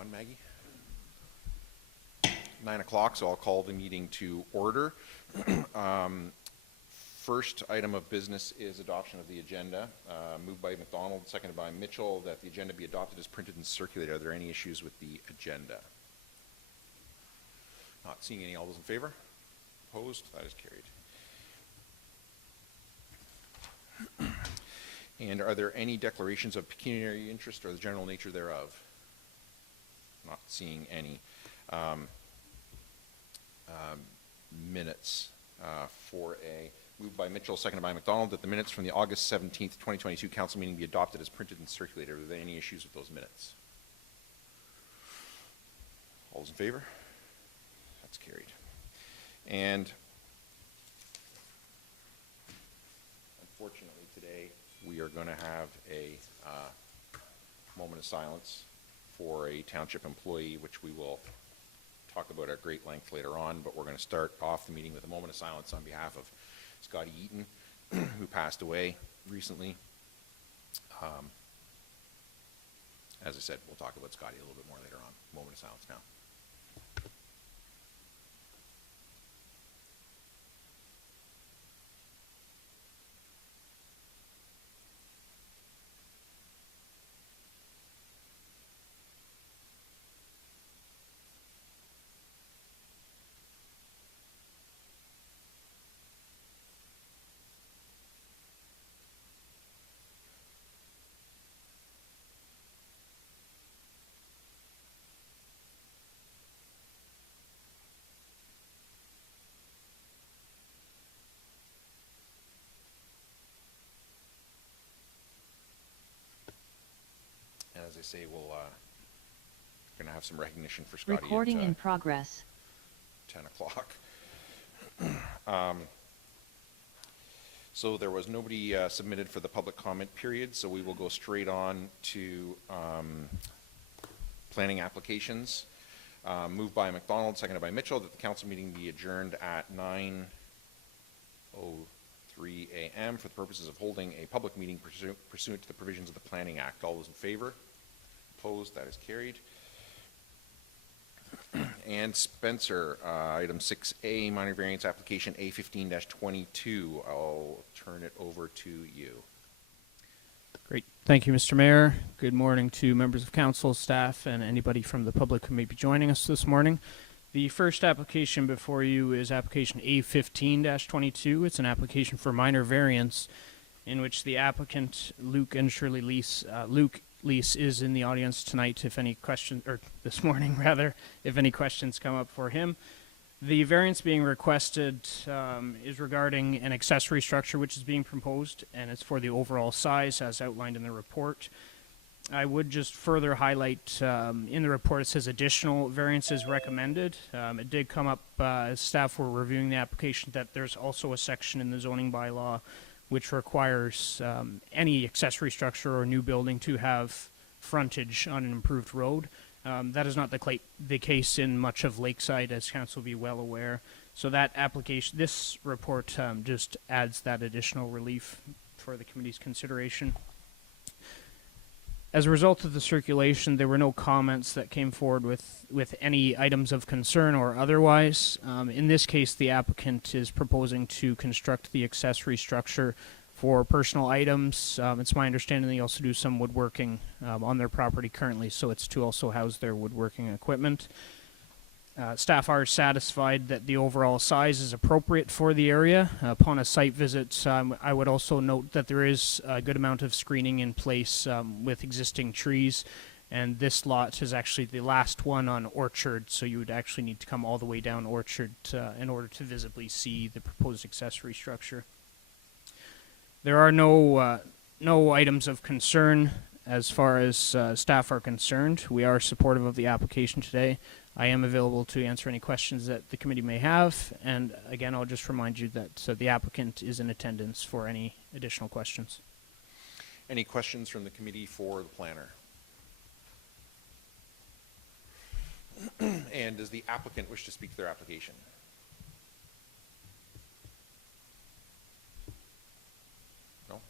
on, Maggie. 9 o'clock, so I'll call the meeting to order. First item of business is adoption of the agenda. Moved by McDonald, seconded by Mitchell, that the agenda be adopted as printed and circulated. Are there any issues with the agenda? Not seeing any. All those in favor? Opposed? That is carried. And are there any declarations of pecuniary interest or the general nature thereof? Not seeing any. Minutes for a moved by Mitchell, seconded by McDonald, that the minutes from the August 17th, 2022 council meeting be adopted as printed and circulated. Are there any issues with those minutes? All those in favor? That's carried. And unfortunately today we are going to have a moment of silence for a township employee, which we will talk about at great length later on, but we're going to start off the meeting with a moment of silence on behalf of Scotty Eaton, who passed away recently. As I said, we'll talk about Scotty a little bit more later on. Moment of silence now. As I say, we'll going to have some recognition for Scotty. Recording in progress. 10 o'clock. So there was nobody submitted for the public comment period, so we will go straight on to planning applications. Moved by McDonald, seconded by Mitchell, that the council meeting be adjourned at 9:03 a.m. for the purposes of holding a public meeting pursuant to the provisions of the Planning Act. All those in favor? Opposed? That is carried. And Spencer, item 6A, minor variance application A15-22. I'll turn it over to you. Great. Thank you, Mr. Mayor. Good morning to members of council, staff, and anybody from the public who may be joining us this morning. The first application before you is application A15-22. It's an application for minor variance in which the applicant, Luke and Shirley Lease, Lease is in the audience tonight if any questions, or this morning rather, if any questions come up for him. The variance being requested is regarding an accessory structure which is being proposed, and it's for the overall size as outlined in the report. I would just further highlight in the report it says additional variances recommended. It did come up as staff were reviewing the application that there's also a section in the zoning bylaw which requires any accessory structure or new building to have frontage on an improved road. That is not the case in much of Lakeside, as council will be well aware. So that application, this report just adds that additional relief for the committee's consideration. As a result of the circulation, there were no comments that came forward with any items of concern or otherwise. In this case, the applicant is proposing to construct the accessory structure for personal items. It's my understanding they also do some woodworking on their property currently, so it's to also house their woodworking equipment. Staff are satisfied that the overall size is appropriate for the area. Upon a site visit, I would also note that there is a good amount of screening in place with existing trees, and this lot is actually the last one on Orchard, so you would actually need to come all the way down Orchard in order to visibly see the proposed accessory structure. There are no items of concern as far as staff are concerned. We are supportive of the application today. I am available to answer any questions that the committee may have, and again, I'll just remind you that the applicant is in attendance for any additional questions. Any questions from the committee for the planner? And does the applicant wish to speak to their application? No?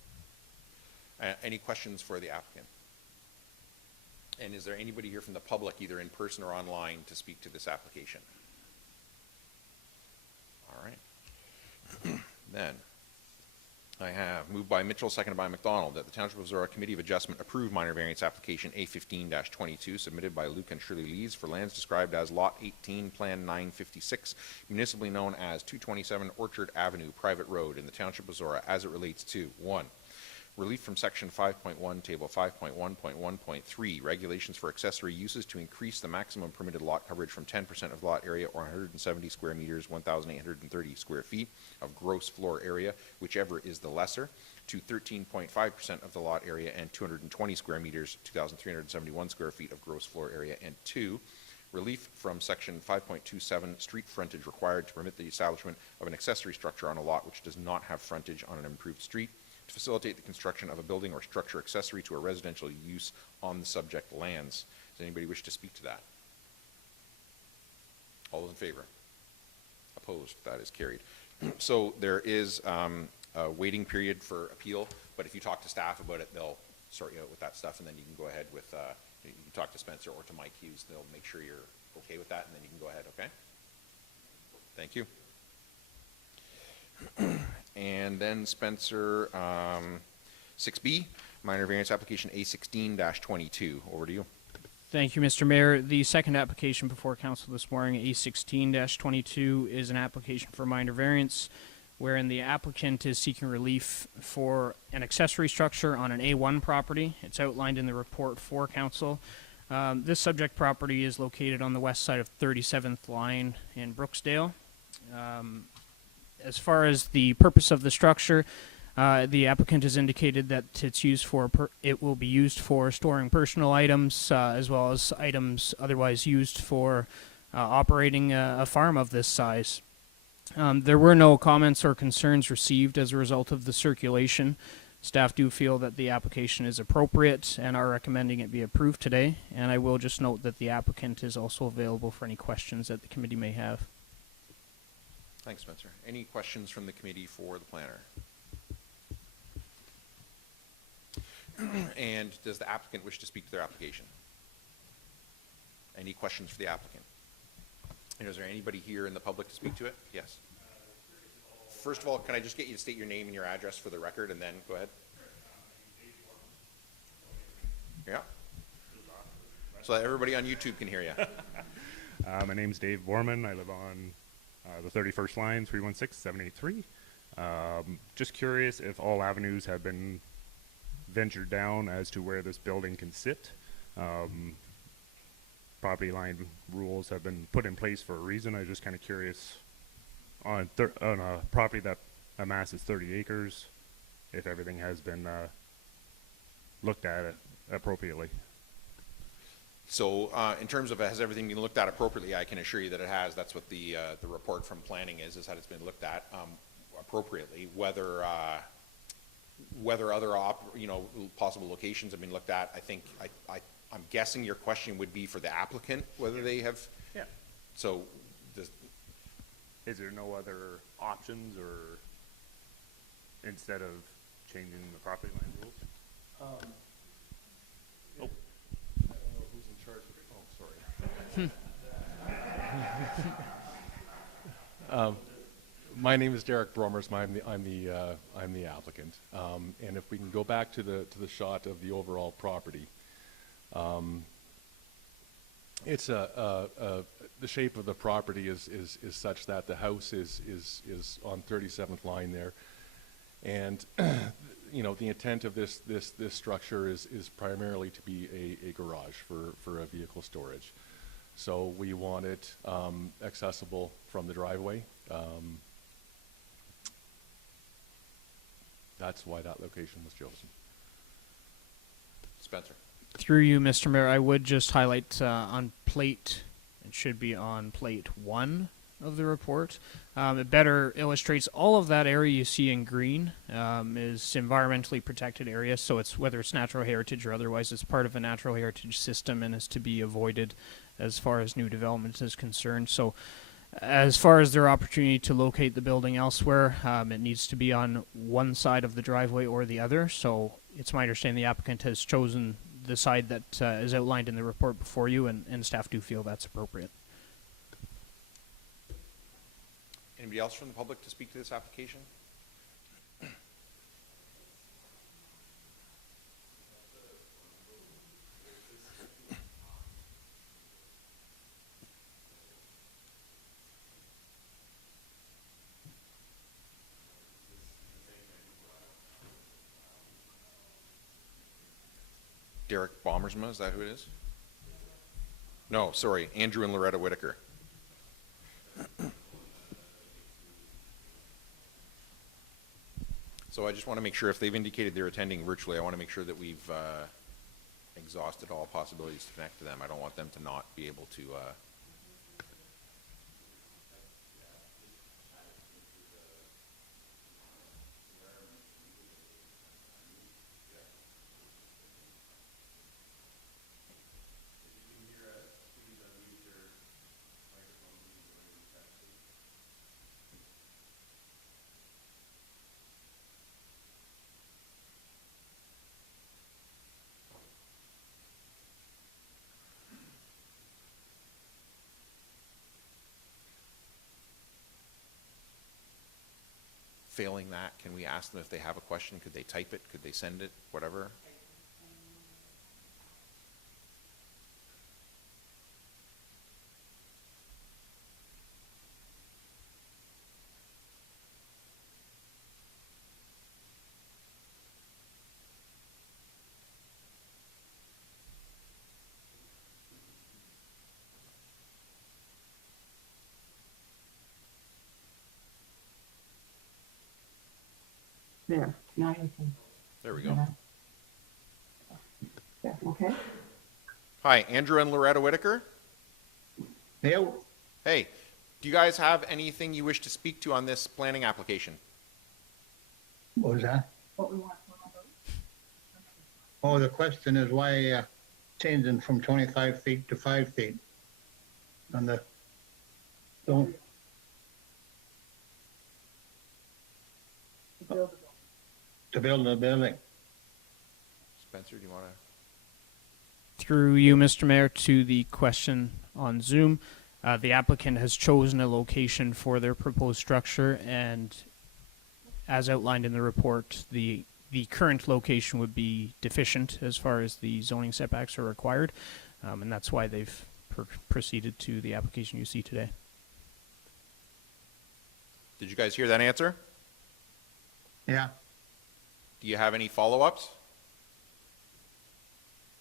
Any questions for the applicant? And is there anybody here from the public, either in person or online, to speak to this application? All right. Then, I have moved by Mitchell, seconded by McDonald, that the Township of Zorra Committee of Adjustment approve minor variance application A15-22 submitted by Luke and Shirley Lees for lands described as Lot 18, Plan 956, municipally known as 227 Orchard Avenue, private road in the Township of Zorra as it relates to 1. Relief from Section 5.1, Table 5.1.1.3, regulations for accessory uses to increase the maximum permitted lot coverage from 10% of lot area or 170 square meters, 1,830 square feet of gross floor area, whichever is the lesser, to 13.5% of the lot area and 220 square meters, 2,371 square feet of gross floor area, and 2, relief from Section 5.27, street frontage required to permit the establishment of an accessory structure on a lot which does not have frontage on an improved street, to facilitate the construction of a building or structure accessory to a residential use on the subject lands. Does anybody wish to speak to that? All those in favor? Opposed? That is carried. So there is a waiting period for appeal, but if you talk to staff about it, they'll sort you out with that stuff, and then you can go ahead with, you can talk to Spencer or to Mike Hughes. They'll make sure you're okay with that, and then you can go ahead, okay? Thank you. And then Spencer, 6B, minor variance application A16-22. Over to you. Thank you, Mr. Mayor. The second application before council this morning, A16-22, is an application for minor variance wherein the applicant is seeking relief for an accessory structure on an A1 property. It's outlined in the report for council. This subject property is located on the west side of 37th line in Brooksdale. As far as the purpose of the structure, the applicant has indicated that it's used for it will be used for storing personal items as well as items otherwise used for operating a farm of this size. There were no comments or concerns received as a result of the circulation. Staff do feel that the application is appropriate and are recommending it be approved today. And I will just note that the applicant is also available for any questions that the committee may have. Thanks, Spencer. Any questions from the committee for the planner? And does the applicant wish to speak to their application? Any questions for the applicant? And is there anybody here in the public to speak to it? Yes. First of all, can I just get you to state your name and your address for the record, and then go ahead? Yeah. So that everybody on YouTube can hear you. My name's Dave Borman. I live on the 31st line, 316-783. Just curious if all avenues have been ventured down as to where this building can sit. Property line rules have been put in place for a reason. I was just kind of curious on a property that amasses 30 acres, if everything has been looked at appropriately. So in terms of has everything been looked at appropriately, I can assure you that it has. That's what the report from planning is that it's been looked at appropriately. Whether other possible locations have been looked at, I think I'm guessing your question would be for the applicant whether they have. Yeah. So is there no other options, or instead of changing the property line rules? I don't know who's in charge of it. Oh, sorry. My name is Derek Bromers. I'm the applicant. And if we can go back to the shot of the overall property, it's the shape of the property is such that the house is on 37th line there, and the intent of this structure is primarily to be a garage for a vehicle storage. So we want it accessible from the driveway. That's why that location was chosen. Spencer. Through you, Mr. Mayor, I would just highlight on plate, it should be on plate 1 of the report. It better illustrates all of that area you see in green is environmentally protected area, so it's whether it's natural heritage or otherwise, it's part of a natural heritage system and is to be avoided as far as new development is concerned. So as far as their opportunity to locate the building elsewhere, it needs to be on one side of the driveway or the other. So it's my understanding the applicant has chosen the side that is outlined in the report before you, and staff do feel that's appropriate. Anybody else from the public to speak to this application? Derek Bommersma, is that who it is? No, sorry, Andrew and Loretta Whitaker. So I just want to make sure if they've indicated they're attending virtually, I want to make sure that we've exhausted all possibilities to connect to them. I don't want them to not be able to. Failing that, can we ask them if they have a question? Could they type it? Could they send it? Whatever. There, now you can. There we go. Yeah, okay. Hi, Andrew and Loretta Whitaker. Yeah, Hey, do you guys have anything you wish to speak to on this planning application? what was that? What we want to know. Oh, the question is why changing from 25 feet to 5 feet? On the, don't, to build a building. Spencer, do you want to? Through you, Mr. Mayor, to the question on Zoom. The applicant has chosen a location for their proposed structure, and as outlined in the report, the current location would be deficient as far as the zoning setbacks are required, and that's why they've proceeded to the application you see today. Did you guys hear that answer? Yeah, Do you have any follow-ups?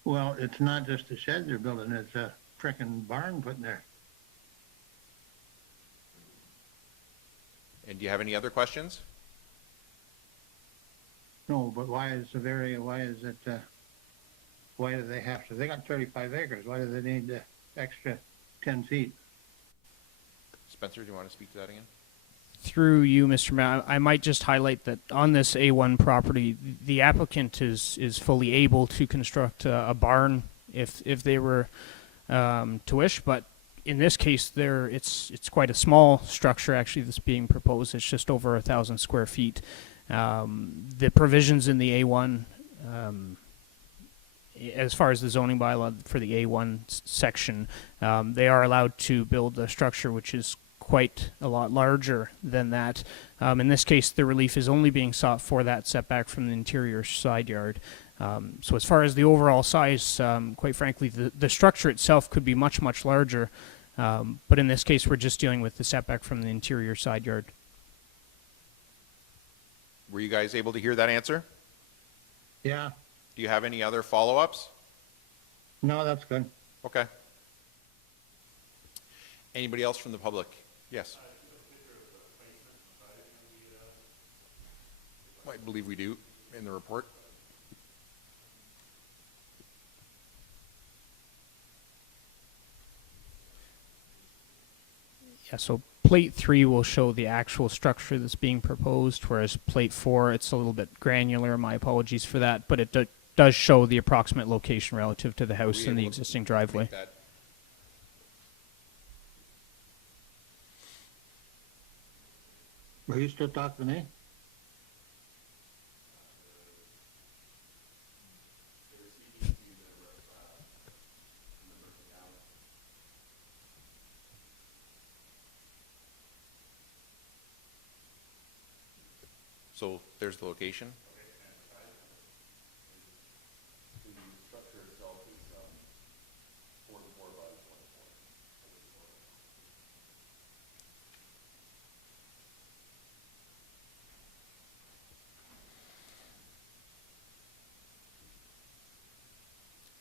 well, it's not just a shed they're building, it's a frickin' barn put in there. And do you have any other questions? No, but why is why is it, why do they have to, they got 35 acres, why do they need the extra 10 feet? Spencer, do you want to speak to that again? Through you, Mr. Mayor, I might just highlight that on this A1 property, the applicant is fully able to construct a barn if they were to wish, but in this case, it's quite a small structure actually that's being proposed. It's just over 1,000 square feet. The provisions in the A1, as far as the zoning bylaw for the A1 section, they are allowed to build a structure which is quite a lot larger than that. In this case, the relief is only being sought for that setback from the interior side yard. So as far as the overall size, quite frankly, the structure itself could be much, much larger. But in this case, we're just dealing with the setback from the interior side yard. Were you guys able to hear that answer? Yeah, Do you have any other follow-ups? no, that's good. Okay. Anybody else from the public? Yes. I believe we do in the report. Yeah, so plate 3 will show the actual structure that's being proposed, whereas plate 4, it's a little bit granular. My apologies for that, but it does show the approximate location relative to the house and the able to existing driveway. Make that- Were you still talking to me? So there's the location.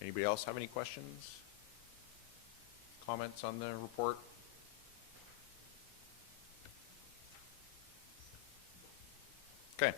Anybody else have any questions? Comments on the report? Okay.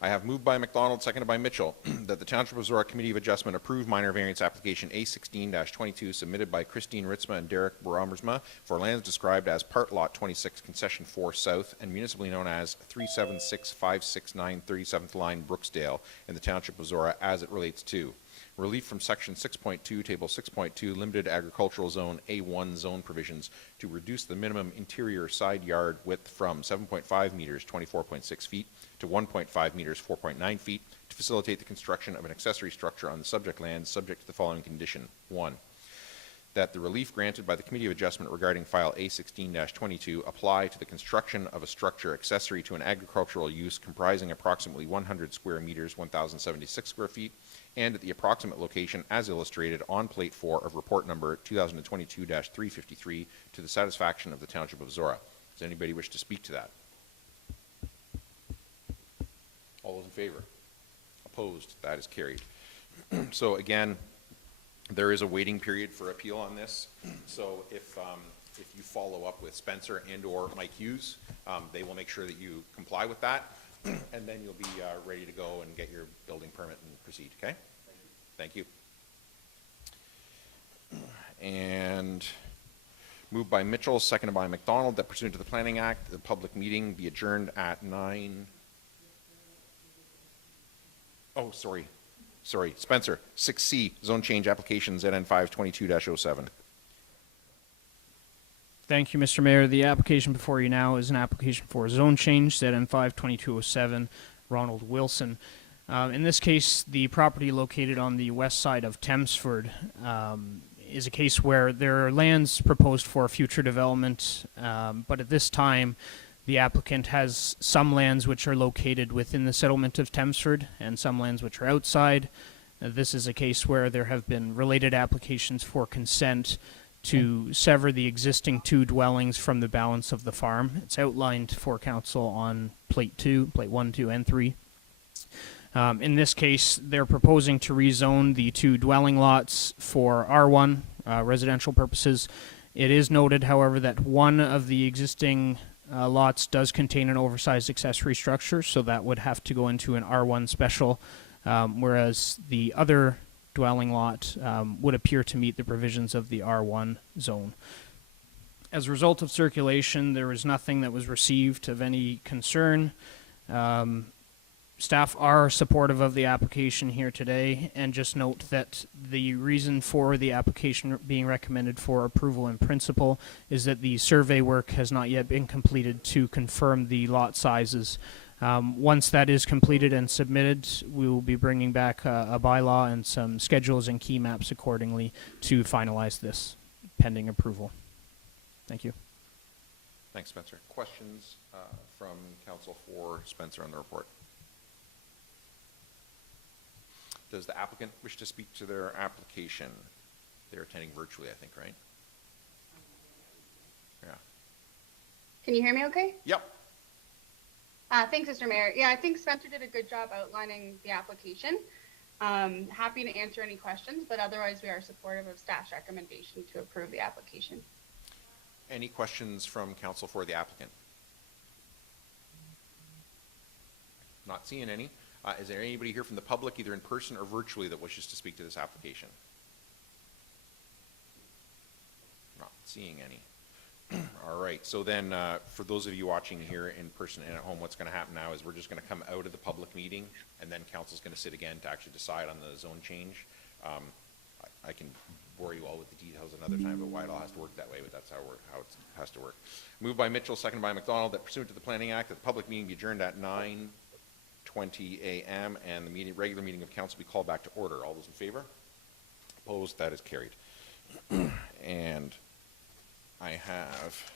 I have moved by McDonald, seconded by Mitchell, that the Township of Zorra Committee of Adjustment approve minor variance application A16-22 submitted by Christine Ritzma and Derek Baramersma for lands described as Part Lot 26, Concession 4 South, and municipally known as 376-569 37th Line, Brooksdale, in the Township of Zorra as it relates to relief from Section 6.2, Table 6.2, Limited Agricultural Zone A1 zone provisions to reduce the minimum interior side yard width from 7.5 meters, 24.6 feet, to 1.5 meters, 4.9 feet, to facilitate the construction of an accessory structure on the subject land, subject to the following condition. 1, that the relief granted by the Committee of Adjustment regarding file A16-22 apply to the construction of a structure accessory to an agricultural use comprising approximately 100 square meters, 1,076 square feet, and at the approximate location as illustrated on Plate 4 of Report Number 2022-353 to the satisfaction of the Township of Zorra. Does anybody wish to speak to that? All those in favor? Opposed? That is carried. So again, there is a waiting period for appeal on this. So if you follow up with Spencer and or Mike Hughes, they will make sure that you comply with that, and then you'll be ready to go and get your building permit and proceed, okay? Thank you. And moved by Mitchell, seconded by McDonald, that pursuant to the Planning Act, the public meeting be adjourned at 9. Oh, sorry, Spencer, 6C, zone change application ZN 522-07. Thank you, Mr. Mayor. The application before you now is an application for a zone change, ZN 52207, Ronald Wilson. In this case, the property located on the west side of Thamesford is a case where there are lands proposed for future development, but at this time, the applicant has some lands which are located within the settlement of Thamesford and some lands which are outside. This is a case where there have been related applications for consent to sever the existing 2 dwellings from the balance of the farm. It's outlined for council on Plate 1, 2, and 3. In this case, they're proposing to rezone the 2 dwelling lots for R1 residential purposes. It is noted, however, that one of the existing lots does contain an oversized accessory structure, so that would have to go into an R1 special, whereas the other dwelling lot would appear to meet the provisions of the R1 zone. As a result of circulation, there was nothing that was received of any concern. Staff are supportive of the application here today, and just note that the reason for the application being recommended for approval in principle is that the survey work has not yet been completed to confirm the lot sizes. Once that is completed and submitted, we will be bringing back a bylaw and some schedules and key maps accordingly to finalize this pending approval. Thank you. Thanks, Spencer. Questions from council for Spencer on the report? Does the applicant wish to speak to their application? They're attending virtually, I think, right? Yeah. Can you hear me okay? Yep. Thanks, Mr. Mayor. Yeah, I think Spencer did a good job outlining the application. Happy to answer any questions, but otherwise we are supportive of staff's recommendation to approve the application. Any questions from council for the applicant? Not seeing any. Is there anybody here from the public, either in person or virtually, that wishes to speak to this application? Not seeing any. All right, so then for those of you watching here in person and at home, what's going to happen now is we're just going to come out of the public meeting, and then council's going to sit again to actually decide on the zone change. I can bore you all with the details another time, but why it all has to work that way, but that's how it has to work. Moved by Mitchell, seconded by McDonald, that pursuant to the Planning Act, that the public meeting be adjourned at 9:20 a.m. and the regular meeting of council be called back to order. All those in favor? Opposed? That is carried. And I have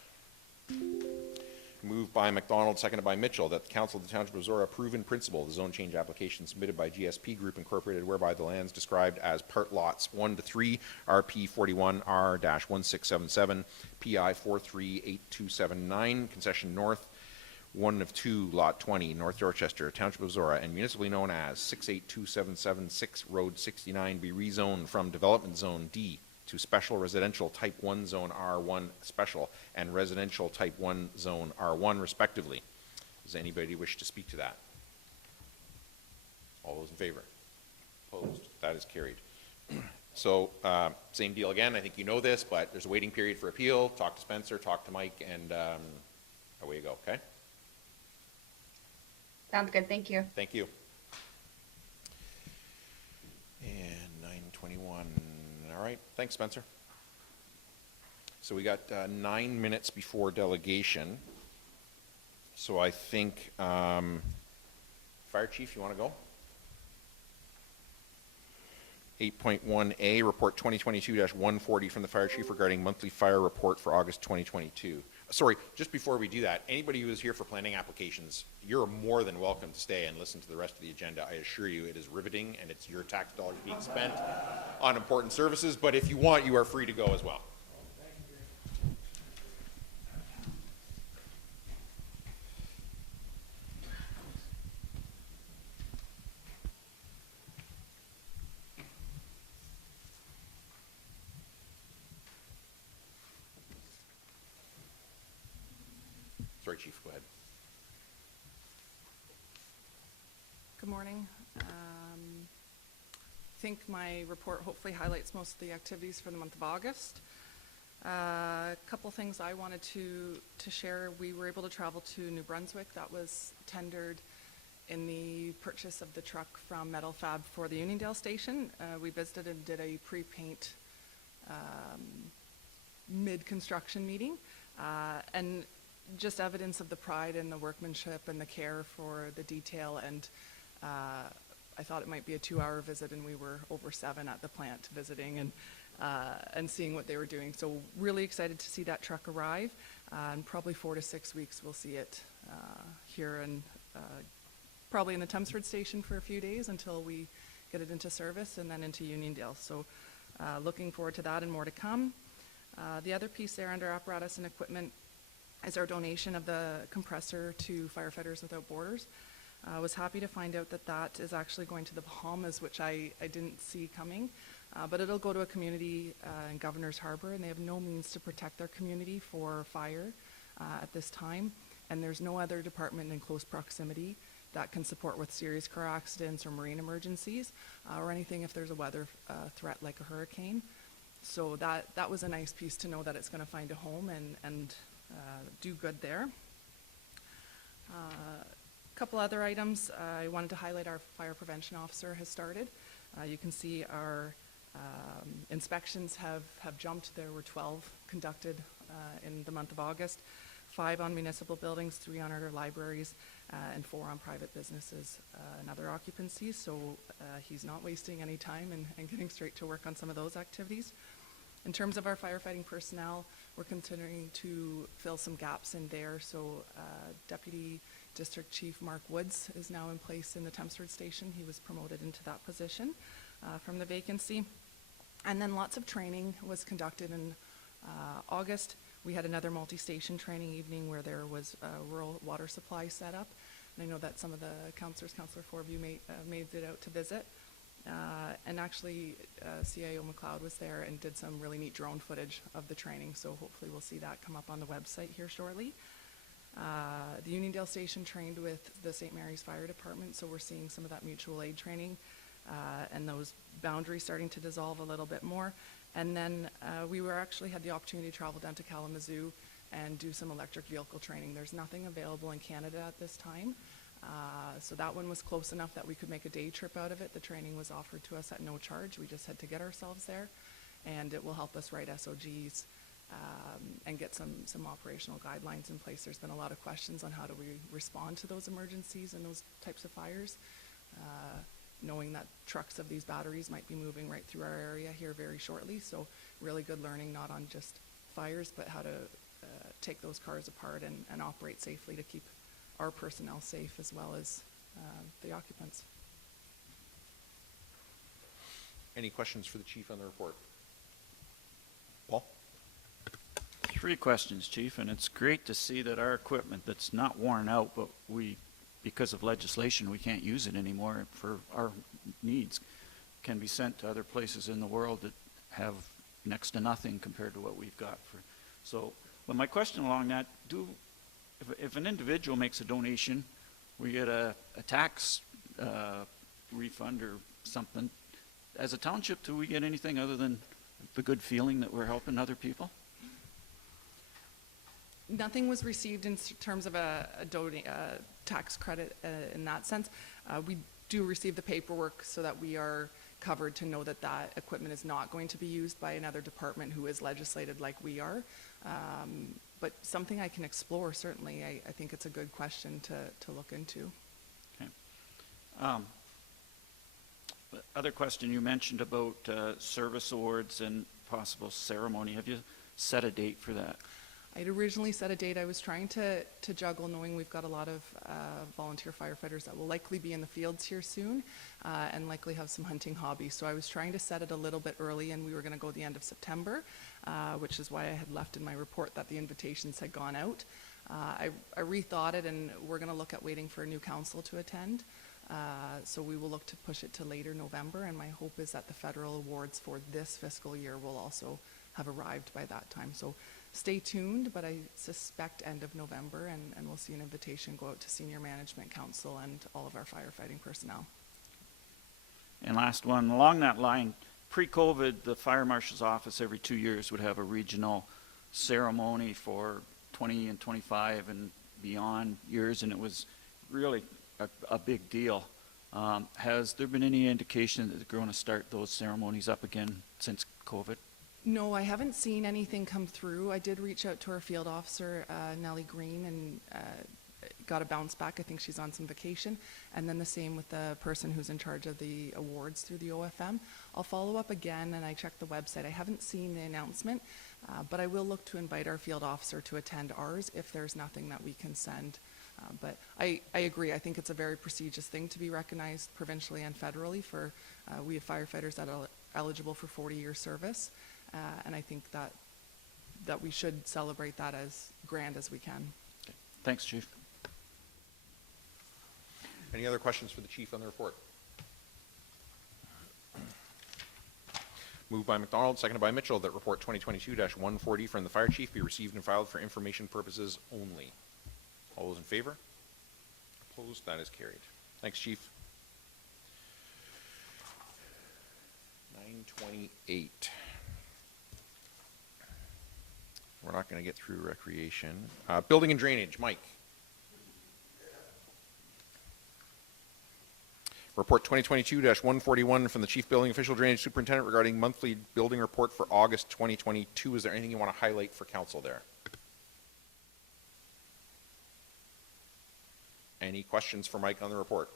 Moved by McDonald, seconded by Mitchell, that the Council of the Township of Zorra approve in principle the zone change application submitted by GSP Group Incorporated, whereby the lands described as part lots 1 to 3, RP 41R-1677, PI 438279, concession north, 1 of 2, Lot 20, North Dorchester, Township of Zorra, and municipally known as 682776 Road 69, be rezoned from Development Zone D to Special Residential Type 1 Zone R1 Special and Residential Type 1 Zone R1 respectively. Does anybody wish to speak to that? All those in favor? Opposed? That is carried. So, same deal again. I think you know this, but there's a waiting period for appeal. Talk to Spencer, talk to Mike, and away you go, okay? Sounds good. Thank you. Thank you. And 9:21. All right. Thanks, Spencer. So we got 9 minutes before delegation. So I think, Fire Chief, you want to go? 8.1A, Report 2022-140 from the Fire Chief regarding monthly fire report for August 2022. Sorry, just before we do that, anybody who is here for planning applications, you're more than welcome to stay and listen to the rest of the agenda. I assure you it is riveting and it's your tax dollars being spent on important services, but if you want, you are free to go as well. Sorry, Chief, go ahead. Good morning. I think my report hopefully highlights most of the activities for the month of August. A couple things I wanted to share. We were able to travel to New Brunswick. That was tendered in the purchase of the truck from Metal Fab for the Uniondale station. We visited and did a pre-paint mid-construction meeting. And just evidence of the pride and the workmanship and the care for the detail, and I thought it might be a 2-hour visit, and we were over 7 at the plant visiting and seeing what they were doing. So really excited to see that truck arrive, and probably 4 to 6 weeks we'll see it here, and probably in the Thamesford station for a few days until we get it into service, and then into Uniondale. So looking forward to that and more to come. The other piece there under apparatus and equipment is our donation of the compressor to Firefighters Without Borders. I was happy to find out that that is actually going to the Bahamas, which I didn't see coming. But it'll go to a community in Governor's Harbor, and they have no means to protect their community for fire at this time. And there's no other department in close proximity that can support with serious car accidents or marine emergencies or anything if there's a weather threat like a hurricane. So that was a nice piece to know that it's going to find a home and do good there. A couple other items. I wanted to highlight our fire prevention officer has started. You can see our inspections have jumped. There were 12 conducted in the month of August, 5 on municipal buildings, 3 on our libraries, and 4 on private businesses and other occupancies. So he's not wasting any time and getting straight to work on some of those activities. In terms of our firefighting personnel, we're continuing to fill some gaps in there. So Deputy District Chief Mark Woods is now in place in the Thamesford station. He was promoted into that position from the vacancy. And then lots of training was conducted in August. We had another multi-station training evening where there was a rural water supply set up. And I know that some of the councillors, Councillor Forview made it out to visit. And actually, CIO McLeod was there and did some really neat drone footage of the training, so hopefully we'll see that come up on the website here shortly. The Uniondale station trained with the St. Mary's Fire Department, so we're seeing some of that mutual aid training and those boundaries starting to dissolve a little bit more. And then we actually had the opportunity to travel down to Kalamazoo and do some electric vehicle training. There's nothing available in Canada at this time. So that one was close enough that we could make a day trip out of it. The training was offered to us at no charge. We just had to get ourselves there, and it will help us write SOGs and get some operational guidelines in place. There's been a lot of questions on how do we respond to those emergencies and those types of fires, knowing that trucks of these batteries might be moving right through our area here very shortly. So really good learning, not on just fires, but how to take those cars apart and operate safely to keep our personnel safe as well as the occupants. Any questions for the chief on the report? Paul? 3 questions, Chief, and it's great to see that our equipment that's not worn out, but because of legislation, we can't use it anymore for our needs, can be sent to other places in the world that have next to nothing compared to what we've got. But my question along that, if an individual makes a donation, we get a tax refund or something. As a township, do we get anything other than the good feeling that we're helping other people? Nothing was received in terms of a tax credit in that sense. We do receive the paperwork so that we are covered to know that that equipment is not going to be used by another department who is legislated like we are. But something I can explore, certainly. I think it's a good question to look into. Okay. Other question, you mentioned about service awards and possible ceremony. Have you set a date for that? I'd originally set a date. I was trying to juggle, knowing we've got a lot of volunteer firefighters that will likely be in the fields here soon and likely have some hunting hobbies. So I was trying to set it a little bit early, and we were going to go the end of September, which is why I had left in my report that the invitations had gone out. I rethought it, and we're going to look at waiting for a new council to attend. So we will look to push it to later November, and my hope is that the federal awards for this fiscal year will also have arrived by that time. So stay tuned, but I suspect end of November, and we'll see an invitation go out to Senior Management Council and all of our firefighting personnel. And last one, along that line, pre-COVID, the fire marshal's office every 2 years would have a regional ceremony for 20 and 25 and beyond years, and it was really a big deal. Has there been any indication that they're going to start those ceremonies up again since COVID? No, I haven't seen anything come through. I did reach out to our field officer, Nellie Green, and got a bounce back. I think she's on some vacation. And then the same with the person who's in charge of the awards through the OFM. I'll follow up again, and I checked the website. I haven't seen the announcement, but I will look to invite our field officer to attend ours if there's nothing that we can send. But I agree. I think it's a very prestigious thing to be recognized provincially and federally for we have firefighters that are eligible for 40-year service. And I think that we should celebrate that as grand as we can. Okay. Thanks, Chief. Any other questions for the chief on the report? Moved by McDonald, seconded by Mitchell, that report 2022-140 from the fire chief be received and filed for information purposes only. All those in favor? Opposed? That is carried. Thanks, chief. 928. We're not going to get through recreation. Building and drainage, Mike. Report 2022-141 from the Chief Building Official Drainage Superintendent regarding monthly building report for August 2022. Is there anything you want to highlight for council there? Any questions for Mike on the report?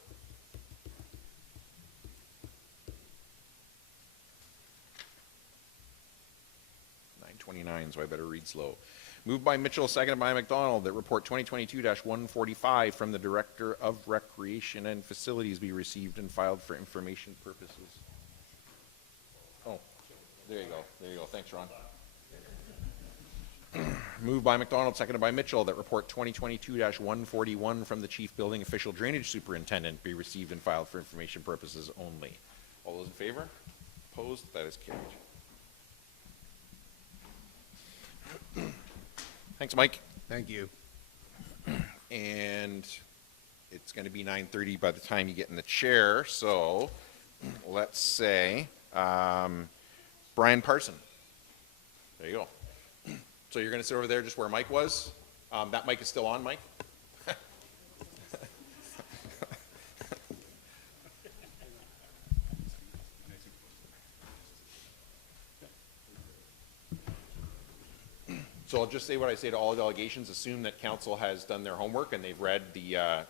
So I better read slow. Moved by Mitchell, seconded by McDonald, that report 2022-145 from the Director of Recreation and Facilities be received and filed for information purposes. Oh, there you go. There you go. Thanks, Ron. Moved by McDonald, seconded by Mitchell, that report 2022-141 from the Chief Building Official Drainage Superintendent be received and filed for information purposes only. All those in favor? Opposed? That is carried. Thanks, Mike. Thank you. And it's going to be 9:30 by the time you get in the chair, so let's say Brian Parson. There you go. So you're going to sit over there just where Mike was. That mic is still on, Mike? So I'll just say what I say to all delegations. Assume that council has done their homework and they've read the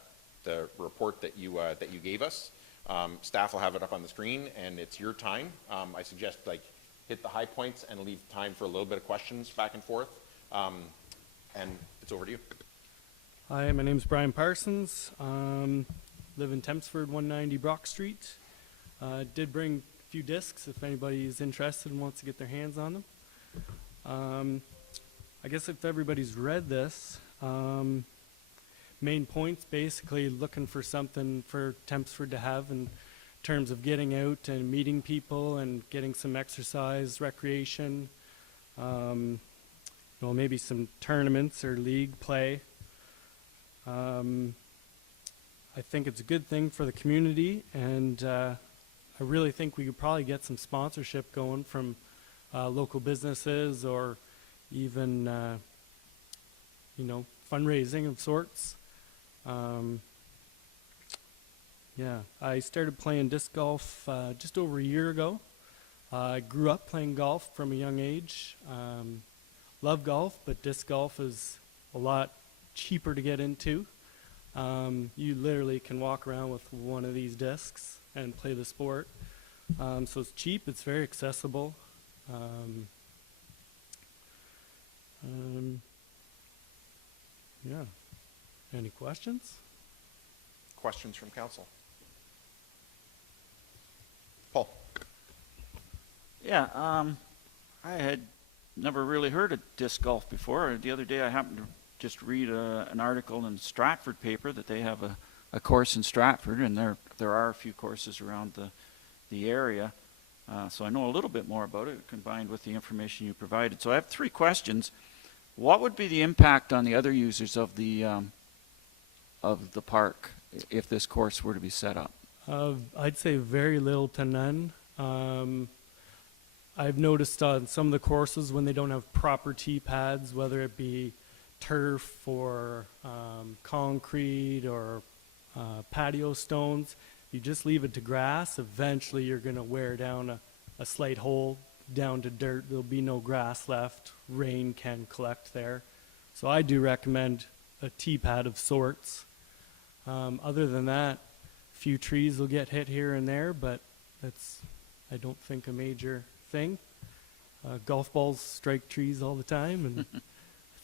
report that you gave us. Staff will have it up on the screen, and it's your time. I suggest hit the high points and leave time for a little bit of questions back and forth. And it's over to you. Hi, my name's Brian Parsons. Live in Tempsford, 190 Brock Street. Did bring a few discs if anybody is interested and wants to get their hands on them. I guess if everybody's read this, main points basically looking for something for Tempsford to have in terms of getting out and meeting people and getting some exercise, recreation, maybe some tournaments or league play. I think it's a good thing for the community, and I really think we could probably get some sponsorship going from local businesses or even, fundraising of sorts. I started playing disc golf just over a year ago. I grew up playing golf from a young age. Love golf, but disc golf is a lot cheaper to get into. You literally can walk around with one of these discs and play the sport. So it's cheap, it's very accessible. Any questions? Questions from council? Paul? Yeah, I had never really heard of disc golf before. The other day I happened to just read an article in Stratford paper that they have a course in Stratford, and there are a few courses around the area. So I know a little bit more about it combined with the information you provided. So I have 3 questions. What would be the impact on the other users of the park if this course were to be set up? I'd say very little to none. I've noticed on some of the courses when they don't have proper tee pads, whether it be turf or concrete or patio stones, you just leave it to grass, eventually you're going to wear down a slight hole down to dirt. There'll be no grass left. Rain can collect there. So I do recommend a tee pad of sorts. Other than that, a few trees will get hit here and there, but that's, I don't think, a major thing. Golf balls strike trees all the time, and I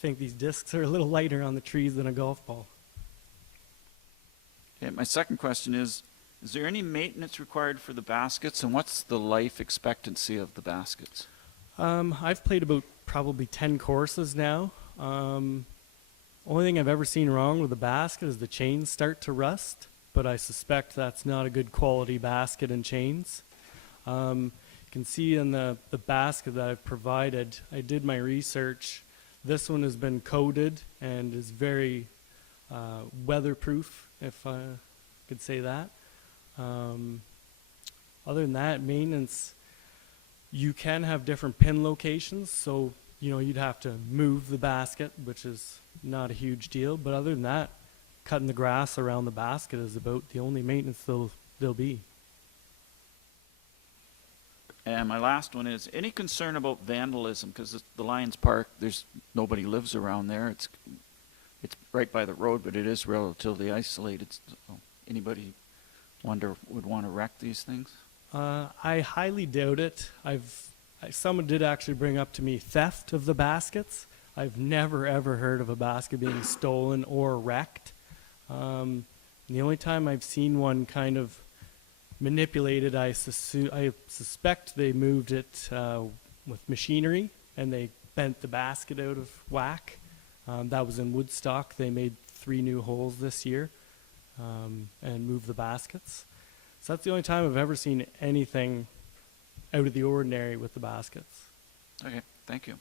think these discs are a little lighter on the trees than a golf ball. Okay, my second question is there any maintenance required for the baskets, and what's the life expectancy of the baskets? I've played about probably 10 courses now. Only thing I've ever seen wrong with the basket is the chains start to rust, but I suspect that's not a good quality basket and chains. You can see in the basket that I've provided, I did my research. This one has been coated and is very weatherproof, if I could say that. Other than that, maintenance, you can have different pin locations, so you'd have to move the basket, which is not a huge deal. But other than that, cutting the grass around the basket is about the only maintenance there'll be. And my last one is, any concern about vandalism? Because the Lions Park, nobody lives around there. It's right by the road, but it is relatively isolated. So anybody would want to wreck these things? I highly doubt it. Someone did actually bring up to me theft of the baskets. I've never ever heard of a basket being stolen or wrecked. The only time I've seen one kind of manipulated, I suspect they moved it with machinery and they bent the basket out of whack. That was in Woodstock. They made 3 new holes this year and moved the baskets. So that's the only time I've ever seen anything out of the ordinary with the baskets. Okay, thank you.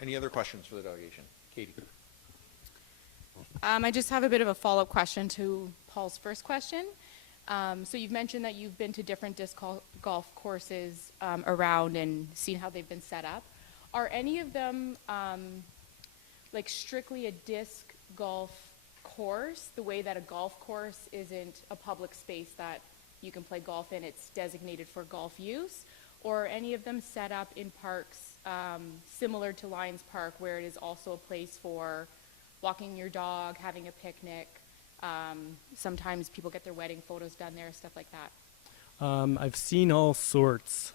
Any other questions for the delegation? Katie? I just have a bit of a follow-up question to Paul's first question. So you've mentioned that you've been to different disc golf courses around and seen how they've been set up. Are any of them like strictly a disc golf course, the way that a golf course isn't a public space that you can play golf in, it's designated for golf use? Or are any of them set up in parks similar to Lions Park, where it is also a place for walking your dog, having a picnic? Sometimes people get their wedding photos done there, stuff like that. I've seen all sorts.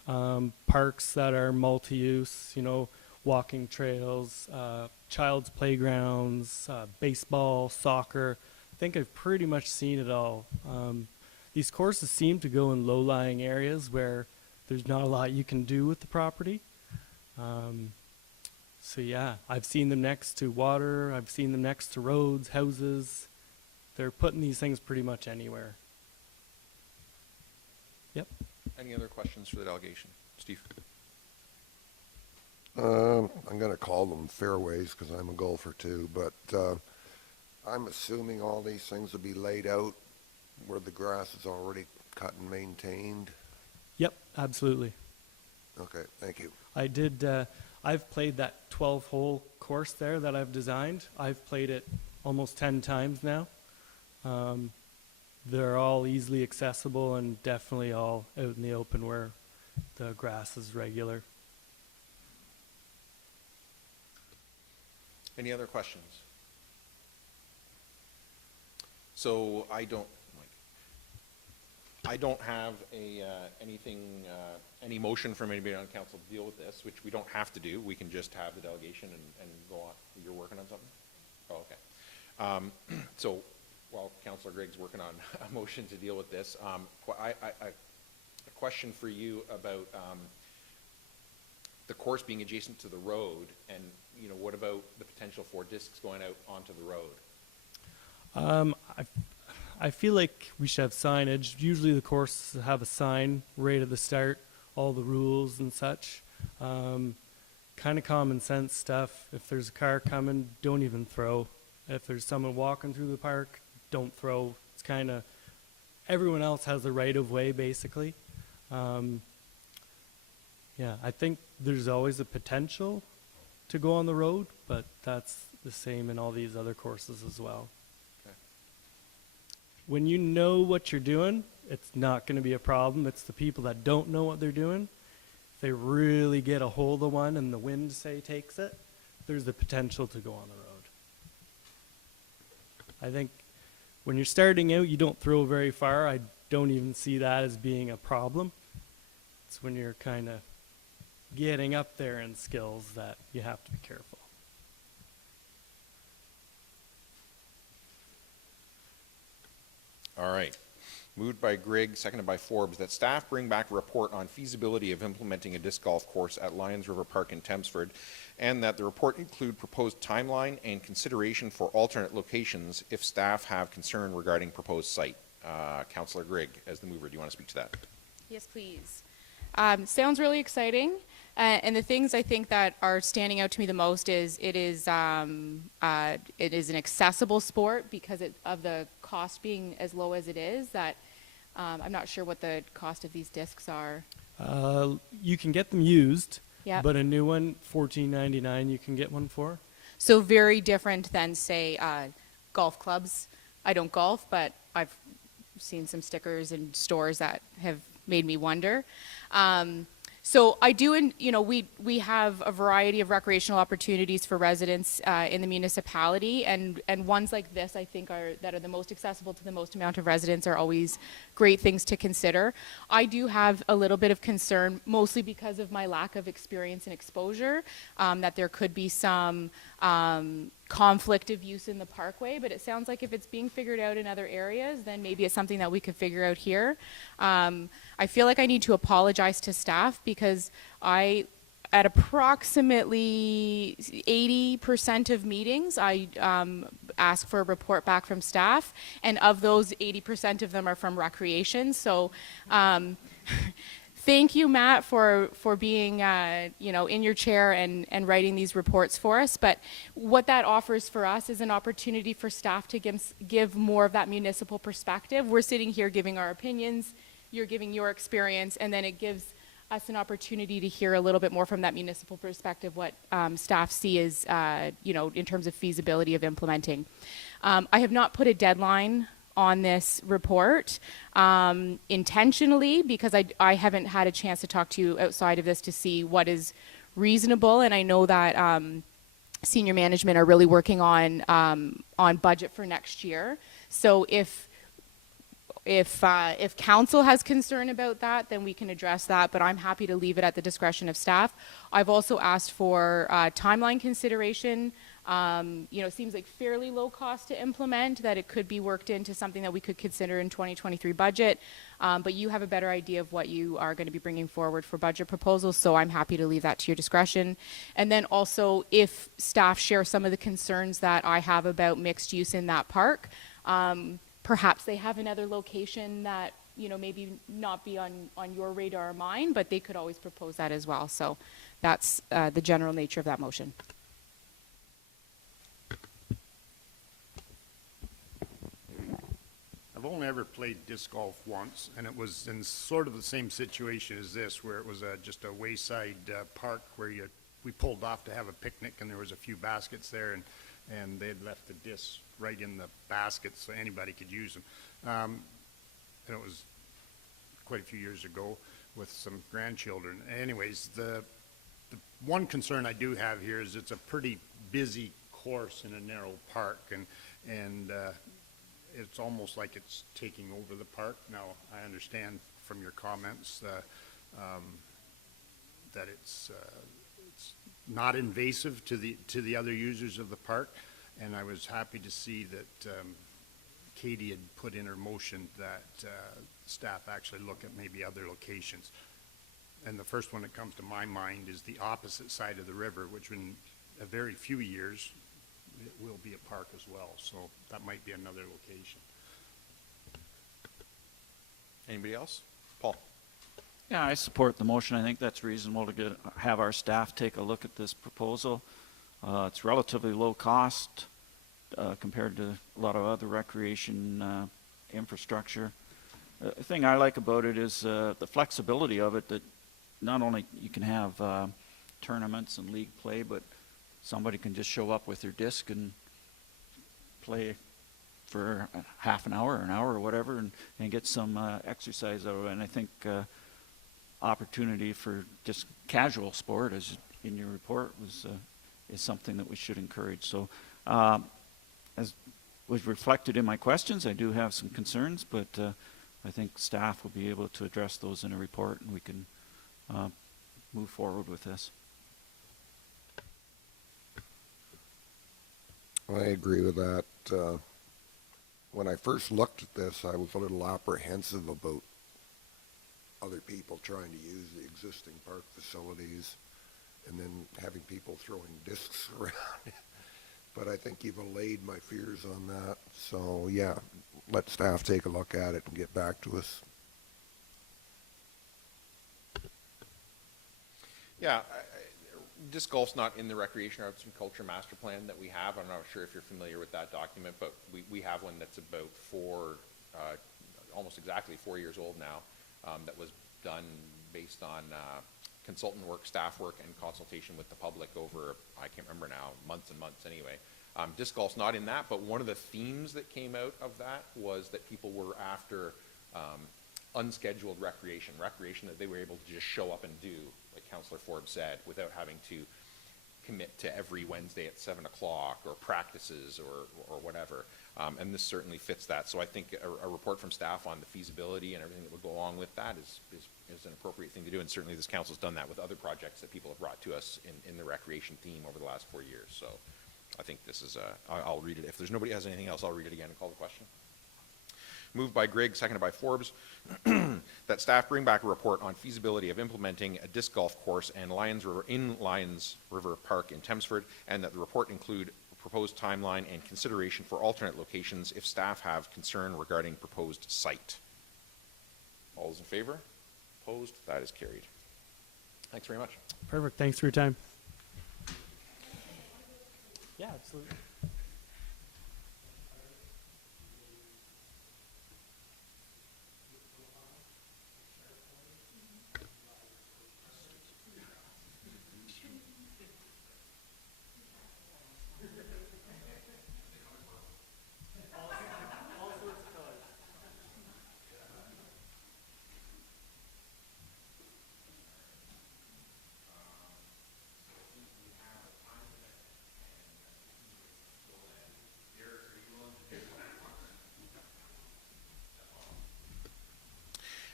Parks that are multi-use, walking trails, child's playgrounds, baseball, soccer. I think I've pretty much seen it all. These courses seem to go in low-lying areas where there's not a lot you can do with the property. So yeah, I've seen them next to water, I've seen them next to roads, houses. They're putting these things pretty much anywhere. Yep. Any other questions for the delegation? Steve? I'm going to call them fairways because I'm a golfer too, but I'm assuming all these things will be laid out where the grass is already cut and maintained. Yep, absolutely. Okay, thank you. I did, I've played that 12-hole course there that I've designed. I've played it almost 10 times now. They're all easily accessible and definitely all out in the open where the grass is regular. Any other questions? So I don't have any motion from anybody on council to deal with this, which we don't have to do. We can just have the delegation and go on. You're working on something? Oh, okay. So while Councillor Gregg's working on a motion to deal with this, a question for you about the course being adjacent to the road, and what about the potential for discs going out onto the road? I feel like we should have signage. Usually the courses have a sign right at the start, all the rules and such. Kind of common sense stuff. If there's a car coming, don't even throw. If there's someone walking through the park, don't throw. It's kind of, everyone else has the right of way basically. Yeah, I think there's always a potential to go on the road, but that's the same in all these other courses as well. Okay. When you know what you're doing, it's not going to be a problem. It's the people that don't know what they're doing. If they really get a hold of one and the wind, say, takes it, there's the potential to go on the road. I think when you're starting out, you don't throw very far. I don't even see that as being a problem. It's when you're kind of getting up there in skills that you have to be careful. All right. Moved by Gregg, seconded by Forbes, that staff bring back a report on feasibility of implementing a disc golf course at Lions River Park in Tempsford, and that the report include proposed timeline and consideration for alternate locations if staff have concern regarding proposed site. Councillor Gregg, as the mover, do you want to speak to that? Yes, please. Sounds really exciting. And the things I think that are standing out to me the most is it is an accessible sport because of the cost being as low as it is. That I'm not sure what the cost of these discs are. You can get them used, Yep. but a new one, $14.99, you can get one for. So very different than, say, golf clubs. I don't golf, but I've seen some stickers in stores that have made me wonder. So I do, we have a variety of recreational opportunities for residents in the municipality, and ones like this I think that are the most accessible to the most amount of residents are always great things to consider. I do have a little bit of concern, mostly because of my lack of experience and exposure, that there could be some conflict of use in the parkway, but it sounds like if it's being figured out in other areas, then maybe it's something that we could figure out here. I feel like I need to apologize to staff because at approximately 80% of meetings, I ask for a report back from staff, and of those, 80% of them are from recreation. So thank you, Matt, for being in your chair and writing these reports for us. But what that offers for us is an opportunity for staff to give more of that municipal perspective. We're sitting here giving our opinions, you're giving your experience, and then it gives us an opportunity to hear a little bit more from that municipal perspective what staff see as, in terms of feasibility of implementing. I have not put a deadline on this report intentionally because I haven't had a chance to talk to you outside of this to see what is reasonable, and I know that senior management are really working on budget for next year. So if If council has concern about that, then we can address that, but I'm happy to leave it at the discretion of staff. I've also asked for timeline consideration. It seems like fairly low cost to implement, that it could be worked into something that we could consider in 2023 budget. But you have a better idea of what you are going to be bringing forward for budget proposals, so I'm happy to leave that to your discretion. And then also, if staff share some of the concerns that I have about mixed use in that park, perhaps they have another location that, maybe not be on your radar or mine, but they could always propose that as well. So that's the general nature of that motion. I've only ever played disc golf once, and it was in sort of the same situation as this, where it was just a wayside park where we pulled off to have a picnic, and there was a few baskets there, and they had left the discs right in the baskets so anybody could use them. And it was quite a few years ago with some grandchildren. Anyways, the one concern I do have here is it's a pretty busy course in a narrow park, and it's almost like it's taking over the park. Now, I understand from your comments that it's not invasive to the other users of the park, and I was happy to see that Katie had put in her motion that staff actually look at maybe other locations. And the first one that comes to my mind is the opposite side of the river, which in a very few years it will be a park as well. So that might be another location. Anybody else? Paul? Yeah, I support the motion. I think that's reasonable to have our staff take a look at this proposal. It's relatively low cost compared to a lot of other recreation infrastructure. The thing I like about it is the flexibility of it, that not only you can have tournaments and league play, but somebody can just show up with their disc and play for half an hour or whatever, and get some exercise out of it. And I think opportunity for just casual sport, as in your report, is something that we should encourage. So as was reflected in my questions, I do have some concerns, but I think staff will be able to address those in a report, and we can move forward with this. I agree with that. When I first looked at this, I was a little apprehensive about other people trying to use the existing park facilities and then having people throwing discs around. But I think you've allayed my fears on that. So yeah, let staff take a look at it and get back to us. Yeah, disc golf's not in the Recreation, Arts and Culture Master Plan that we have. I'm not sure if you're familiar with that document, but we have one that's about almost exactly 4 years old now, that was done based on consultant work, staff work, and consultation with the public over, I can't remember now, months and months anyway. Disc golf's not in that, but one of the themes that came out of that was that people were after unscheduled recreation that they were able to just show up and do, like Councillor Forbes said, without having to commit to every Wednesday at 7 o'clock or practices or whatever. And this certainly fits that. So I think a report from staff on the feasibility and everything that would go along with that is an appropriate thing to do. And certainly this council's done that with other projects that people have brought to us in the recreation theme over the last 4 years. So I think this is, I'll read it. If there's nobody has anything else, I'll read it again and call the question. Moved by Grigg, seconded by Forbes, that staff bring back a report on feasibility of implementing a disc golf course and Lions River Park in Thamesford, and that the report include a proposed timeline and consideration for alternate locations if staff have concern regarding proposed site. All those in favor? Opposed? That is carried. Thanks very much. Perfect. Thanks for your time. Yeah, absolutely.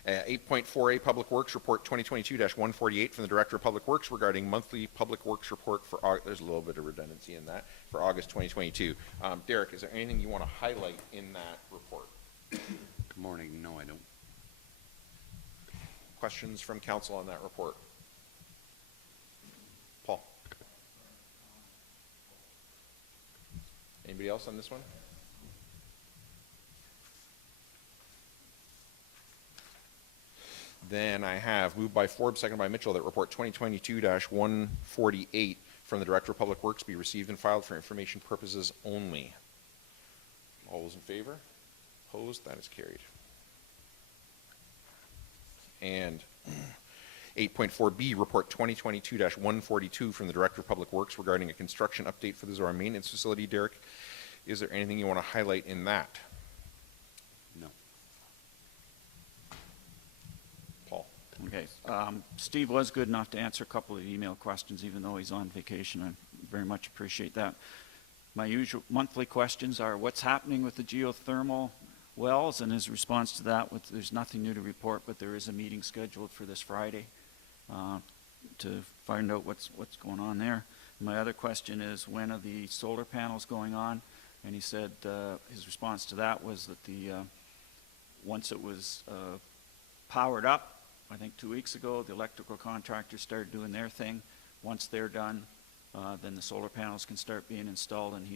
8.4A Public Works Report 2022-148 from the Director of Public Works regarding monthly Public Works report for August. There's a little bit of redundancy in that for August 2022. Derek, is there anything you want to highlight in that report? Good morning. No, I don't. Questions from council on that report? Paul? Anybody else on this one? Then I have moved by Forbes, seconded by Mitchell, that report 2022-148 from the Director of Public Works be received and filed for information purposes only. All those in favor? Opposed? That is carried. And 8.4B, report 2022-142 from the Director of Public Works regarding a construction update for the Zorra maintenance facility. Derek, is there anything you want to highlight in that? No. Paul? Okay. Steve was good enough to answer a couple of email questions, even though he's on vacation. I very much appreciate that. My usual monthly questions are, what's happening with the geothermal wells? And his response to that, there's nothing new to report, but there is a meeting scheduled for this Friday to find out what's going on there. My other question is, when are the solar panels going on? And he said his response to that was that once it was powered up, I think 2 weeks ago, the electrical contractors started doing their thing. Once they're done, then the solar panels can start being installed, and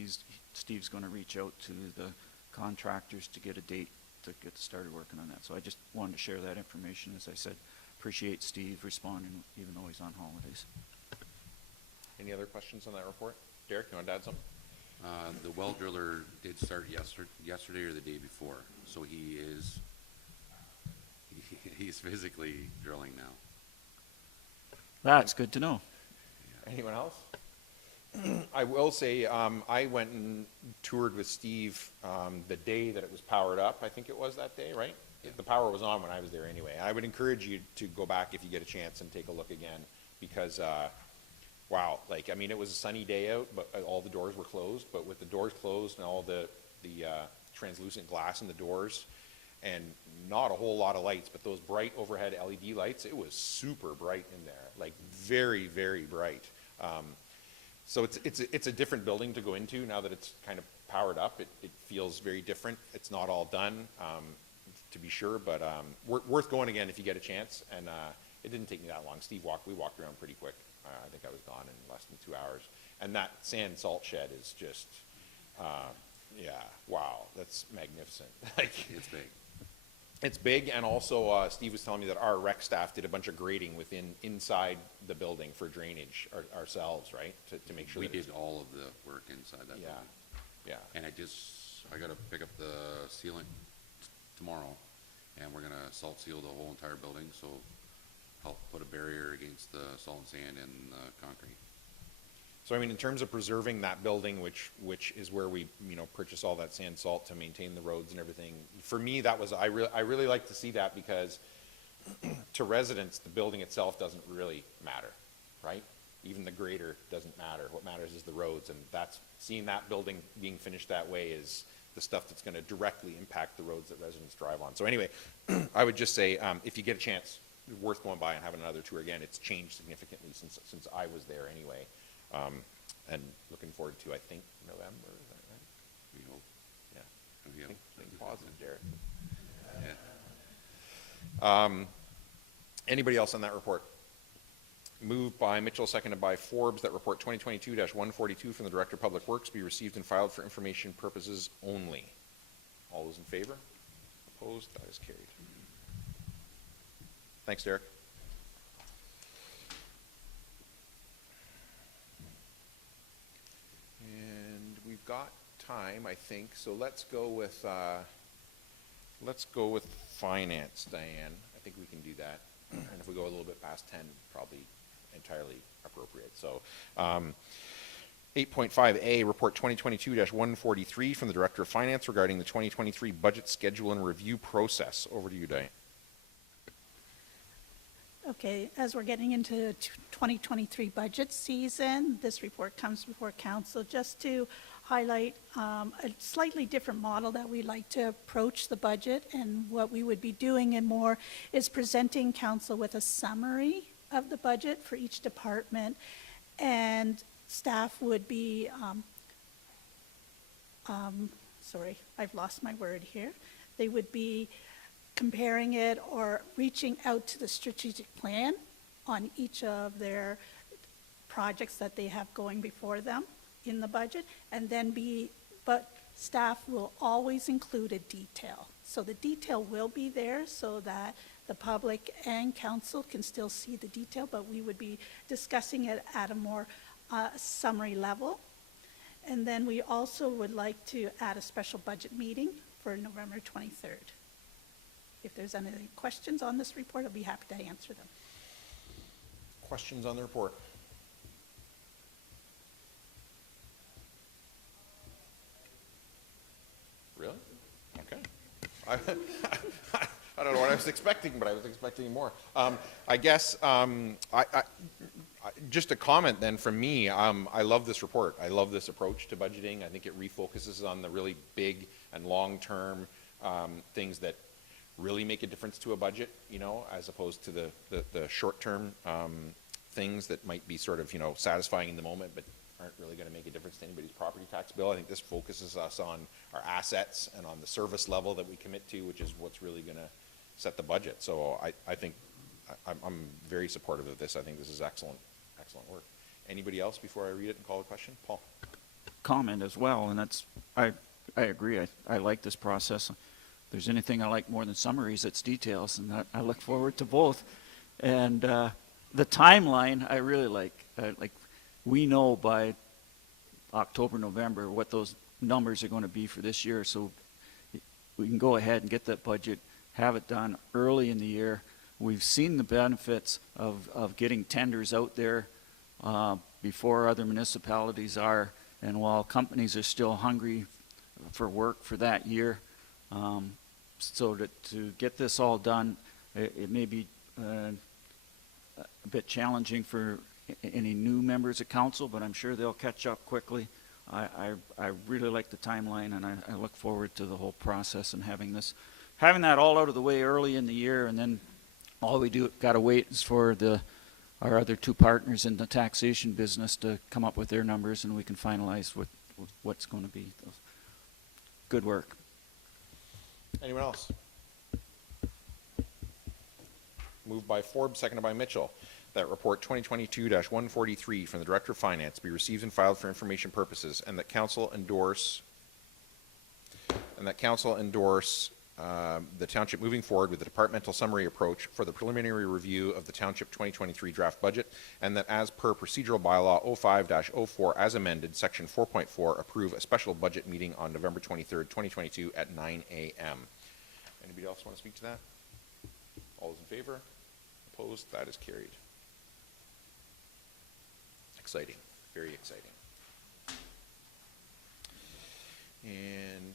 Steve's going to reach out to the contractors to get a date to get started working on that. So I just wanted to share that information. As I said, appreciate Steve responding even though he's on holidays. Any other questions on that report? Derek, you want to add something? The well driller did start yesterday or the day before, so he's physically drilling now. That's good to know. Anyone else? I will say, I went and toured with Steve the day that it was powered up. I think it was that day, right? Yeah. The power was on when I was there anyway. I would encourage you to go back if you get a chance and take a look again, because wow, like, I mean, it was a sunny day out, but all the doors were closed. But with the doors closed and all the translucent glass in the doors, and not a whole lot of lights, but those bright overhead LED lights, it was super bright in there, like very, very bright. So it's a different building to go into now that it's kind of powered up. It feels very different. It's not all done, to be sure, but worth going again if you get a chance. And it didn't take me that long. We walked around pretty quick. I think I was gone in less than 2 hours. And that sand salt shed is just, yeah, wow, that's magnificent. Like, It's big. it's big, and also Steve was telling me that our rec staff did a bunch of grading inside the building for drainage ourselves, right? To make sure We that did all of the work inside that yeah, building. yeah. And I got to pick up the sealant tomorrow, and we're going to salt seal the whole entire building, so help put a barrier against the salt and sand and concrete. So I mean, in terms of preserving that building, which is where we purchase all that sand salt to maintain the roads and everything. For me, that was I really like to see that, because to residents, the building itself doesn't really matter, right? Even the grader doesn't matter. What matters is the roads, and seeing that building being finished that way is the stuff that's going to directly impact the roads that residents drive on. So anyway, I would just say, if you get a chance, worth going by and having another tour again. It's changed significantly since I was there anyway. And looking forward to, I think, November, is that right? We hope. Yeah. Yeah. Think positive, Derek. Yeah. Anybody else on that report? Moved by Mitchell, seconded by Forbes, that report 2022-142 from the Director of Public Works be received and filed for information purposes only. All those in favor? Opposed? That is carried. Thanks, Derek. And we've got time, I think, so let's go with finance, Diane. I think we can do that. And if we go a little bit past 10, probably entirely appropriate. So 8.5A, report 2022-143 from the Director of Finance regarding the 2023 budget schedule and review process. Over to you, Diane. Okay, as we're getting into 2023 budget season, this report comes before council just to highlight a slightly different model that we like to approach the budget, and what we would be doing and more is presenting council with a summary of the budget for each department, and staff would be, sorry, I've lost my word here. They would be comparing it or reaching out to the strategic plan on each of their projects that they have going before them in the budget, and then but staff will always include a detail. So the detail will be there so that the public and council can still see the detail, but we would be discussing it at a more summary level. And then we also would like to add a special budget meeting for November 23rd. If there's any questions on this report, I'll be happy to answer them. Questions on the report? Really? Okay. I don't know what I was expecting, but I was expecting more. I guess just a comment then from me. I love this report. I love this approach to budgeting. I think it refocuses on the really big and long-term things that really make a difference to a budget, you know, as opposed to the short-term things that might be sort of, you know, satisfying in the moment, but aren't really going to make a difference to anybody's property tax bill. I think this focuses us on our assets and on the service level that we commit to, which is what's really going to set the budget. So I think I'm very supportive of this. I think this is excellent work. Anybody else before I read it and call a question? Paul. Comment as well, and that's, I agree. I like this process. If there's anything I like more than summaries, it's details, and I look forward to both. And the timeline I really like. We know by October, November what those numbers are going to be for this year, so we can go ahead and get that budget, have it done early in the year. We've seen the benefits of getting tenders out there before other municipalities are, and while companies are still hungry for work for that year, so to get this all done, it may be a bit challenging for any new members of council, but I'm sure they'll catch up quickly. I really like the timeline, and I look forward to the whole process and having that all out of the way early in the year, and then all we got to wait is for our other two partners in the taxation business to come up with their numbers, and we can finalize what's going to be. Good work. Anyone else? Moved by Forbes, seconded by Mitchell, that report 2022-143 from the Director of Finance be received and filed for information purposes, and that council endorse the township moving forward with the departmental summary approach for the preliminary review of the township 2023 draft budget, and that as per procedural bylaw 05-04 as amended, section 4.4, approve a special budget meeting on November 23rd, 2022 at 9 a.m. Anybody else want to speak to that? All those in favor? Opposed? That is carried. Exciting. Very exciting. And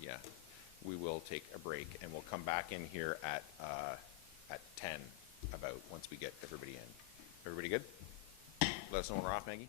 yeah, we will take a break, and we'll come back in here at 10 about once we get everybody in. Everybody good? Let us know when we're off, Maggie.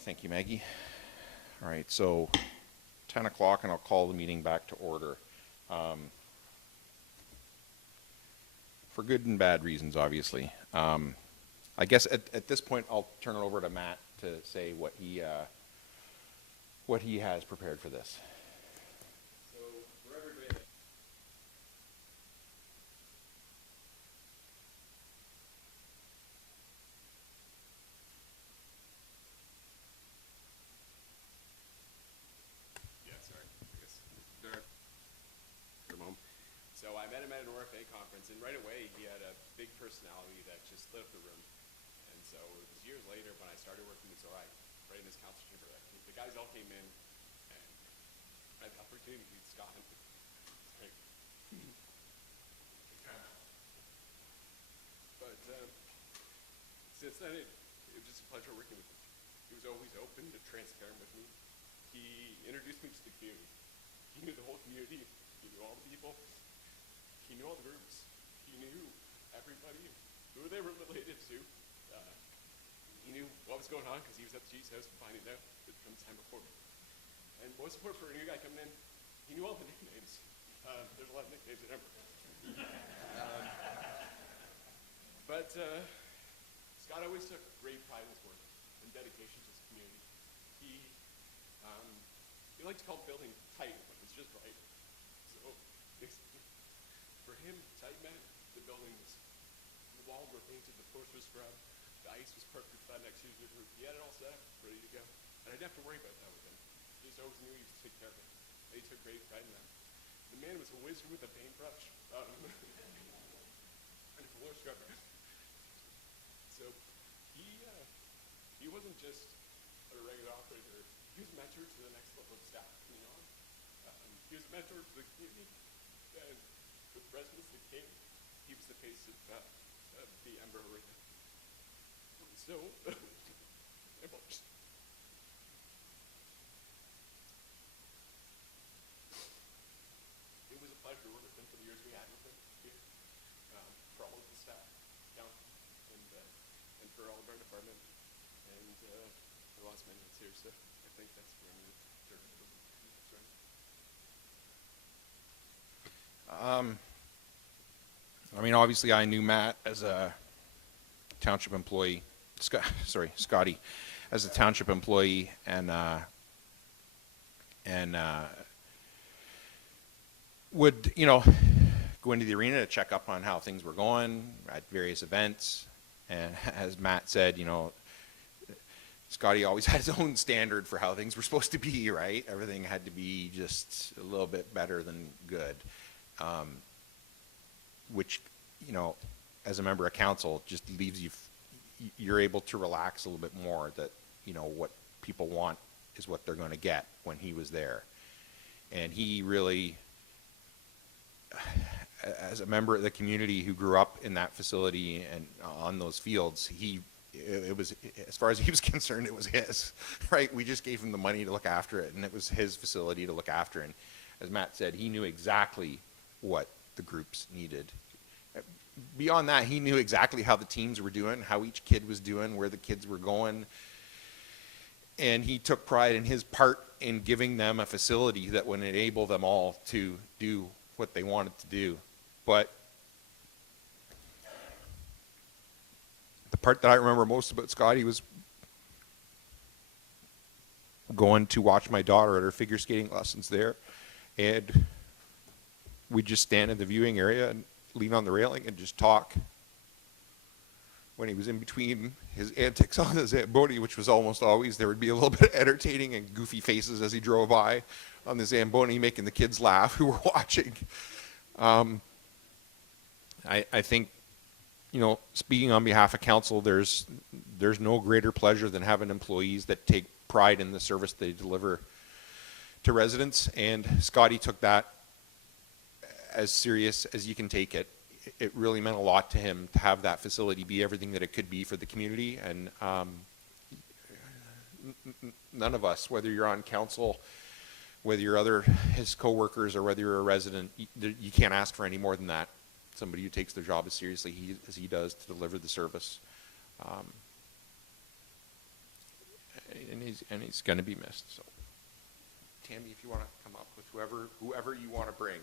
Thank you, Maggie. All right, so 10 o'clock, and I'll call the meeting back to order. For good and bad reasons, obviously. I guess at this point, I'll turn it over to Matt to say what he has prepared for this. So, for everybody. Yeah, sorry. I guess. So I met him at an ORFA conference, and right away he had a big personality that just lit up the room. And so it was years later when I started working with Zorra, right in his council chamber, the guys all came in, and I had the opportunity to meet Scott. It's great. But since then, it was just a pleasure working with him. He was always open and transparent with me. He introduced me to the community. He knew the whole community. He knew all the people. He knew all the groups. He knew everybody, who they were related to. He knew what was going on because he was at the chief's house finding out from the time before. And most important for a new guy coming in, he knew all the nicknames. There's a lot of nicknames in Embro. But Scott always took great pride in his work and dedication to his community. He liked to call the building tight when it was just right. So for him, tight meant the building was, the walls were painted, the floors were scrubbed, the ice was perfect for that next season's roof. He had it all set up, ready to go. And I didn't have to worry about that with him. He just always knew he was to take care of it. And he took great pride in that. The man was a wizard with a paintbrush and a floor scrubber. So he wasn't just a regular operator. He was a mentor to the next level of staff coming on. He was a mentor to the community. And with the residents that came, he was the face of the Embro area. So, it was a pleasure to work with him for the years we had with him here, for all of the staff, council, and for all of our department, and the last minutes here. So I think that's where I'm going to start. I mean, obviously, I knew Matt as a township employee. Scotty, as a township employee, and would go into the arena to check up on how things were going at various events. And as Matt said, Scotty always had his own standard for how things were supposed to be. Right, everything had to be just a little bit better than good. Which, as a member of council, just leaves you're able to relax a little bit more that, what people want is what they're going to get when he was there. And he really, as a member of the community who grew up in that facility and on those fields, it was, as far as he was concerned, it was his, right? We just gave him the money to look after it, and it was his facility to look after. And as Matt said, he knew exactly what the groups needed. Beyond that, he knew exactly how the teams were doing, how each kid was doing, where the kids were going. And he took pride in his part in giving them a facility that would enable them all to do what they wanted to do. But the part that I remember most about Scotty was going to watch my daughter at her figure skating lessons there. And we'd just stand in the viewing area and lean on the railing and just talk. When he was in between his antics on the Zamboni, which was almost always, there would be a little bit of entertaining and goofy faces as he drove by on the Zamboni, making the kids laugh who were watching. I think, speaking on behalf of council, there's no greater pleasure than having employees that take pride in the service they deliver to residents. And Scotty took that as serious as you can take it. It really meant a lot to him to have that facility be everything that it could be for the community. And none of us, whether you're on council, whether you're his coworkers, or whether you're a resident, you can't ask for any more than that. Somebody who takes their job as seriously as he does to deliver the service. and he's going to be missed. So, Tammy, if you want to come up with whoever you want to bring.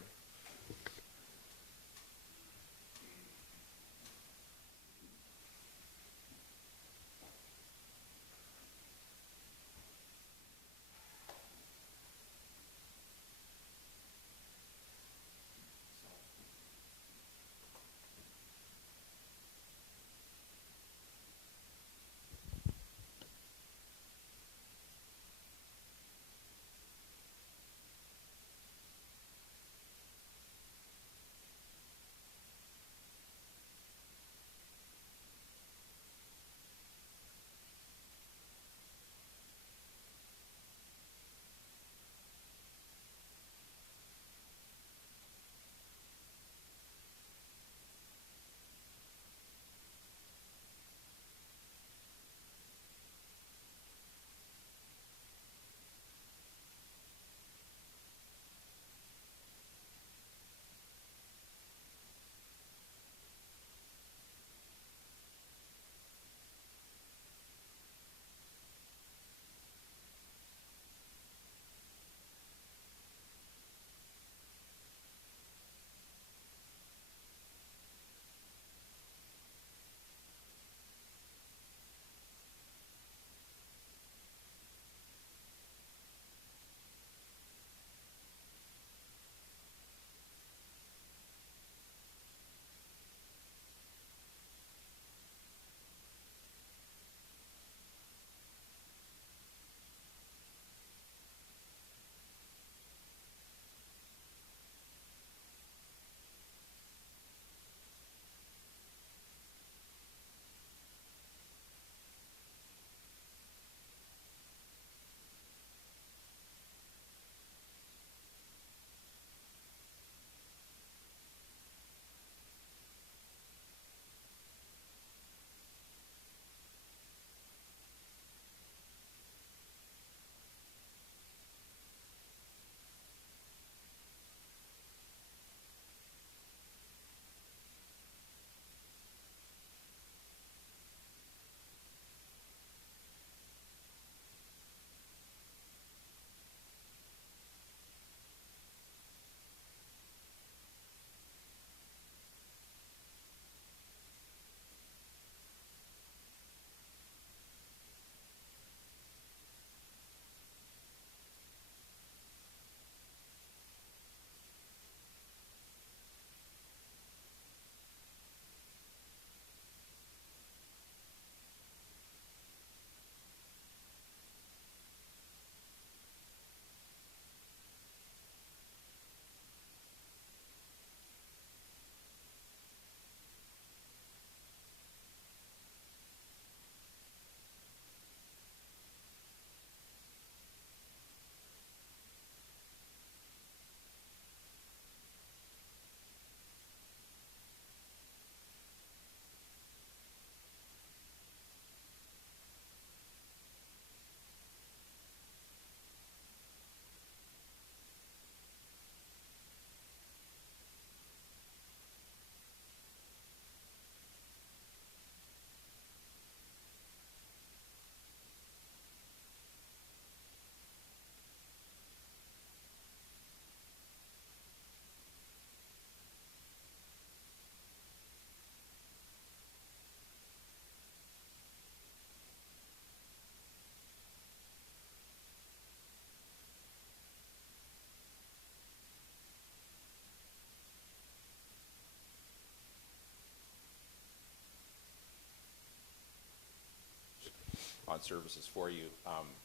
On services for you,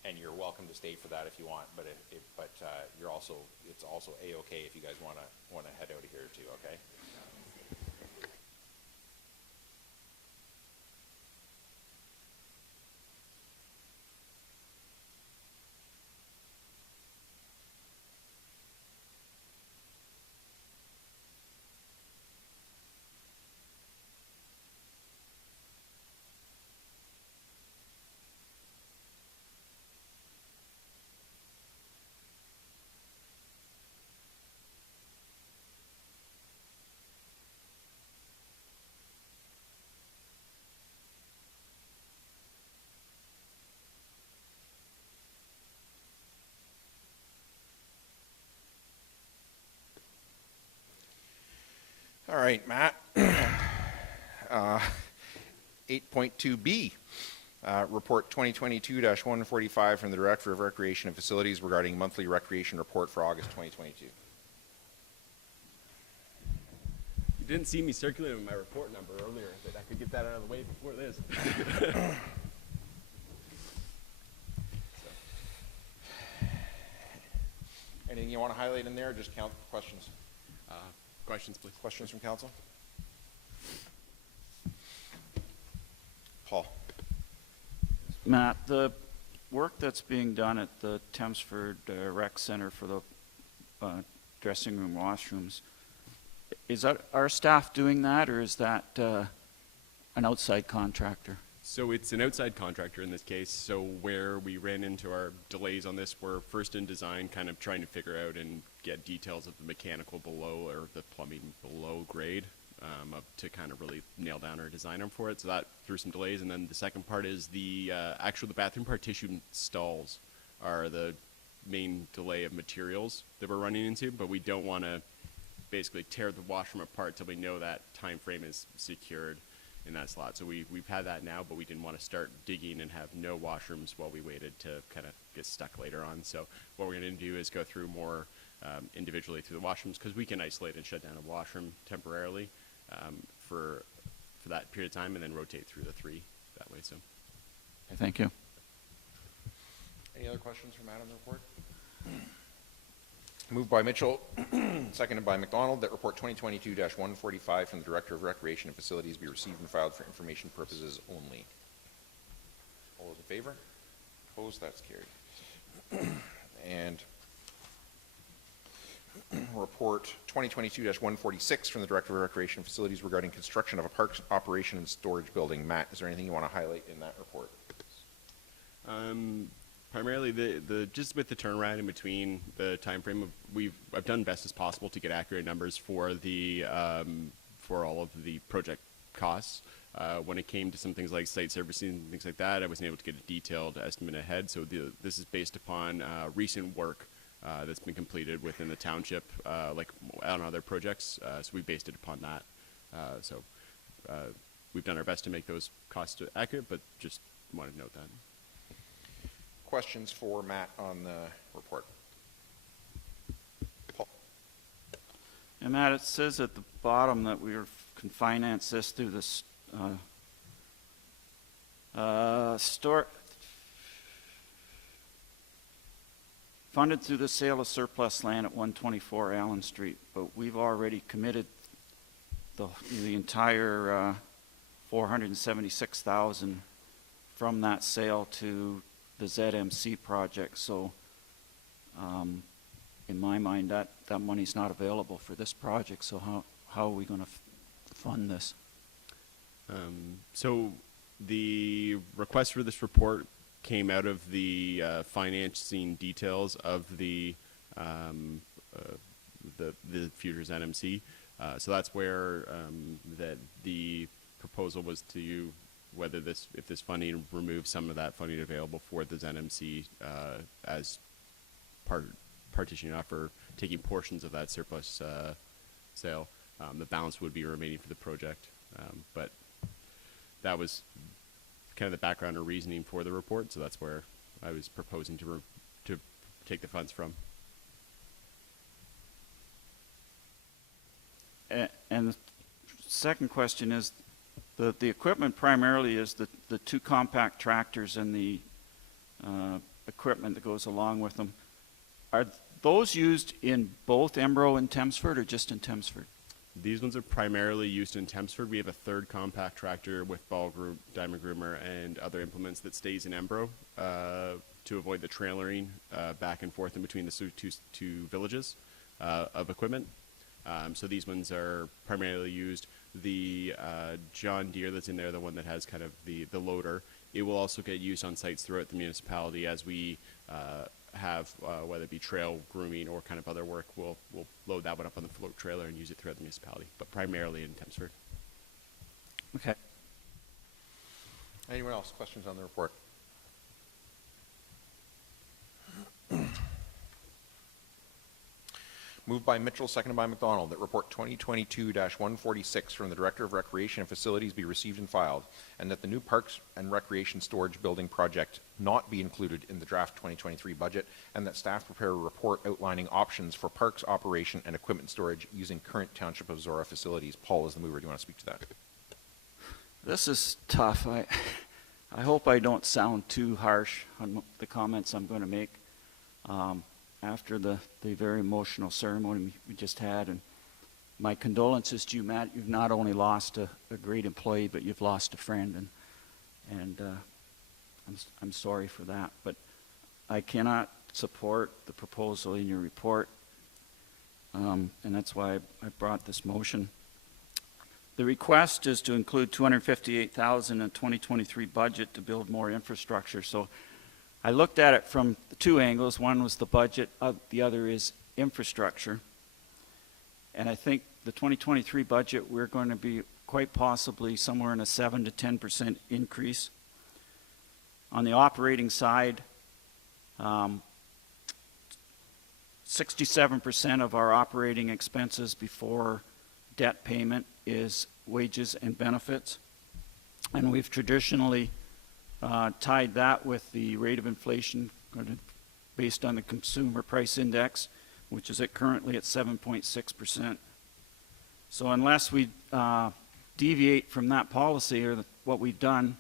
and you're welcome to stay for that if you want. But you're also, it's also a-okay if you guys want to head out of here too. Okay. All right, Matt. 8.2B, Report 2022-145 from the Director of Recreation and Facilities regarding monthly recreation report for August 2022. You didn't see me circulating my report number earlier, but I could get that out of the way before this. Anything you want to highlight in there, or just count questions? Questions, please. Questions from council? Paul. Matt, the work that's being done at the Thamesford Rec Center for the dressing room washrooms, is that our staff doing that, or is that an outside contractor? So it's an outside contractor in this case. So where we ran into our delays on this, we're first in design, kind of trying to figure out and get details of the mechanical below or the plumbing below grade up to kind of really nail down our design for it. So that threw some delays. And then the second part is the bathroom partition stalls are the main delay of materials that we're running into, but we don't want to basically tear the washroom apart till we know that time frame is secured in that slot. So we've had that now, but we didn't want to start digging and have no washrooms while we waited to kind of get stuck later on. So what we're going to do is go through more individually through the washrooms, because we can isolate and shut down a washroom temporarily for that period of time, and then rotate through the three that way. So Thank you. Any other questions from Matt on the report? Moved by Mitchell, seconded by McDonald, that report 2022-145 from the Director of Recreation and Facilities be received and filed for information purposes only. All those in favor? Opposed? That's carried. And report 2022-146 from the Director of Recreation and Facilities regarding construction of a parks operation and storage building. Matt, is there anything you want to highlight in that report? Primarily, the just with the turnaround in between the time frame of I've done best as possible to get accurate numbers for the for all of the project costs. When it came to some things like site servicing and things like that, I wasn't able to get a detailed estimate ahead. So this is based upon recent work that's been completed within the township, like on other projects. So we based it upon that. We've done our best to make those costs accurate, but just wanted to note that. Questions for Matt on the report? Paul. And Matt, it says at the bottom that we can finance this through this funded through the sale of surplus land at 124 Allen Street, but we've already committed the entire $476,000 from that sale to the ZMC project. So in my mind, that money's not available for this project. So how are we going to fund this? So the request for this report came out of the financing details of the Futures NMC. So that's where the proposal was to whether if this funding removes some of that funding available for the NMC as partitioning off or taking portions of that surplus sale. The balance would be remaining for the project, but that was kind of the background or reasoning for the report. So that's where I was proposing to take the funds from. And the second question is, the equipment primarily is the two compact tractors and the equipment that goes along with them. Are those used in both Embro and Thamesford, or just in Thamesford? These ones are primarily used in Thamesford. We have a third compact tractor with ball group, diamond groomer, and other implements that stays in Embro to avoid the trailering back and forth in between the two villages of equipment. So these ones are primarily used. The John Deere that's in there, the one that has kind of the loader, it will also get used on sites throughout the municipality as we have, whether it be trail grooming or kind of other work, we'll load that one up on the float trailer and use it throughout the municipality, but primarily in Thamesford. Okay. Anyone else? Questions on the report? Moved by Mitchell, seconded by McDonald, that report 2022-146 from the Director of Recreation and Facilities be received and filed, and that the new Parks and Recreation Storage Building project not be included in the draft 2023 budget, and that staff prepare a report outlining options for parks operation and equipment storage using current Township of Zorra facilities. Paul is the mover. Do you want to speak to that? This is tough. I hope I don't sound too harsh on the comments I'm going to make. After the very emotional ceremony we just had, and my condolences to you, Matt. You've not only lost a great employee, but you've lost a friend, and I'm sorry for that. But I cannot support the proposal in your report, and that's why I brought this motion. The request is to include $258,000 in the 2023 budget to build more infrastructure. So I looked at it from two angles. One was the budget, the other is infrastructure. And I think the 2023 budget, we're going to be quite possibly somewhere in a 7 to 10% increase. On the operating side, 67% of our operating expenses before debt payment is wages and benefits. And we've traditionally tied that with the rate of inflation based on the Consumer Price Index, which is currently at 7.6%. So unless we deviate from that policy or what we've done,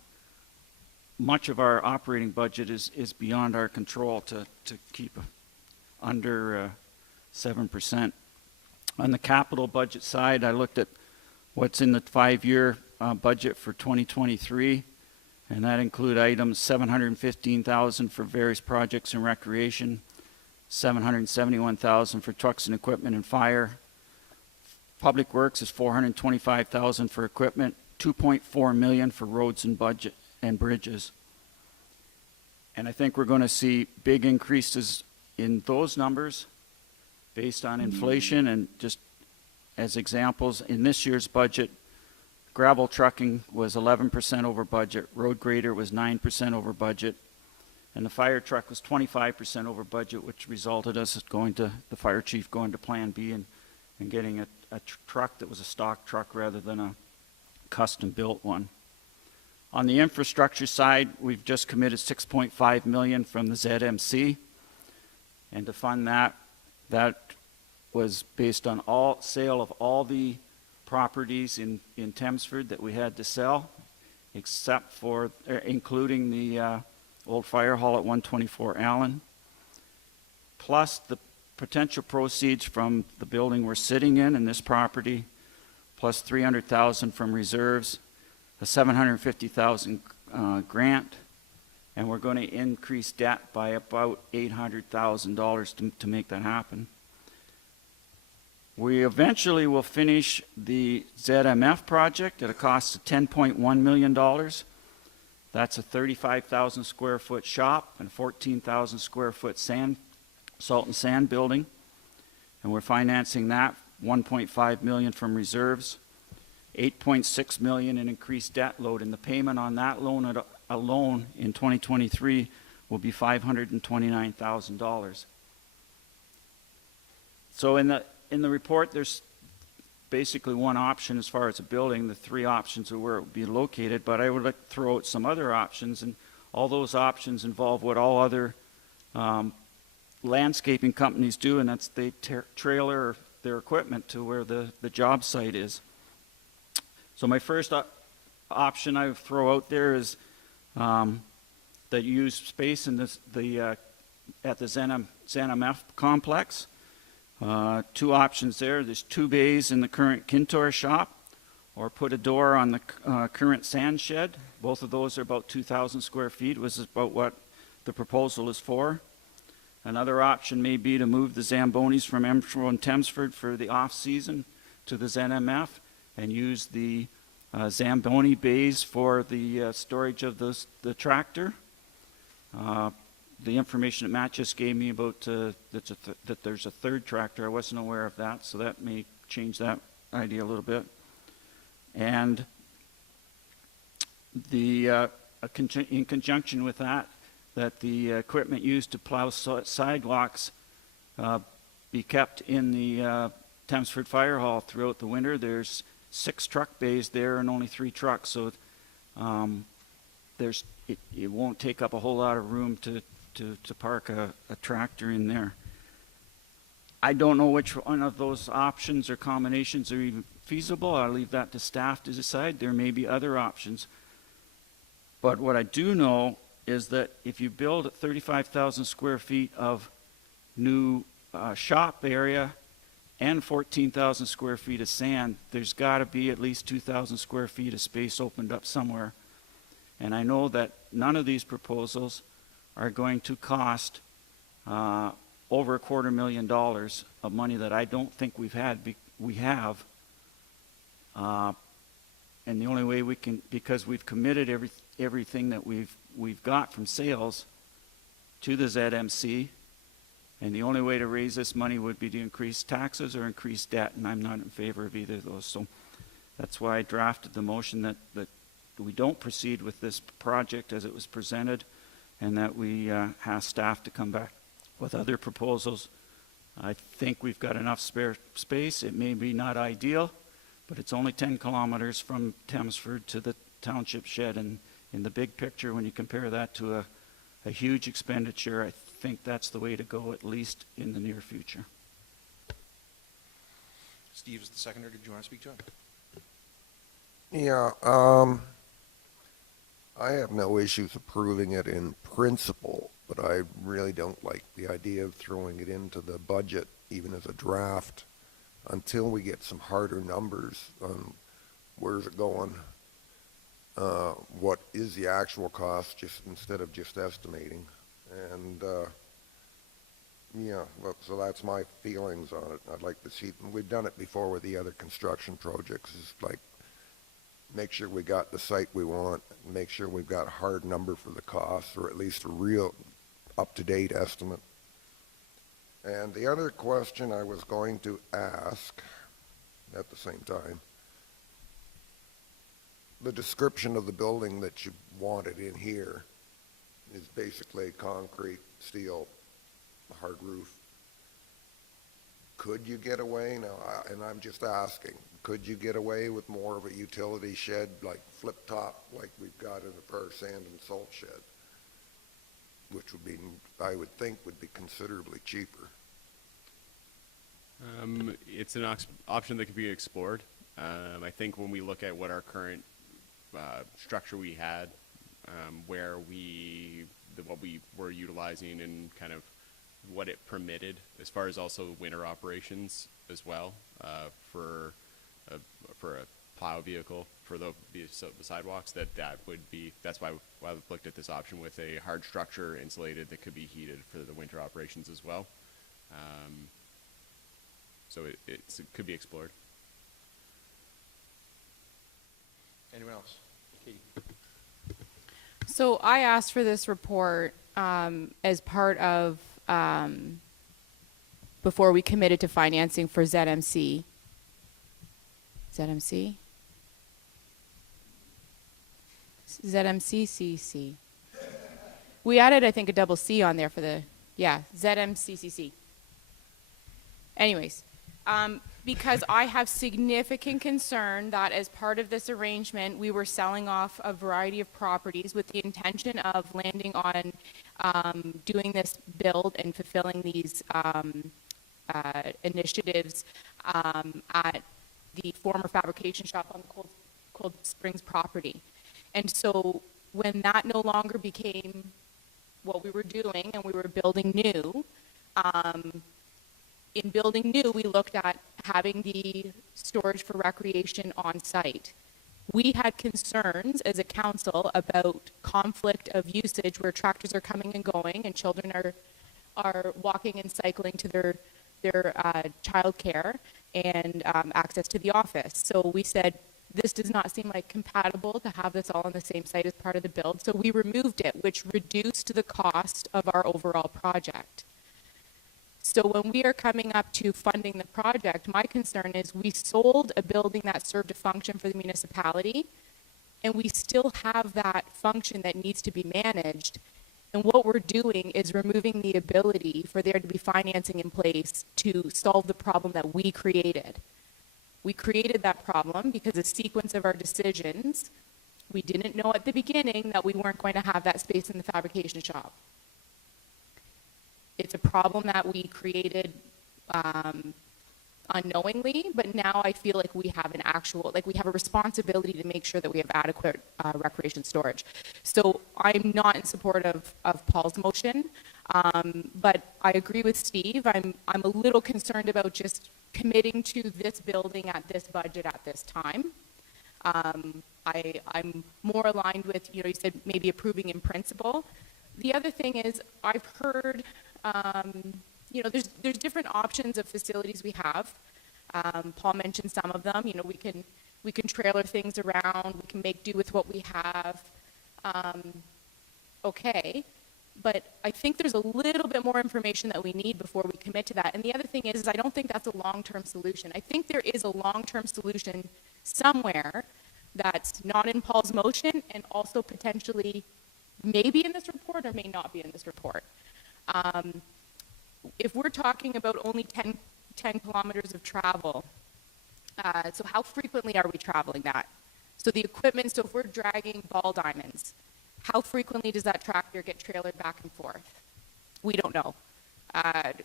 much of our operating budget is beyond our control to keep under 7%. On the capital budget side, I looked at what's in the 5-year budget for 2023. And that include items $715,000 for various projects in recreation, $771,000 for trucks and equipment and fire. Public Works is $425,000 for equipment, $2.4 million for roads and budget and bridges. And I think we're going to see big increases in those numbers based on inflation. And just as examples, in this year's budget, gravel trucking was 11% over budget, road grader was 9% over budget, and the fire truck was 25% over budget, which resulted us the fire chief going to Plan B and getting a truck that was a stock truck rather than a custom-built one. On the infrastructure side, we've just committed $6.5 million from the ZMC, and to fund that was based on sale of all the properties in Thamesford that we had to sell, except for including the old fire hall at 124 Allen, plus the potential proceeds from the building we're sitting in this property, plus $300,000 from reserves, a $750,000 grant, and we're going to increase debt by about $800,000 to make that happen. We eventually will finish the ZMF project at a cost of $10.1 million. That's a 35,000 square foot shop and a 14,000 square foot salt and sand building. And we're financing that, $1.5 million from reserves, $8.6 million in increased debt load. And the payment on that loan alone in 2023 will be $529,000. So in the report, there's basically one option as far as a building, the three options of where it would be located, but I would like to throw out some other options, and all those options involve what all other landscaping companies do, and that's they trailer their equipment to where the job site is. So my first option I would throw out there is that you use space in at the ZMF complex. Two options there. There's 2 bays in the current Kintor shop, or put a door on the current sand shed. Both of those are about 2,000 square feet, which is about what the proposal is for. Another option may be to move the Zambonis from Embro and Thamesford for the off-season to the ZMF and use the Zamboni bays for the storage of the tractor. The information that Matt just gave me about that there's a third tractor, I wasn't aware of that, so that may change that idea a little bit. And in conjunction with that the equipment used to plow sidewalks be kept in the Thamesford Fire Hall throughout the winter. There's 6 truck bays there and only 3 trucks, so it won't take up a whole lot of room to park a tractor in there. I don't know which one of those options or combinations are even feasible. I'll leave that to staff to decide. There may be other options. But what I do know is that if you build 35,000 square feet of new shop area and 14,000 square feet of sand, there's got to be at least 2,000 square feet of space opened up somewhere. And I know that none of these proposals are going to cost over $250,000 of money that I don't think we have. And the only way we can, because we've committed everything that we've got from sales to the ZMC, and the only way to raise this money would be to increase taxes or increase debt, and I'm not in favor of either of those. So that's why I drafted the motion that we don't proceed with this project as it was presented, and that we ask staff to come back with other proposals. I think we've got enough spare space. It may be not ideal, but it's only 10 kilometers from Thamesford to the township shed, and in the big picture, when you compare that to a huge expenditure, I think that's the way to go, at least in the near future. Steve is the seconder. Did you want to speak to it? Yeah, I have no issues approving it in principle, but I really don't like the idea of throwing it into the budget, even as a draft, until we get some harder numbers on where's it going, what is the actual cost, just instead of just estimating. And yeah, well, so that's my feelings on it. I'd like to see, we've done it before with the other construction projects, is like make sure we got the site we want, make sure we've got a hard number for the cost, or at least a real up-to-date estimate. And the other question I was going to ask at the same time, the description of the building that you wanted in here is basically concrete, steel, hard roof. Could you get away now, and I'm just asking, could you get away with more of a utility shed, like flip top, like we've got in our sand and salt shed, which would be, I would think, would be considerably cheaper? It's an option that could be explored. I think when we look at what our current structure we had, where what we were utilizing and kind of what it permitted, as far as also winter operations as well, for a plow vehicle for the sidewalks, that would be, that's why we've looked at this option with a hard structure insulated that could be heated for the winter operations as well. So it could be explored. Anyone else? Katie? So I asked for this report as part of, before we committed to financing for ZMC. ZMC? ZMCCC. We added, I think, a double C on there for the, yeah, ZMCCC. Anyways, because I have significant concern that as part of this arrangement, we were selling off a variety of properties with the intention of landing on doing this build and fulfilling these initiatives at the former fabrication shop on the Cold Springs property. And so when that no longer became what we were doing and we were building new, in building new, we looked at having the storage for recreation on site. We had concerns as a council about conflict of usage where tractors are coming and going and children are walking and cycling to their childcare and access to the office. So we said, this does not seem like compatible to have this all on the same site as part of the build. So we removed it, which reduced the cost of our overall project. So when we are coming up to funding the project, my concern is we sold a building that served a function for the municipality, and we still have that function that needs to be managed. And what we're doing is removing the ability for there to be financing in place to solve the problem that we created. We created that problem because a sequence of our decisions, we didn't know at the beginning that we weren't going to have that space in the fabrication shop. It's a problem that we created unknowingly, but now I feel like we have an actual, like we have a responsibility to make sure that we have adequate recreation storage. So I'm not in support of Paul's motion, but I agree with Steve. I'm a little concerned about just committing to this building at this budget at this time. I'm more aligned with, you said maybe approving in principle. The other thing is I've heard, there's different options of facilities we have. Paul mentioned some of them. We can trailer things around. We can make do with what we have. Okay, but I think there's a little bit more information that we need before we commit to that. And the other thing is I don't think that's a long-term solution. I think there is a long-term solution somewhere that's not in Paul's motion and also potentially maybe in this report or may not be in this report. If we're talking about only 10 kilometers of travel, so how frequently are we traveling that? So the equipment, so if we're dragging ball diamonds, how frequently does that tractor get trailered back and forth? We don't know.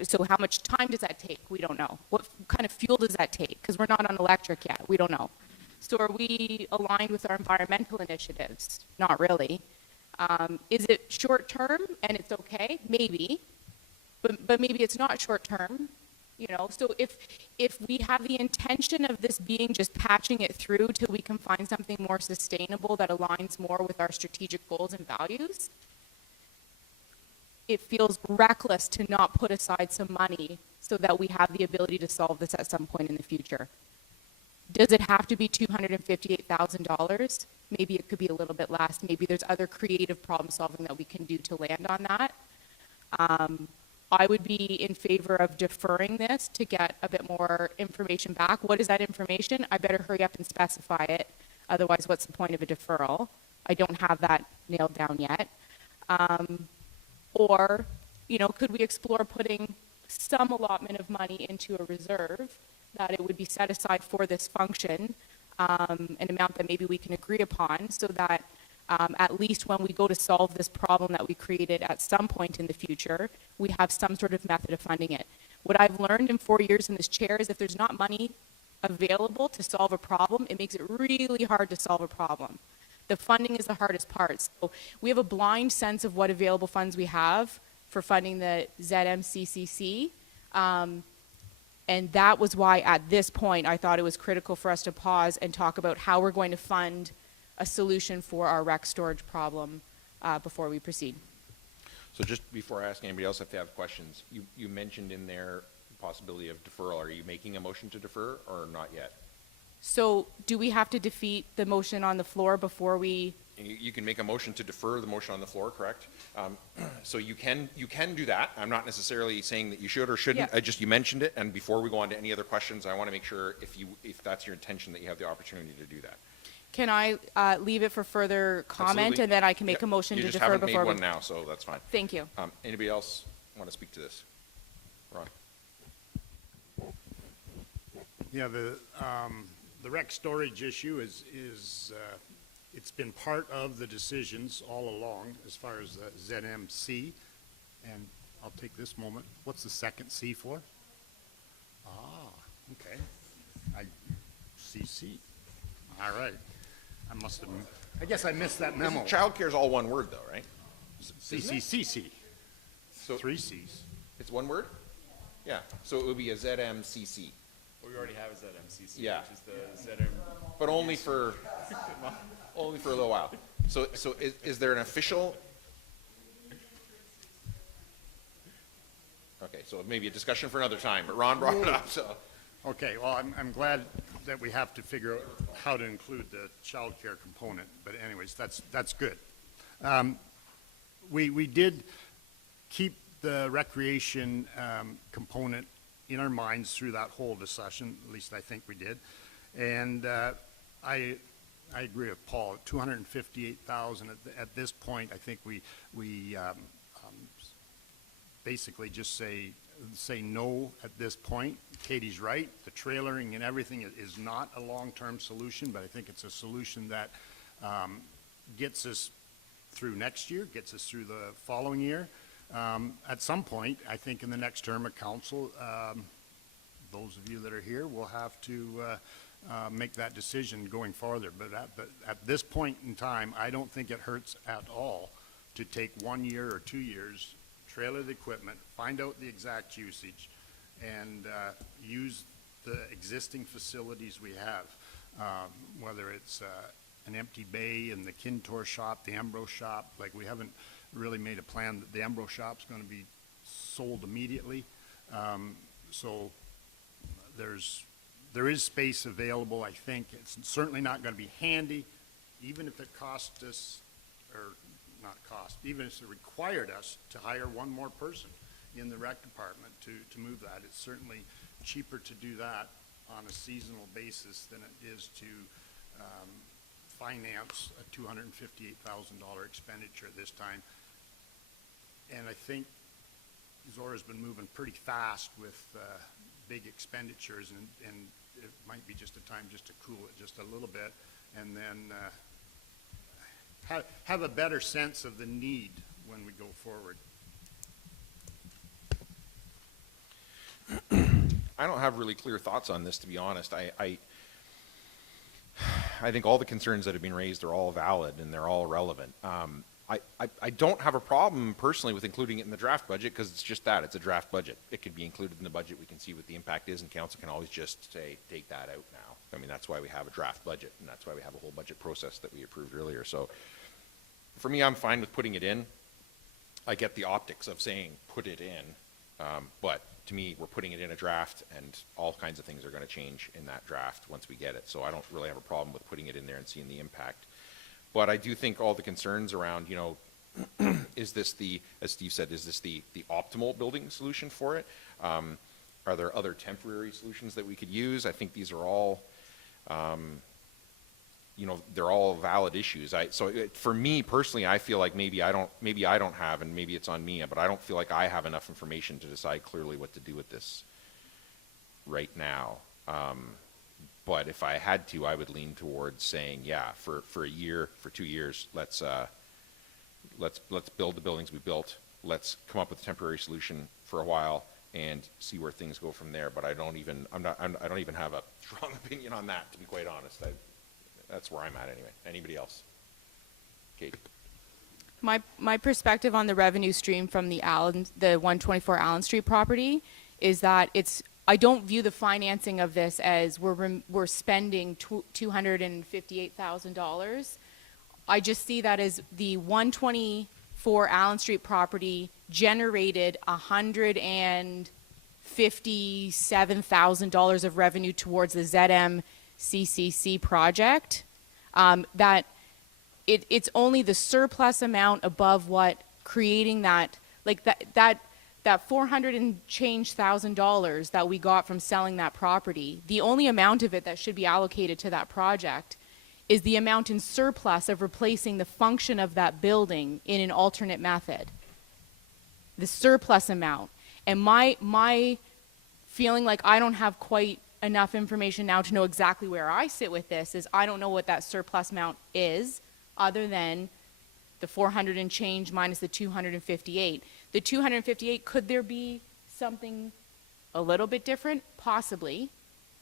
So how much time does that take? We don't know. What kind of fuel does that take? Because we're not on electric yet. We don't know. So are we aligned with our environmental initiatives? Not really. Is it short term and it's okay? Maybe. But maybe it's not short term. So if we have the intention of this being just patching it through till we can find something more sustainable that aligns more with our strategic goals and values, it feels reckless to not put aside some money so that we have the ability to solve this at some point in the future. Does it have to be $258,000? Maybe it could be a little bit less. Maybe there's other creative problem solving that we can do to land on that. I would be in favor of deferring this to get a bit more information back. What is that information? I better hurry up and specify it. Otherwise, what's the point of a deferral? I don't have that nailed down yet. Or, could we explore putting some allotment of money into a reserve that it would be set aside for this function, an amount that maybe we can agree upon so that at least when we go to solve this problem that we created at some point in the future, we have some sort of method of funding it. What I've learned in 4 years in this chair is if there's not money available to solve a problem, it makes it really hard to solve a problem. The funding is the hardest part. So we have a blind sense of what available funds we have for funding the ZMCCC. And that was why at this point I thought it was critical for us to pause and talk about how we're going to fund a solution for our rec storage problem before we proceed. So just before I ask anybody else if they have questions, you mentioned in there the possibility of deferral. Are you making a motion to defer or not yet? So do we have to defeat the motion on the floor before we? You can make a motion to defer the motion on the floor, correct? So you can do that. I'm not necessarily saying that you should or shouldn't. Yeah. You mentioned it, and before we go on to any other questions, I want to make sure if that's your intention that you have the opportunity to do that. Can I leave it for further comment, Absolutely. and then I can make a motion to defer before? You just haven't made one now, so that's fine. Thank you. Anybody else want to speak to this? Ron? Yeah, the rec storage issue is it's been part of the decisions all along as far as the ZMC, and I'll take this moment. What's the second C for? Ah, okay. CC. All right. I guess I missed that memo. Childcare is all one word, though, right? CCCC. So 3 C's. It's one word? Yeah. So it would be a ZMCC. Well, we already have a ZMCC, Yeah. which is the ZM. But only for a little while. So is there an official? Okay, so maybe a discussion for another time, but Ron brought it up, so. Okay, well, I'm glad that we have to figure out how to include the child care component, but anyways, that's good. We did keep the recreation component in our minds through that whole discussion, at least I think we did. And I agree with Paul, 258,000 at this point. I think we basically just say no at this point. Katie's right, the trailering and everything is not a long-term solution, but I think it's a solution that gets us through next year, gets us through the following year. At some point, I think in the next term of council, those of you that are here will have to make that decision going farther. But at this point in time, I don't think it hurts at all to take 1 year or 2 years, trailer the equipment, find out the exact usage, and use the existing facilities we have, whether it's an empty bay in the Kintor shop, the Embro shop. Like, we haven't really made a plan that the Embro shop's going to be sold immediately. So there is space available, I think. It's certainly not going to be handy, even if it cost us, or not cost, even if it required us to hire one more person in the rec department to move that. It's certainly cheaper to do that on a seasonal basis than it is to finance a $258,000 expenditure at this time. And I think Zorra's been moving pretty fast with big expenditures, and it might be just a time just to cool it just a little bit, and then have a better sense of the need when we go forward. I don't have really clear thoughts on this, to be honest. I think all the concerns that have been raised are all valid and they're all relevant. I don't have a problem personally with including it in the draft budget, because it's just that, it's a draft budget. It could be included in the budget, we can see what the impact is, and council can always just say, take that out now. I mean, that's why we have a draft budget, and that's why we have a whole budget process that we approved earlier. So for me, I'm fine with putting it in. I get the optics of saying put it in, but to me, we're putting it in a draft, and all kinds of things are going to change in that draft once we get it. So I don't really have a problem with putting it in there and seeing the impact. But I do think all the concerns around, you know, is this the, as Steve said, is this the optimal building solution for it? Are there other temporary solutions that we could use? I think these are all, you know, they're all valid issues. For me personally, I feel like maybe I don't have, and maybe it's on me, but I don't feel like I have enough information to decide clearly what to do with this right now. But if I had to, I would lean towards saying, yeah, for a year, for 2 years, let's build the buildings we built. Let's come up with a temporary solution for a while and see where things go from there. But I don't even have a strong opinion on that, to be quite honest. That's where I'm at anyway. Anybody else? Kate. My perspective on the revenue stream from the 124 Allen Street property is that I don't view the financing of this as we're spending $258,000. I just see that as the 124 Allen Street property generated $157,000 of revenue towards the ZMCCC project. That it's only the surplus amount above what creating that, like that 400 and change thousand dollars that we got from selling that property, the only amount of it that should be allocated to that project is the amount in surplus of replacing the function of that building in an alternate method. The surplus amount. And my feeling like I don't have quite enough information now to know exactly where I sit with this is I don't know what that surplus amount is, other than the 400 and change minus the 258. The 258, could there be something a little bit different? Possibly.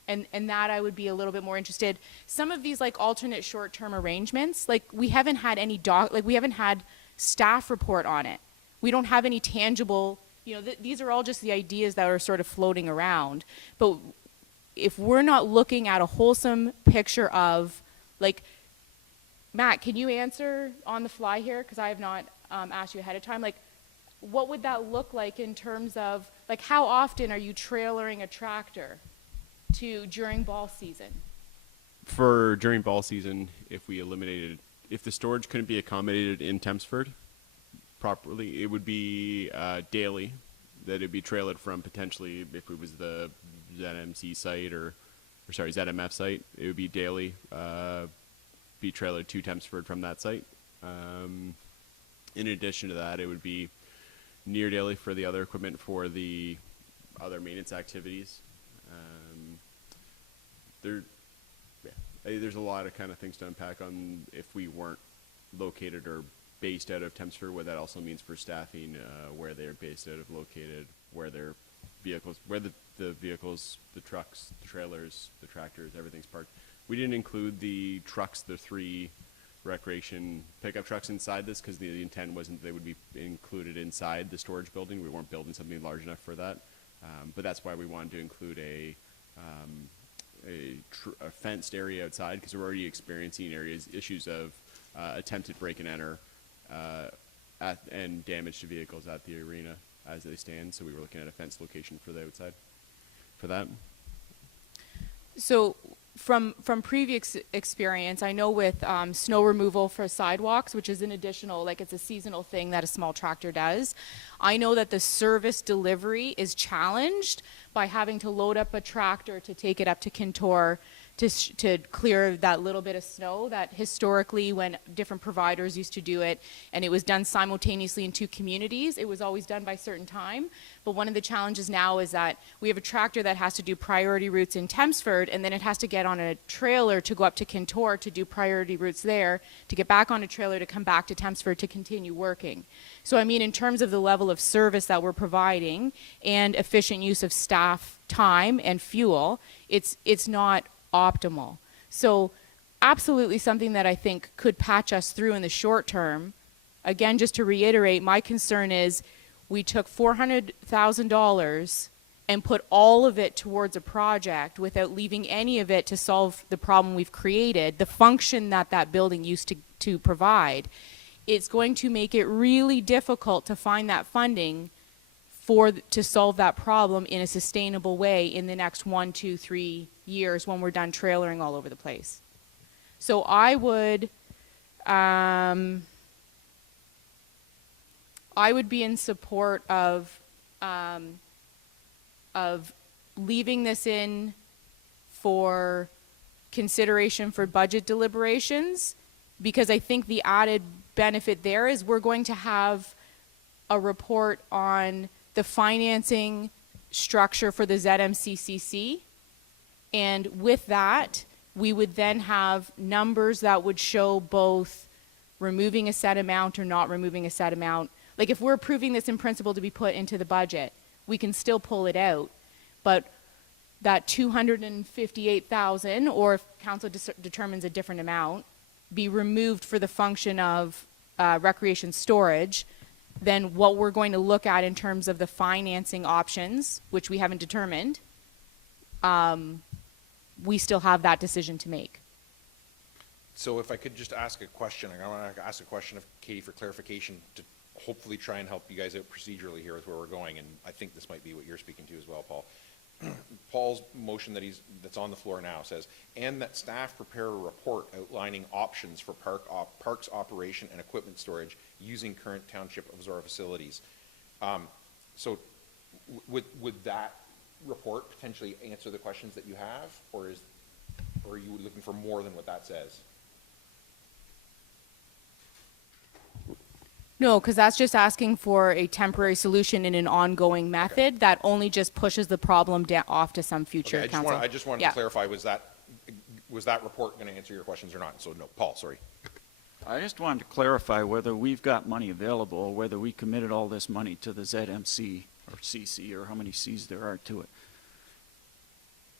And that I would be a little bit more interested. Some of these like alternate short-term arrangements, like we haven't had any we haven't had staff report on it. We don't have any tangible, you know, these are all just the ideas that are sort of floating around. But if we're not looking at a wholesome picture of, like, Matt, can you answer on the fly here? Because I have not asked you ahead of time. Like, what would that look like in terms of, like, how often are you trailering a tractor during ball season? For during ball season, if the storage couldn't be accommodated in Tempsford properly, it would be daily that it'd be trailered from, potentially, if it was the ZMC site ZMF site, it would be daily, be trailered to Tempsford from that site. In addition to that, it would be near daily for the other equipment for the other maintenance activities. There's a lot of kind of things to unpack on if we weren't located or based out of Tempsford, what that also means for staffing, where they're based out of, located, where their vehicles, where the vehicles, the trucks, the trailers, the tractors, everything's parked. We didn't include the trucks, the 3 recreation pickup trucks inside this because the intent wasn't they would be included inside the storage building. We weren't building something large enough for that. But that's why we wanted to include a fenced area outside, because we're already experiencing issues of attempted break and enter and damage to vehicles at the arena as they stand. So we were looking at a fenced location for the outside for that. So from previous experience, I know with snow removal for sidewalks, which is an additional, like it's a seasonal thing that a small tractor does, I know that the service delivery is challenged by having to load up a tractor to take it up to Kintor to clear that little bit of snow that historically, when different providers used to do it and it was done simultaneously in 2 communities, it was always done by certain time. But one of the challenges now is that we have a tractor that has to do priority routes in Tempsford, and then it has to get on a trailer to go up to Kintor to do priority routes there, to get back on a trailer to come back to Tempsford to continue working. So I mean, in terms of the level of service that we're providing and efficient use of staff time and fuel, it's not optimal. So absolutely something that I think could patch us through in the short term. Again, just to reiterate, my concern is we took $400,000 and put all of it towards a project without leaving any of it to solve the problem we've created, the function that that building used to provide. It's going to make it really difficult to find that funding to solve that problem in a sustainable way in the next 1, 2, 3 years when we're done trailering all over the place. So I would be in support of leaving this in for consideration for budget deliberations, because I think the added benefit there is we're going to have a report on the financing structure for the ZMCCC. And with that, we would then have numbers that would show both removing a set amount or not removing a set amount. Like if we're approving this in principle to be put into the budget, we can still pull it out. But that $258,000, or if council determines a different amount, be removed for the function of recreation storage, then what we're going to look at in terms of the financing options, which we haven't determined, we still have that decision to make. So if I could just ask a question, I want to ask a question of Katie for clarification to hopefully try and help you guys out procedurally here with where we're going, and I think this might be what you're speaking to as well, Paul. Paul's motion that's on the floor now says, and that staff prepare a report outlining options for parks operation and equipment storage using current Township of Zorra facilities. So would that report potentially answer the questions that you have, or are you looking for more than what that says? No, because that's just asking for a temporary solution in an ongoing method that only just pushes the problem off to some future council. I just wanted to clarify, was that report going to answer your questions or not? So no, Paul, sorry. I just wanted to clarify whether we've got money available or whether we committed all this money to the ZMC or CC or how many C's there are to it.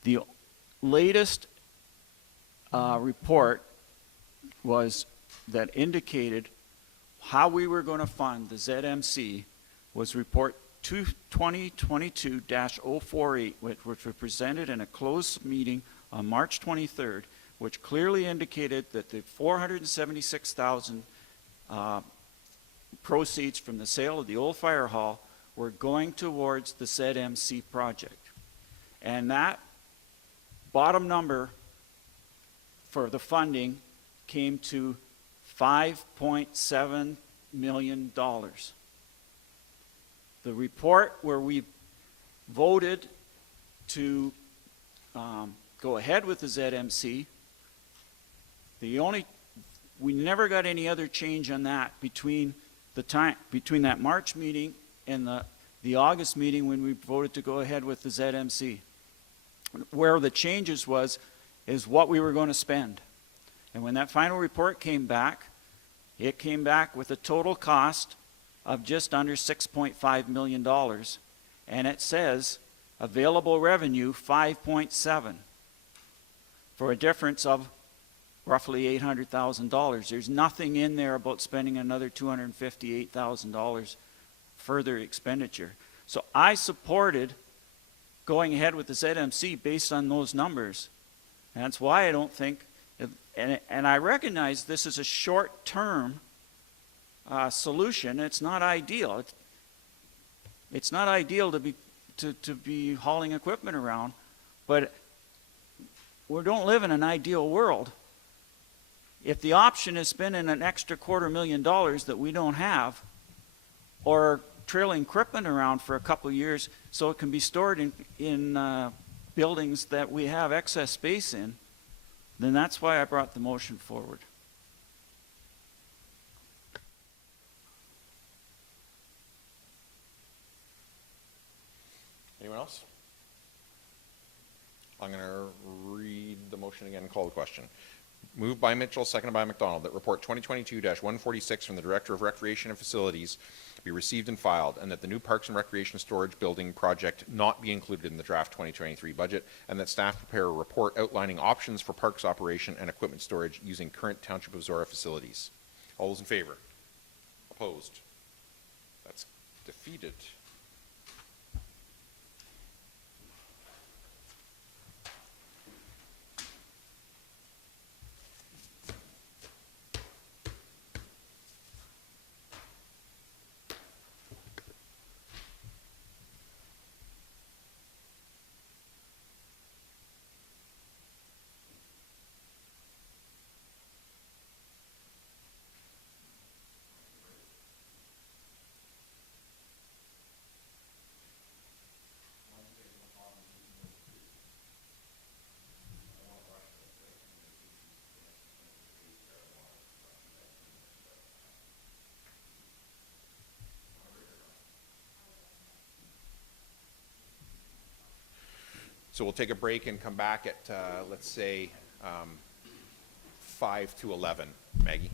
The latest report that indicated how we were going to fund the ZMC was report 2022-048, which was presented in a closed meeting on March 23rd, which clearly indicated that the $476,000 proceeds from the sale of the old fire hall were going towards the ZMC project. And that bottom number for the funding came to $5.7 million. The report where we voted to go ahead with the ZMC, we never got any other change on that between that March meeting in the August meeting when we voted to go ahead with the ZMC. Where the changes is what we were going to spend. And when that final report came back, it came back with a total cost of just under $6.5 million. And it says available revenue 5.7 for a difference of roughly $800,000. There's nothing in there about spending another $258,000 further expenditure. So I supported going ahead with the ZMC based on those numbers. And that's why I don't think, and I recognize this is a short-term solution. It's not ideal. It's not ideal to be hauling equipment around, but we don't live in an ideal world. If the option is spending an extra $250,000 that we don't have, or trailing equipment around for a couple of years so it can be stored in buildings that we have excess space in, then that's why I brought the motion forward. Anyone else? I'm going to read the motion again and call the question. Moved by Mitchell, seconded by McDonald, that report 2022-146 from the Director of Recreation and Facilities be received and filed, and that the new Parks and Recreation Storage Building project not be included in the draft 2023 budget, and that staff prepare a report outlining options for parks operation and equipment storage using current Township of Zorra facilities. All those in favor? Opposed? That's defeated. So we'll take a break and come back at, let's say, 5 to 11. Maggie?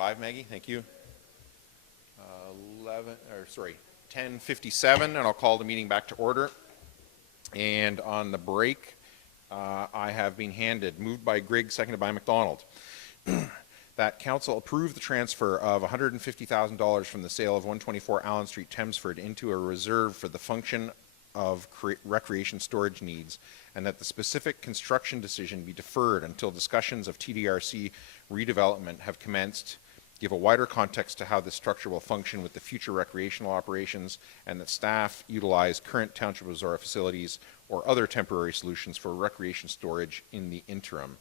live, Maggie, thank you. 10:57, and I'll call the meeting back to order. And on the break, I have been handed, moved by Grigg, seconded by McDonald, that council approve the transfer of $150,000 from the sale of 124 Allen Street, Thamesford, into a reserve for the function of recreation storage needs, and that the specific construction decision be deferred until discussions of TDRC redevelopment have commenced, give a wider context to how this structure will function with the future recreational operations, and that staff utilize current Township of Zorra facilities or other temporary solutions for recreation storage in the interim.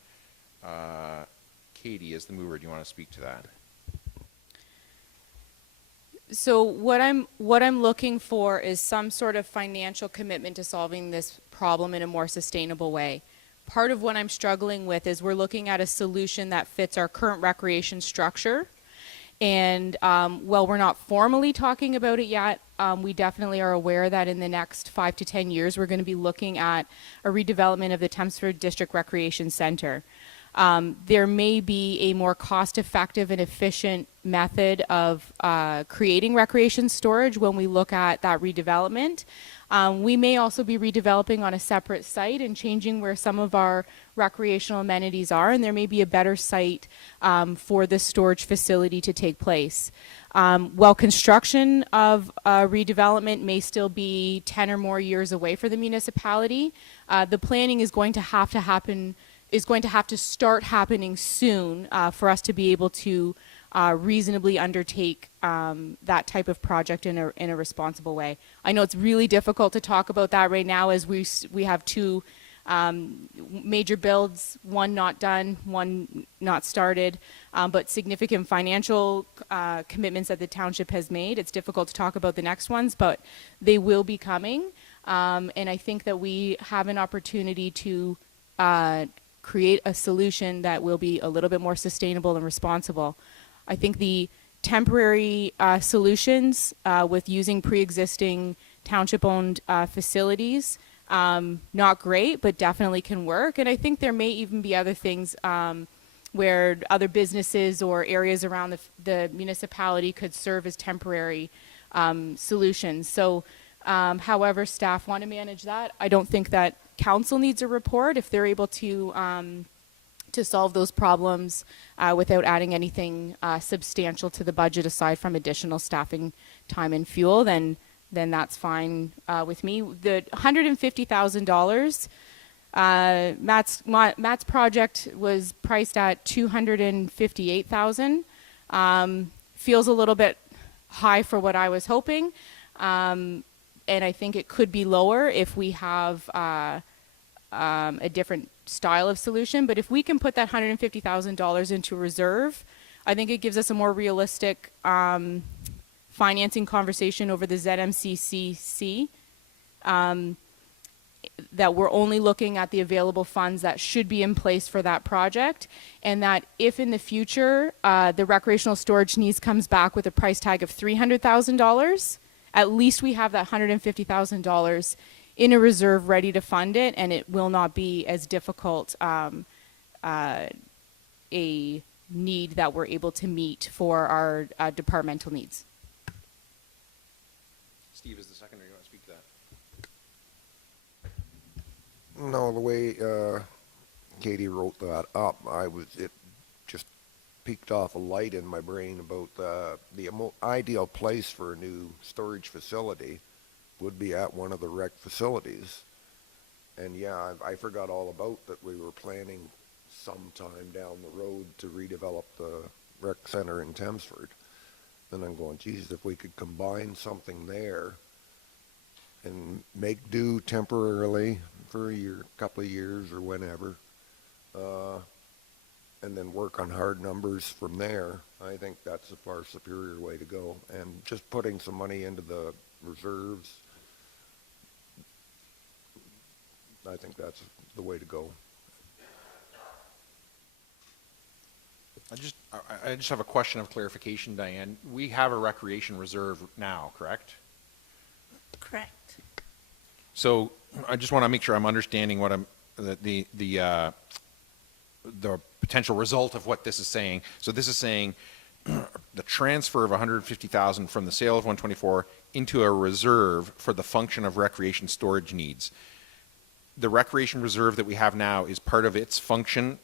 Katie, as the mover, do you want to speak to that? So what I'm looking for is some sort of financial commitment to solving this problem in a more sustainable way. Part of what I'm struggling with is we're looking at a solution that fits our current recreation structure. And while we're not formally talking about it yet, we definitely are aware that in the next 5 to 10 years, we're going to be looking at a redevelopment of the Thamesford District Recreation Center. There may be a more cost-effective and efficient method of creating recreation storage when we look at that redevelopment. We may also be redeveloping on a separate site and changing where some of our recreational amenities are, and there may be a better site for this storage facility to take place. While construction of redevelopment may still be 10 or more years away for the municipality, the planning is going to have to start happening soon for us to be able to reasonably undertake that type of project in a responsible way. I know it's really difficult to talk about that right now as we have two major builds, one not done, one not started, but significant financial commitments that the township has made. It's difficult to talk about the next ones, but they will be coming. And I think that we have an opportunity to create a solution that will be a little bit more sustainable and responsible. I think the temporary solutions with using pre-existing township-owned facilities, not great, but definitely can work. And I think there may even be other things where other businesses or areas around the municipality could serve as temporary solutions. So however staff want to manage that, I don't think that council needs a report if they're able to solve those problems without adding anything substantial to the budget aside from additional staffing time and fuel, then that's fine with me. The $150,000, Matt's project was priced at $258,000. Feels a little bit high for what I was hoping, and I think it could be lower if we have a different style of solution. But if we can put that $150,000 into a reserve, I think it gives us a more realistic financing conversation over the ZMCCC, that we're only looking at the available funds that should be in place for that project, and that if in the future the recreational storage needs comes back with a price tag of $300,000, at least we have that $150,000 in a reserve ready to fund it, and it will not be as difficult a need that we're able to meet for our departmental needs. Steve is the seconder. You want to speak to that? No, the way Katie wrote that up, it just peeked off a light in my brain about the ideal place for a new storage facility would be at one of the rec facilities. And yeah, I forgot all about that we were planning sometime down the road to redevelop the rec center in Thamesford. And I'm going, geez, if we could combine something there and make do temporarily for a year, couple of years or whenever, and then work on hard numbers from there, I think that's a far superior way to go. And just putting some money into the reserves, I think that's the way to go. I just have a question of clarification, Diane. We have a recreation reserve now, correct? Correct. So I just want to make sure I'm understanding what the potential result of what this is saying. So this is saying the transfer of 150,000 from the sale of 124 into a reserve for the function of recreation storage needs. The recreation reserve that we have now is part of its function.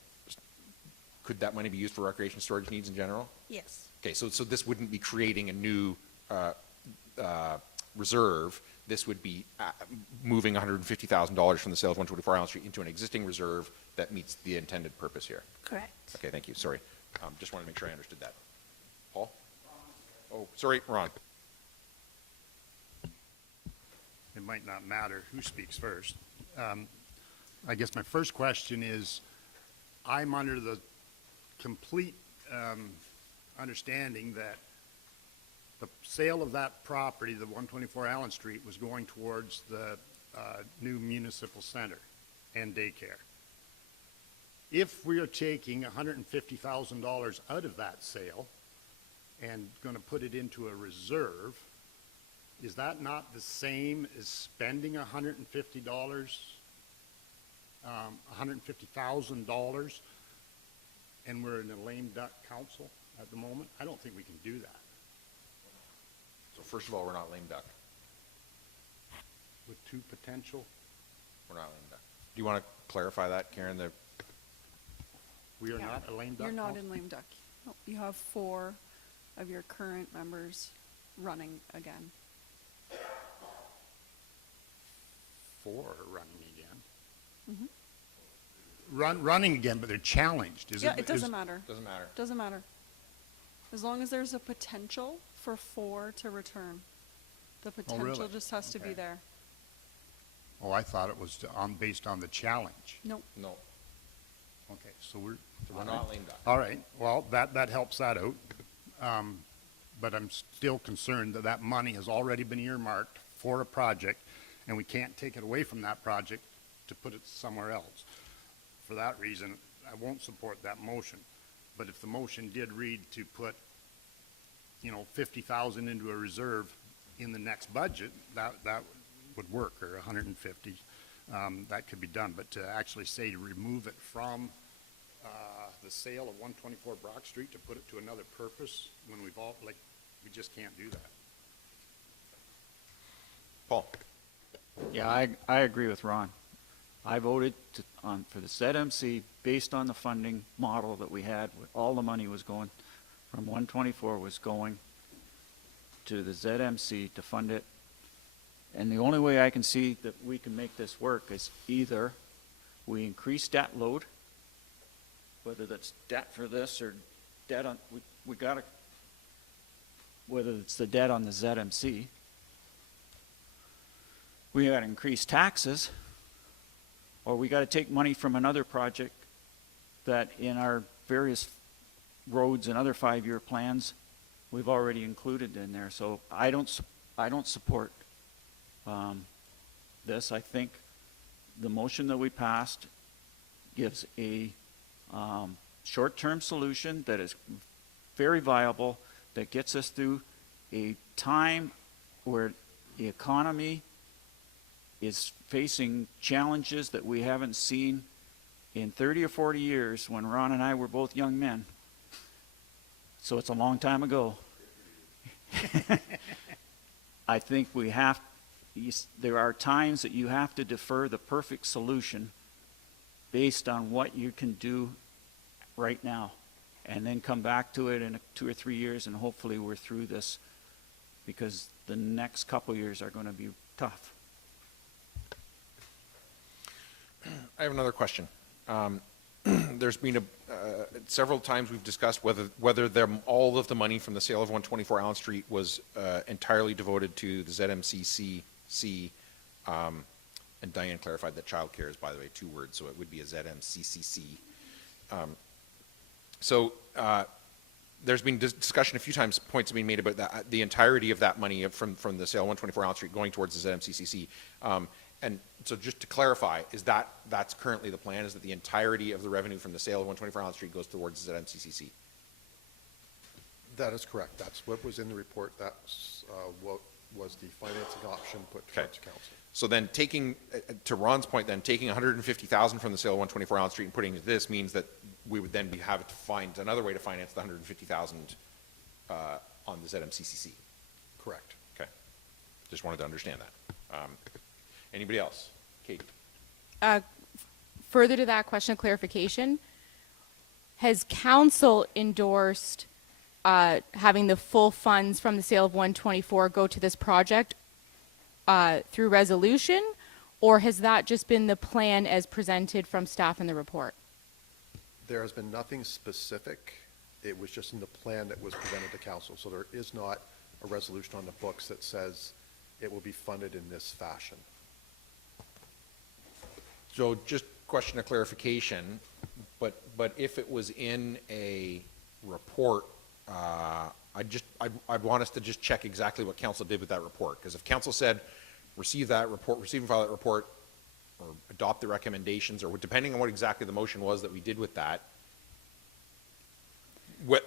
Could that money be used for recreation storage needs in general? Yes. Okay, so this wouldn't be creating a new reserve. This would be moving $150,000 from the sale of 124 Allen Street into an existing reserve that meets the intended purpose here. Correct. Okay, thank you. Sorry. Just wanted to make sure I understood that. Paul? Oh, sorry, Ron. It might not matter who speaks first. I guess my first question is, I'm under the complete understanding that the sale of that property, the 124 Allen Street, was going towards the new municipal center and daycare. If we are taking $150,000 out of that sale and going to put it into a reserve, is that not the same as spending $150,000, and we're in a lame duck council at the moment? I don't think we can do that. So first of all, we're not lame duck. With two potential, We're not lame duck. Do you want to clarify that, Karen? we are Yeah. not a lame duck You're not council? in lame duck. No, you have 4 of your current members running again. 4 are running again. Mhm. Running again, but they're challenged. Is Yeah, it it doesn't matter. Doesn't matter. Doesn't matter. As long as there's a potential for 4 to return. The potential really? just has to be Okay. there. Oh, I thought it was based on the challenge. Nope. No. Okay, so we're not lame duck. All right, well, that helps that out. But I'm still concerned that that money has already been earmarked for a project, and we can't take it away from that project to put it somewhere else. For that reason, I won't support that motion. But if the motion did read to put, 50,000 into a reserve in the next budget, that would work, or 150, that could be done. But to actually say to remove it from the sale of 124 Brock Street to put it to another purpose, when we just can't do that. Paul? Yeah, I agree with Ron. I voted for the ZMC based on the funding model that we had. All the money was going from 124 was going to the ZMC to fund it. And the only way I can see that we can make this work is either we increase debt load, whether that's debt for this or debt on, we gotta, whether it's the debt on the ZMC, we gotta increase taxes, or we gotta take money from another project that in our various roads and other 5-year plans, we've already included in there. So I don't support this. I think the motion that we passed gives a short-term solution that is very viable, that gets us through a time where the economy is facing challenges that we haven't seen in 30 or 40 years when Ron and I were both young men. So it's a long time ago. I think there are times that you have to defer the perfect solution based on what you can do right now, and then come back to it in 2 or 3 years, and hopefully we're through this, because the next couple years are going to be tough. I have another question. There's been several times we've discussed whether all of the money from the sale of 124 Allen Street was entirely devoted to the ZMCCC, and Diane clarified that childcare is, by the way, 2 words, so it would be a ZMCCC. There's been discussion a few times, points have been made about the entirety of that money from the sale of 124 Allen Street going towards the ZMCCC. And so just to clarify, that's currently the plan, is that the entirety of the revenue from the sale of 124 Allen Street goes towards the ZMCCC? That is correct. That's what was in the report. That's what was the financing option put towards council. So then to Ron's point then, taking 150,000 from the sale of 124 Allen Street and putting it into this means that we would then have to find another way to finance the 150,000 on the ZMCCC. Correct. Okay. Just wanted to understand that. Anybody else? Kate? Further to that question of clarification, has council endorsed having the full funds from the sale of 124 go to this project through resolution, or has that just been the plan as presented from staff in the report? There has been nothing specific. It was just in the plan that was presented to council. So there is not a resolution on the books that says it will be funded in this fashion. So just question of clarification, but if it was in a report, I'd want us to just check exactly what council did with that report. Because if council said, receive that report, receive and file that report, or adopt the recommendations, or depending on what exactly the motion was that we did with that,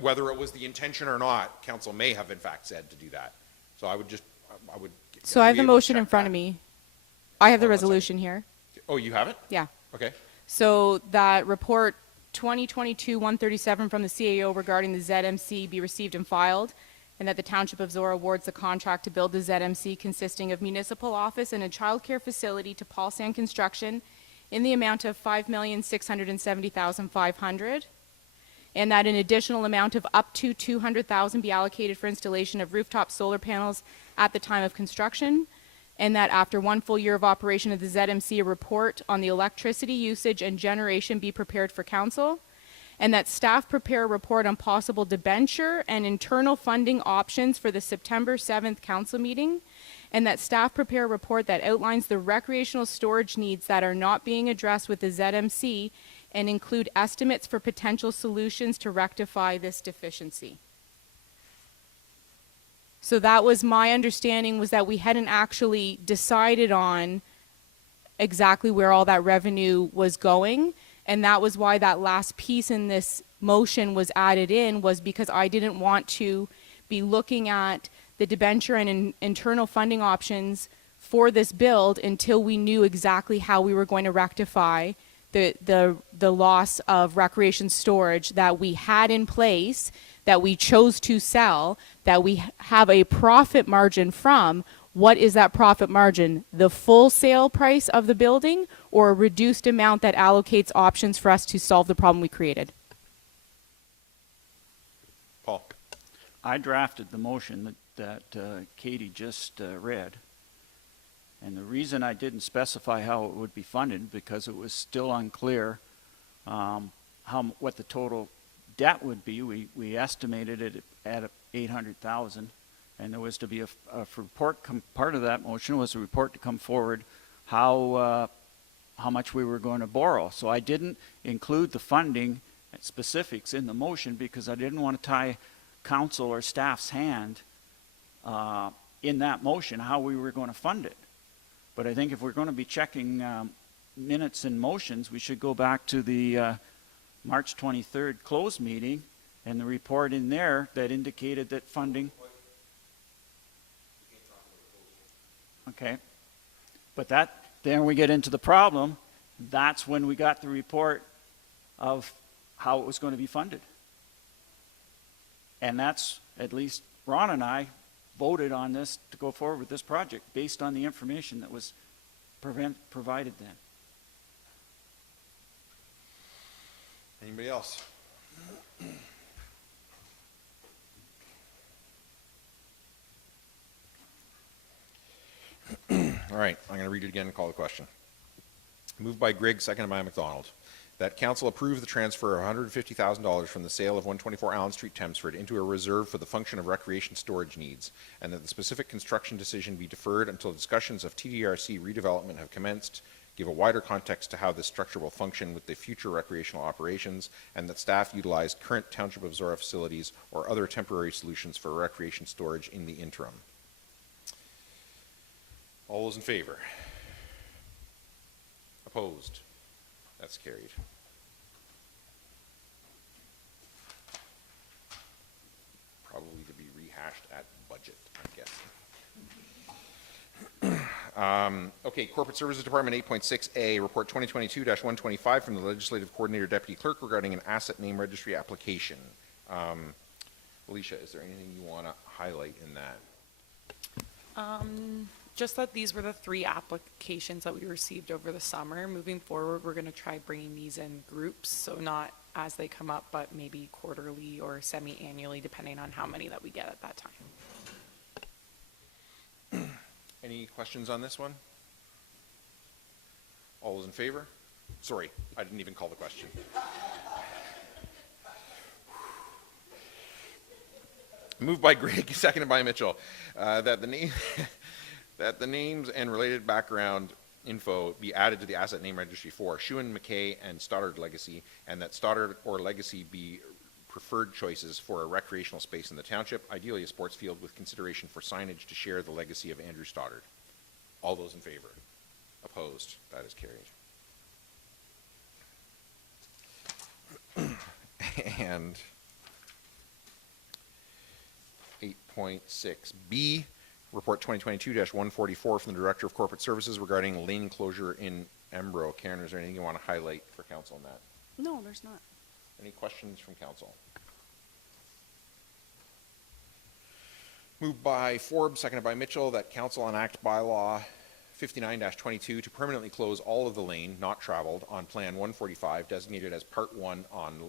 whether it was the intention or not, council may have in fact said to do that. So I would just, So I have the motion in front of me. I have the resolution here. Oh, you have it? Yeah. Okay. So that report 2022-137 from the CAO regarding the ZMC be received and filed, and that the Township of Zorra awards the contract to build the ZMC consisting of municipal office and a childcare facility to Paul Sand Construction in the amount of $5,670,500, and that an additional amount of up to $200,000 be allocated for installation of rooftop solar panels at the time of construction, and that after 1 full year of operation of the ZMC, a report on the electricity usage and generation be prepared for council, and that staff prepare a report on possible debenture and internal funding options for the September 7th council meeting, and that staff prepare a report that outlines the recreational storage needs that are not being addressed with the ZMC and include estimates for potential solutions to rectify this deficiency. So that was my understanding, was that we hadn't actually decided on exactly where all that revenue was going. And that was why that last piece in this motion was added in, was because I didn't want to be looking at the debenture and internal funding options for this build until we knew exactly how we were going to rectify the loss of recreation storage that we had in place, that we chose to sell, that we have a profit margin from. What is that profit margin? The full sale price of the building, or a reduced amount that allocates options for us to solve the problem we created? Paul? I drafted the motion that Katie just read. And the reason I didn't specify how it would be funded, because it was still unclear what the total debt would be. We estimated it at $800,000, and there was to be a report. Part of that motion was a report to come forward how much we were going to borrow. So I didn't include the funding specifics in the motion because I didn't want to tie council or staff's hand in that motion how we were going to fund it. But I think if we're going to be checking minutes and motions, we should go back to the March 23rd closed meeting and the report in there that indicated that funding. Okay. But then we get into the problem. That's when we got the report of how it was going to be funded. And that's, at least Ron and I voted on this to go forward with this project based on the information that was provided then. Anybody else? All right, I'm going to read it again and call the question. Moved by Grigg, seconded by McDonald, that council approve the transfer of $150,000 from the sale of 124 Allen Street, Thamesford, into a reserve for the function of recreation storage needs, and that the specific construction decision be deferred until discussions of TDRC redevelopment have commenced, give a wider context to how this structure will function with the future recreational operations, and that staff utilize current Township of Zorra facilities or other temporary solutions for recreation storage in the interim. All those in favor? Opposed? That's carried. Probably to be rehashed at budget, I'm guessing. Okay, Corporate Services Department 8.6A, Report 2022-125 from the Legislative Coordinator Deputy Clerk regarding an asset name registry application. Alicia, is there anything you want to highlight in that? Just that these were the 3 applications that we received over the summer. Moving forward, we're going to try bringing these in groups, so not as they come up, but maybe quarterly or semi-annually, depending on how many that we get at that time. Any questions on this one? All those in favor? Sorry, I didn't even call the question. Moved by Greg, seconded by Mitchell, that the names and related background info be added to the asset name registry for Schuon, McKay, and Stoddard Legacy, and that Stoddard or Legacy be preferred choices for a recreational space in the township, ideally a sports field with consideration for signage to share the legacy of Andrew Stoddard. All those in favor? Opposed? That is carried. And 8.6B, Report 2022-144 from the Director of Corporate Services regarding lane closure in Embro. Karen, is there anything you want to highlight for council on that? No, there's not. Any questions from council? Moved by Forbes, seconded by Mitchell, that council enact bylaw 59-22 to permanently close all of the lane not traveled on Plan 145 designated as Part 1 on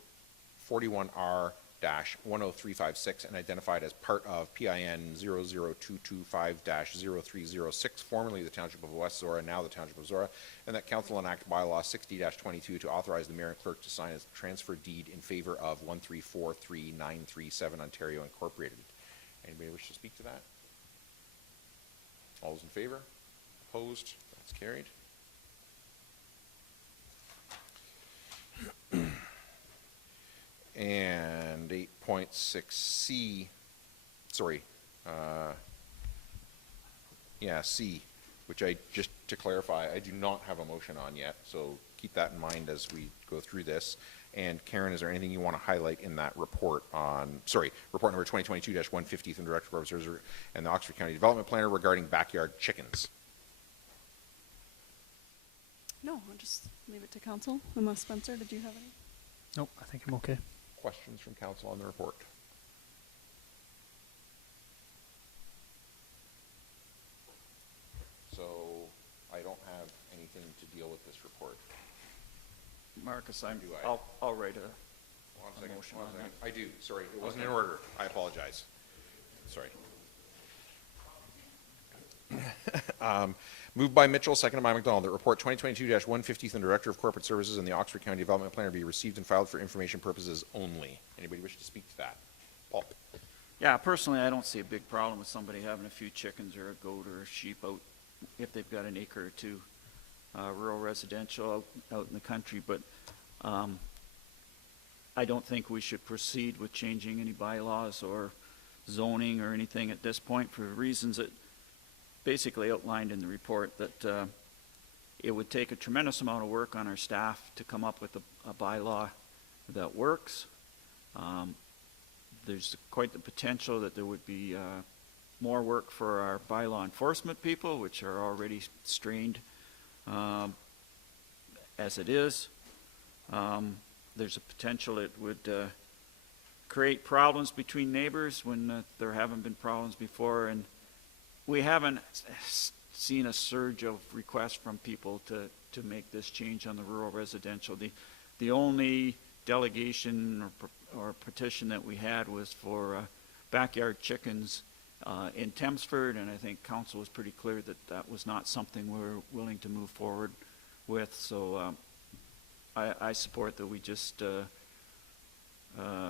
41R-10356 and identified as part of PIN 00225-0306, formerly the Township of West Zorra, now the Township of Zorra, and that council enact bylaw 60-22 to authorize the mayor and clerk to sign a transfer deed in favor of 1343937 Ontario Incorporated. Anybody wish to speak to that? All those in favor? Opposed? That's carried. And 8.6C, sorry, C, which I, just to clarify, I do not have a motion on yet, so keep that in mind as we go through this. And Karen, is there anything you want to highlight in that report on, report number 2022-150 from Director of Corporate Services and the Oxford County Development Planner regarding backyard chickens? No, I'll just leave it to council. Unless Spencer, did you have any? Nope, I think I'm okay. Questions from council on the report? So I don't have anything to deal with this report. Marcus, Do I? I'll write a One second, motion one on second. that. I do, sorry, it wasn't in order. I apologize. Sorry. Moved by Mitchell, seconded by McDonald, that report 2022-150 from the Director of Corporate Services and the Oxford County Development Planner be received and filed for information purposes only. Anybody wish to speak to that? Paul? Yeah, personally, I don't see a big problem with somebody having a few chickens or a goat or a sheep out if they've got an acre or two, rural residential out in the country, but I don't think we should proceed with changing any bylaws or zoning or anything at this point for reasons that basically outlined in the report, that it would take a tremendous amount of work on our staff to come up with a bylaw that works. There's quite the potential that there would be more work for our bylaw enforcement people, which are already strained as it is. There's a potential it would create problems between neighbors when there haven't been problems before, and we haven't seen a surge of requests from people to make this change on the rural residential. The only delegation or petition that we had was for backyard chickens in Thamesford, and I think council was pretty clear that that was not something we're willing to move forward with. So I support that we just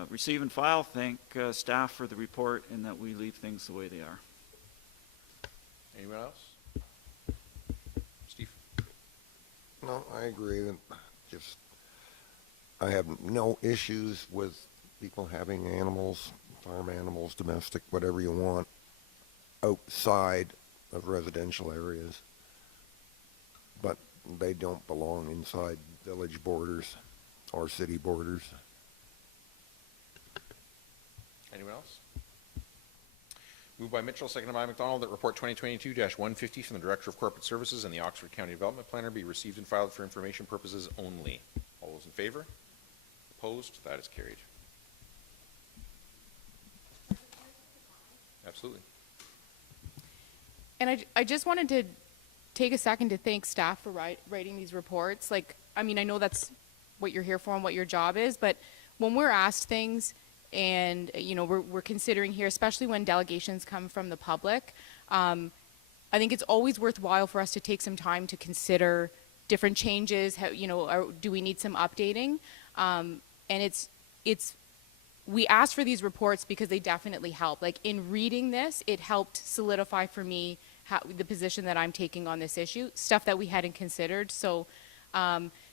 receive and file, thank staff for the report, and that we leave things the way they are. Anyone else? Steve? No, I agree. Just, I have no issues with people having animals, farm animals, domestic, whatever you want, outside of residential areas. But they don't belong inside village borders or city borders. Anyone else? Moved by Mitchell, seconded by McDonald, that report 2022-150 from the Director of Corporate Services and the Oxford County Development Planner be received and filed for information purposes only. All those in favor? Opposed? That is carried. absolutely. And I just wanted to take a second to thank staff for writing these reports. Like, I mean, I know that's what you're here for and what your job is, but when we're asked things and, you know, we're considering here, especially when delegations come from the public, I think it's always worthwhile for us to take some time to consider different changes, how, you know, do we need some updating? And we asked for these reports because they definitely help. Like, in reading this, it helped solidify for me the position that I'm taking on this issue, stuff that we hadn't considered. So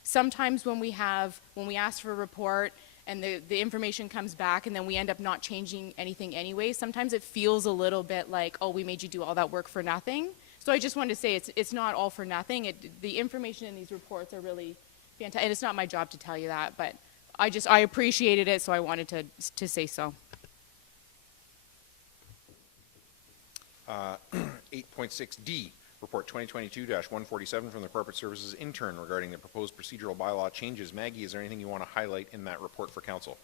sometimes when we ask for a report and the information comes back and then we end up not changing anything anyway, sometimes it feels a little bit like, oh, we made you do all that work for nothing. So I just wanted to say it's not all for nothing. The information in these reports are really fantastic. And it's not my job to tell you that, but I appreciated it, so I wanted to say so. 8.6D, Report 2022-147 from the Corporate Services Intern regarding the proposed procedural bylaw changes. Maggie, is there anything you want to highlight in that report for council?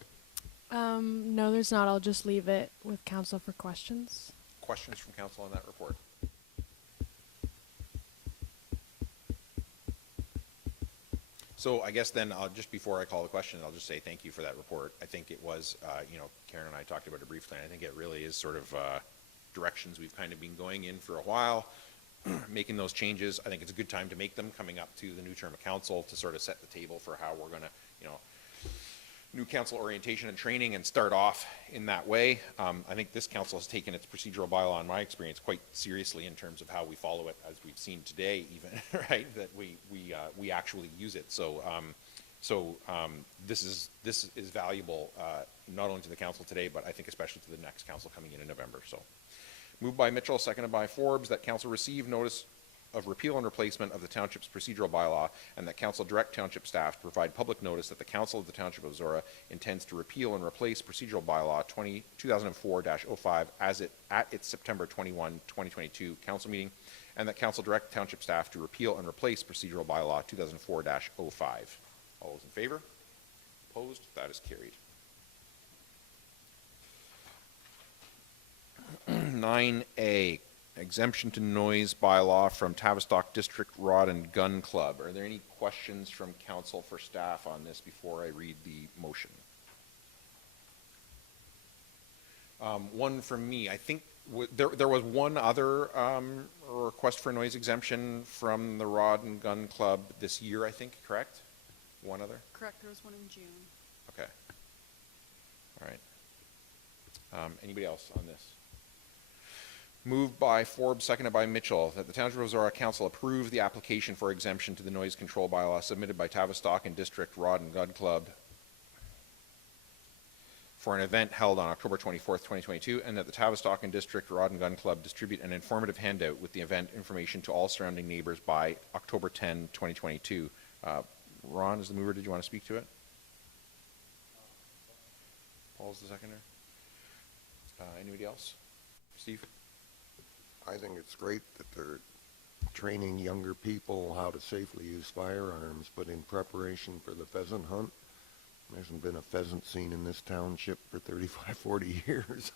No, there's not. I'll just leave it with council for questions. Questions from council on that report? So I guess then just before I call the question, I'll just say thank you for that report. I think it was, you know, Karen and I talked about it briefly. I think it really is sort of directions we've kind of been going in for a while, making those changes. I think it's a good time to make them coming up to the new term of council to sort of set the table for how we're going to, you know, new council orientation and training and start off in that way. I think this council has taken its procedural bylaw, in my experience, quite seriously in terms of how we follow it, as we've seen today even, right, that we actually use it. So this is valuable not only to the council today, but I think especially to the next council coming in November. So moved by Mitchell, seconded by Forbes, that council receive notice of repeal and replacement of the township's procedural bylaw, and that council direct township staff to provide public notice that the council of the township of Zorra intends to repeal and replace procedural bylaw 2004-05 at its September 21, 2022 council meeting, and that council direct township staff to repeal and replace procedural bylaw 2004-05. All those in favor? Opposed? That is carried. 9A, exemption to noise bylaw from Tavistock District Rod and Gun Club. Are there any questions from council for staff on this before I read the motion? One from me. I think there was one other request for noise exemption from the Rod and Gun Club this year, I think, correct? One other? Correct, there was one in June. Okay. All right. Anybody else on this? Moved by Forbes, seconded by Mitchell, that the Township of Zorra Council approve the application for exemption to the noise control bylaw submitted by Tavistock and District Rod and Gun Club for an event held on October 24th, 2022, and that the Tavistock and District Rod and Gun Club distribute an informative handout with the event information to all surrounding neighbors by October 10, 2022. Ron, as the mover, did you want to speak to it? Paul's the seconder. Anybody else? Steve? I think it's great that they're training younger people how to safely use firearms, but in preparation for the pheasant hunt. There hasn't been a pheasant seen in this township for 35, 40 years.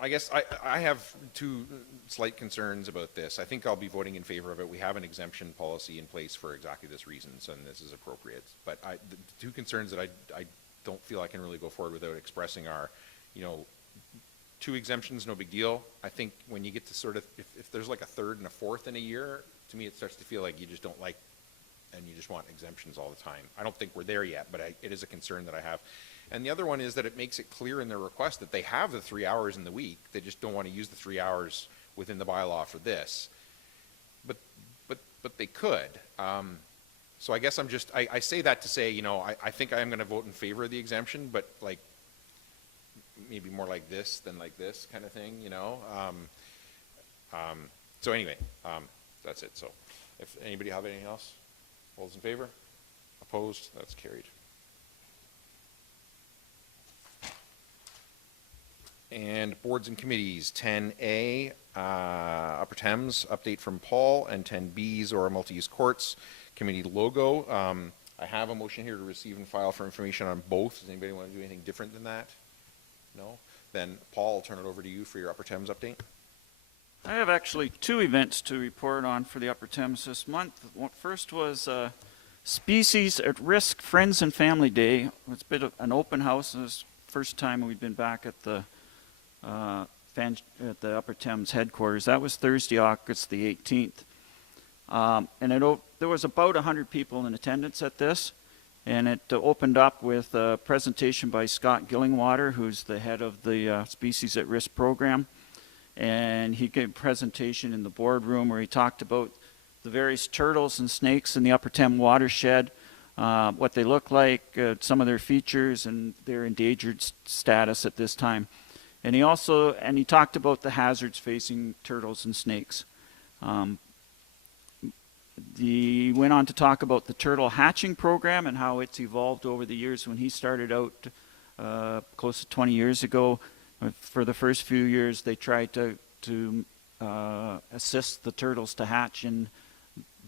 I guess I have two slight concerns about this. I think I'll be voting in favor of it. We have an exemption policy in place for exactly this reason, so this is appropriate. But the two concerns that I don't feel I can really go forward without expressing are, you know, 2 exemptions, no big deal. I think when you get to sort of, if there's like a third and a fourth in a year, to me it starts to feel like you just don't like, and you just want exemptions all the time. I don't think we're there yet, but it is a concern that I have. And the other one is that it makes it clear in their request that they have the 3 hours in the week. They just don't want to use the 3 hours within the bylaw for this. But they could. So I guess I say that to say, you know, I think I'm going to vote in favor of the exemption, but like, maybe more like this than like this kind of thing, you know. So anyway, that's it. So if anybody have anything else? All those in favor? Opposed? That's carried. And boards and committees, 10A, Upper Thames, update from Paul, and 10B, Zorra Multi-Use Courts, committee logo. I have a motion here to receive and file for information on both. Does anybody want to do anything different than that? No? Then, Paul, I'll turn it over to you for your Upper Thames update. I have actually 2 events to report on for the Upper Thames this month. First was Species at Risk Friends and Family Day. It's been an open house. It was the first time we'd been back at the Upper Thames headquarters. That was Thursday, August the 18th. There was about 100 people in attendance at this, and it opened up with a presentation by Scott Gillingwater, who's the head of the Species at Risk program. And he gave a presentation in the boardroom where he talked about the various turtles and snakes in the Upper Thames watershed, what they look like, some of their features, and their endangered status at this time. And he talked about the hazards facing turtles and snakes. He went on to talk about the turtle hatching program and how it's evolved over the years. When he started out close to 20 years ago, for the first few years, they tried to assist the turtles to hatch in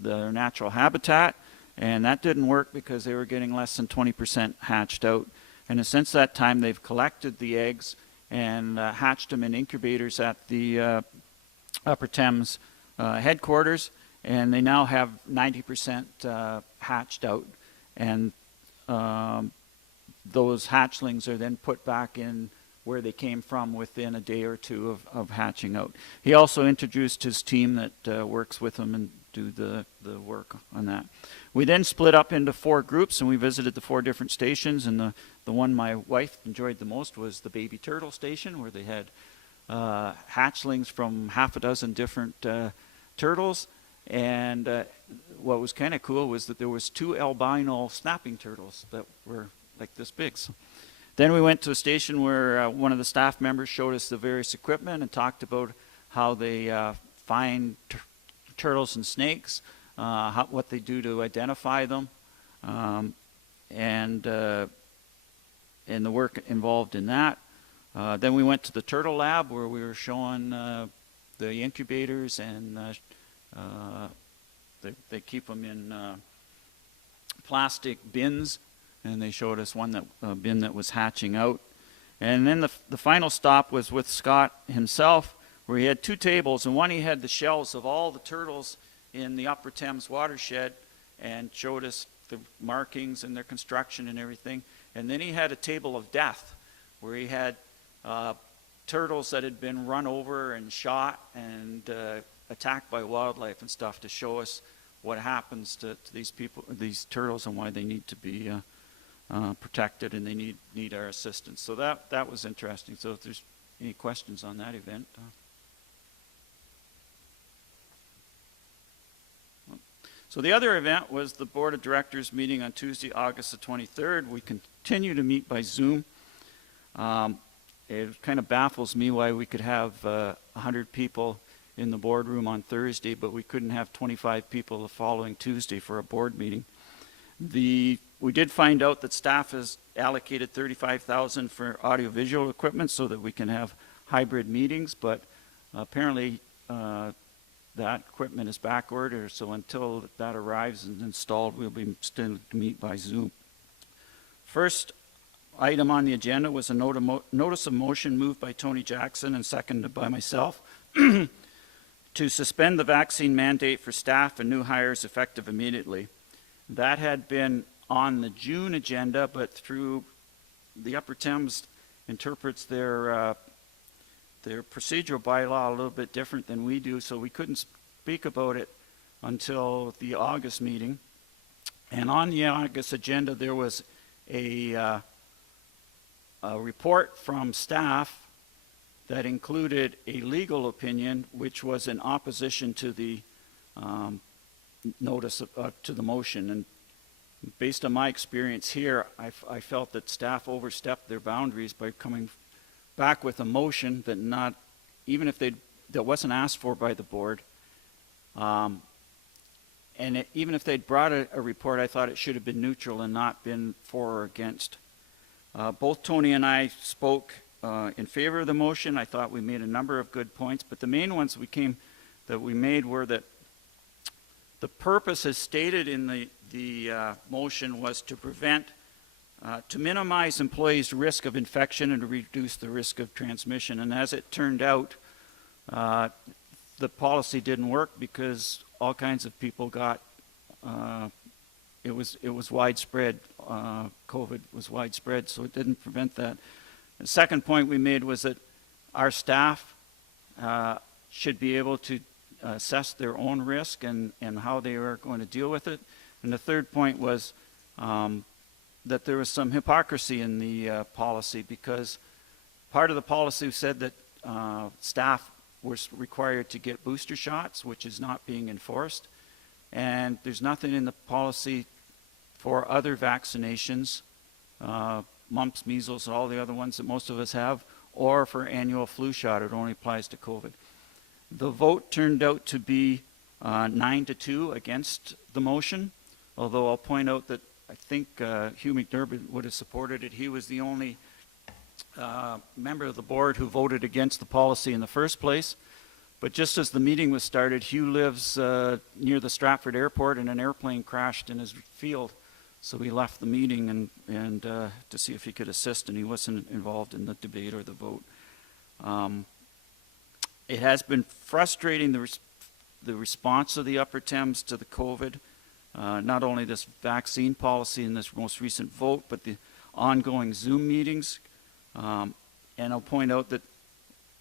their natural habitat, and that didn't work because they were getting less than 20% hatched out. And since that time, they've collected the eggs and hatched them in incubators at the Upper Thames headquarters, and they now have 90% hatched out. And those hatchlings are then put back in where they came from within a day or two of hatching out. He also introduced his team that works with him and do the work on that. We then split up into 4 groups, and we visited the 4 different stations, and the one my wife enjoyed the most was the baby turtle station, where they had hatchlings from half a dozen different turtles. And what was kind of cool was that there was 2 albino snapping turtles that were like this big. So then we went to a station where one of the staff members showed us the various equipment and talked about how they find turtles and snakes, what they do to identify them, and the work involved in that. Then we went to the turtle lab where we were showing the incubators, and they keep them in plastic bins. And they showed us one bin that was hatching out. And then the final stop was with Scott himself, where he had 2 tables, and one he had the shells of all the turtles in the Upper Thames watershed and showed us the markings and their construction and everything. And then he had a table of death, where he had turtles that had been run over and shot and attacked by wildlife and stuff, to show us what happens to these turtles, and why they need to be protected, and they need our assistance. So that was interesting. So if there's any questions on that event. So the other event was the Board of Directors meeting on Tuesday, August the 23rd. We continue to meet by Zoom. It kind of baffles me why we could have 100 people in the boardroom on Thursday, but we couldn't have 25 people the following Tuesday for a board meeting. We did find out that staff has allocated $35,000 for audiovisual equipment so that we can have hybrid meetings, but apparently that equipment is back ordered, so until that arrives and installed, we'll be still to meet by Zoom. First item on the agenda was a notice of motion moved by Tony Jackson and seconded by myself to suspend the vaccine mandate for staff and new hires effective immediately. That had been on the June agenda, but through the Upper Thames interprets their procedural bylaw a little bit different than we do, so we couldn't speak about it until the August meeting. And on the August agenda, there was a report from staff that included a legal opinion, which was in opposition to the notice to the motion. And based on my experience here, I felt that staff overstepped their boundaries by coming back with a motion that even if that wasn't asked for by the board. Even if they'd brought a report, I thought it should have been neutral and not been for or against. Both Tony and I spoke in favor of the motion. I thought we made a number of good points, but the main ones that we made were that the purpose as stated in the motion was to prevent to minimize employees' risk of infection and to reduce the risk of transmission. And as it turned out, the policy didn't work because all kinds of people got, it was widespread. COVID was widespread, so it didn't prevent that. The second point we made was that our staff should be able to assess their own risk and how they are going to deal with it. And the third point was that there was some hypocrisy in the policy, because part of the policy said that staff were required to get booster shots, which is not being enforced. And there's nothing in the policy for other vaccinations, mumps, measles, and all the other ones that most of us have, or for annual flu shot. It only applies to COVID. The vote turned out to be 9-2 against the motion, although I'll point out that I think Hugh McDermott would have supported it. He was the only member of the board who voted against the policy in the first place. But just as the meeting was started, Hugh lives near the Stratford airport, and an airplane crashed in his field. So he left the meeting and to see if he could assist, and he wasn't involved in the debate or the vote. It has been frustrating, the response of the Upper Thames to the COVID, not only this vaccine policy and this most recent vote, but the ongoing Zoom meetings. And I'll point out that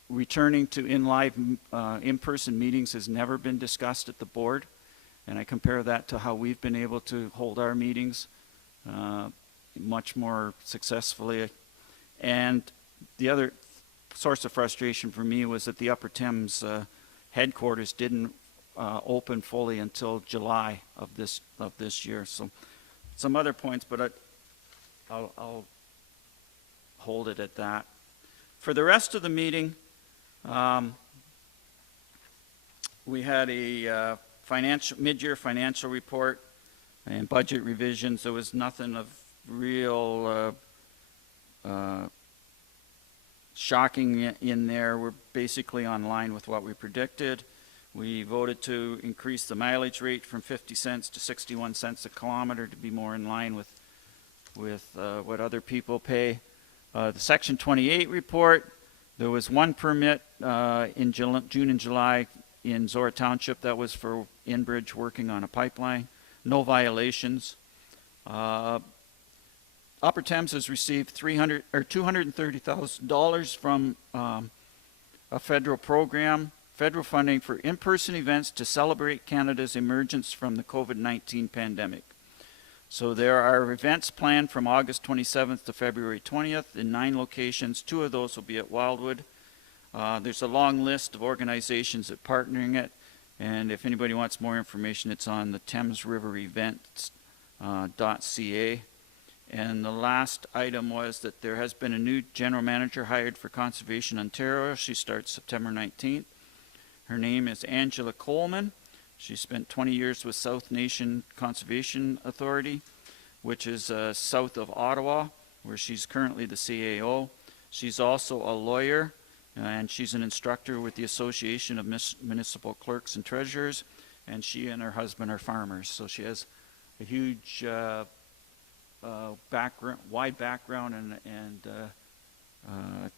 returning to in-person meetings has never been discussed at the board. And I compare that to how we've been able to hold our meetings much more successfully. And the other source of frustration for me was that the Upper Thames headquarters didn't open fully until July of this year. So some other points, but I'll hold it at that. For the rest of the meeting, we had a mid-year financial report and budget revisions. There was nothing of real shocking in there. We're basically on line with what we predicted. We voted to increase the mileage rate from 50 cents to 61 cents a kilometer to be more in line with what other people pay. The Section 28 report, there was one permit in June and July in Zorra Township. That was for Enbridge working on a pipeline. No violations. Upper Thames has received $230,000 from a federal program, federal funding for in-person events to celebrate Canada's emergence from the COVID-19 pandemic. So there are events planned from August 27th to February 20th in 9 locations. 2 of those will be at Wildwood. There's a long list of organizations that are partnering it, and if anybody wants more information, it's on the Thames River Events.ca. And the last item was that there has been a new general manager hired for Conservation Ontario. She starts September 19th. Her name is Angela Coleman. She spent 20 years with South Nation Conservation Authority, which is south of Ottawa, where she's currently the CAO. She's also a lawyer, and she's an instructor with the Association of Municipal Clerks and Treasurers, and she and her husband are farmers. So she has a huge wide background, and I'm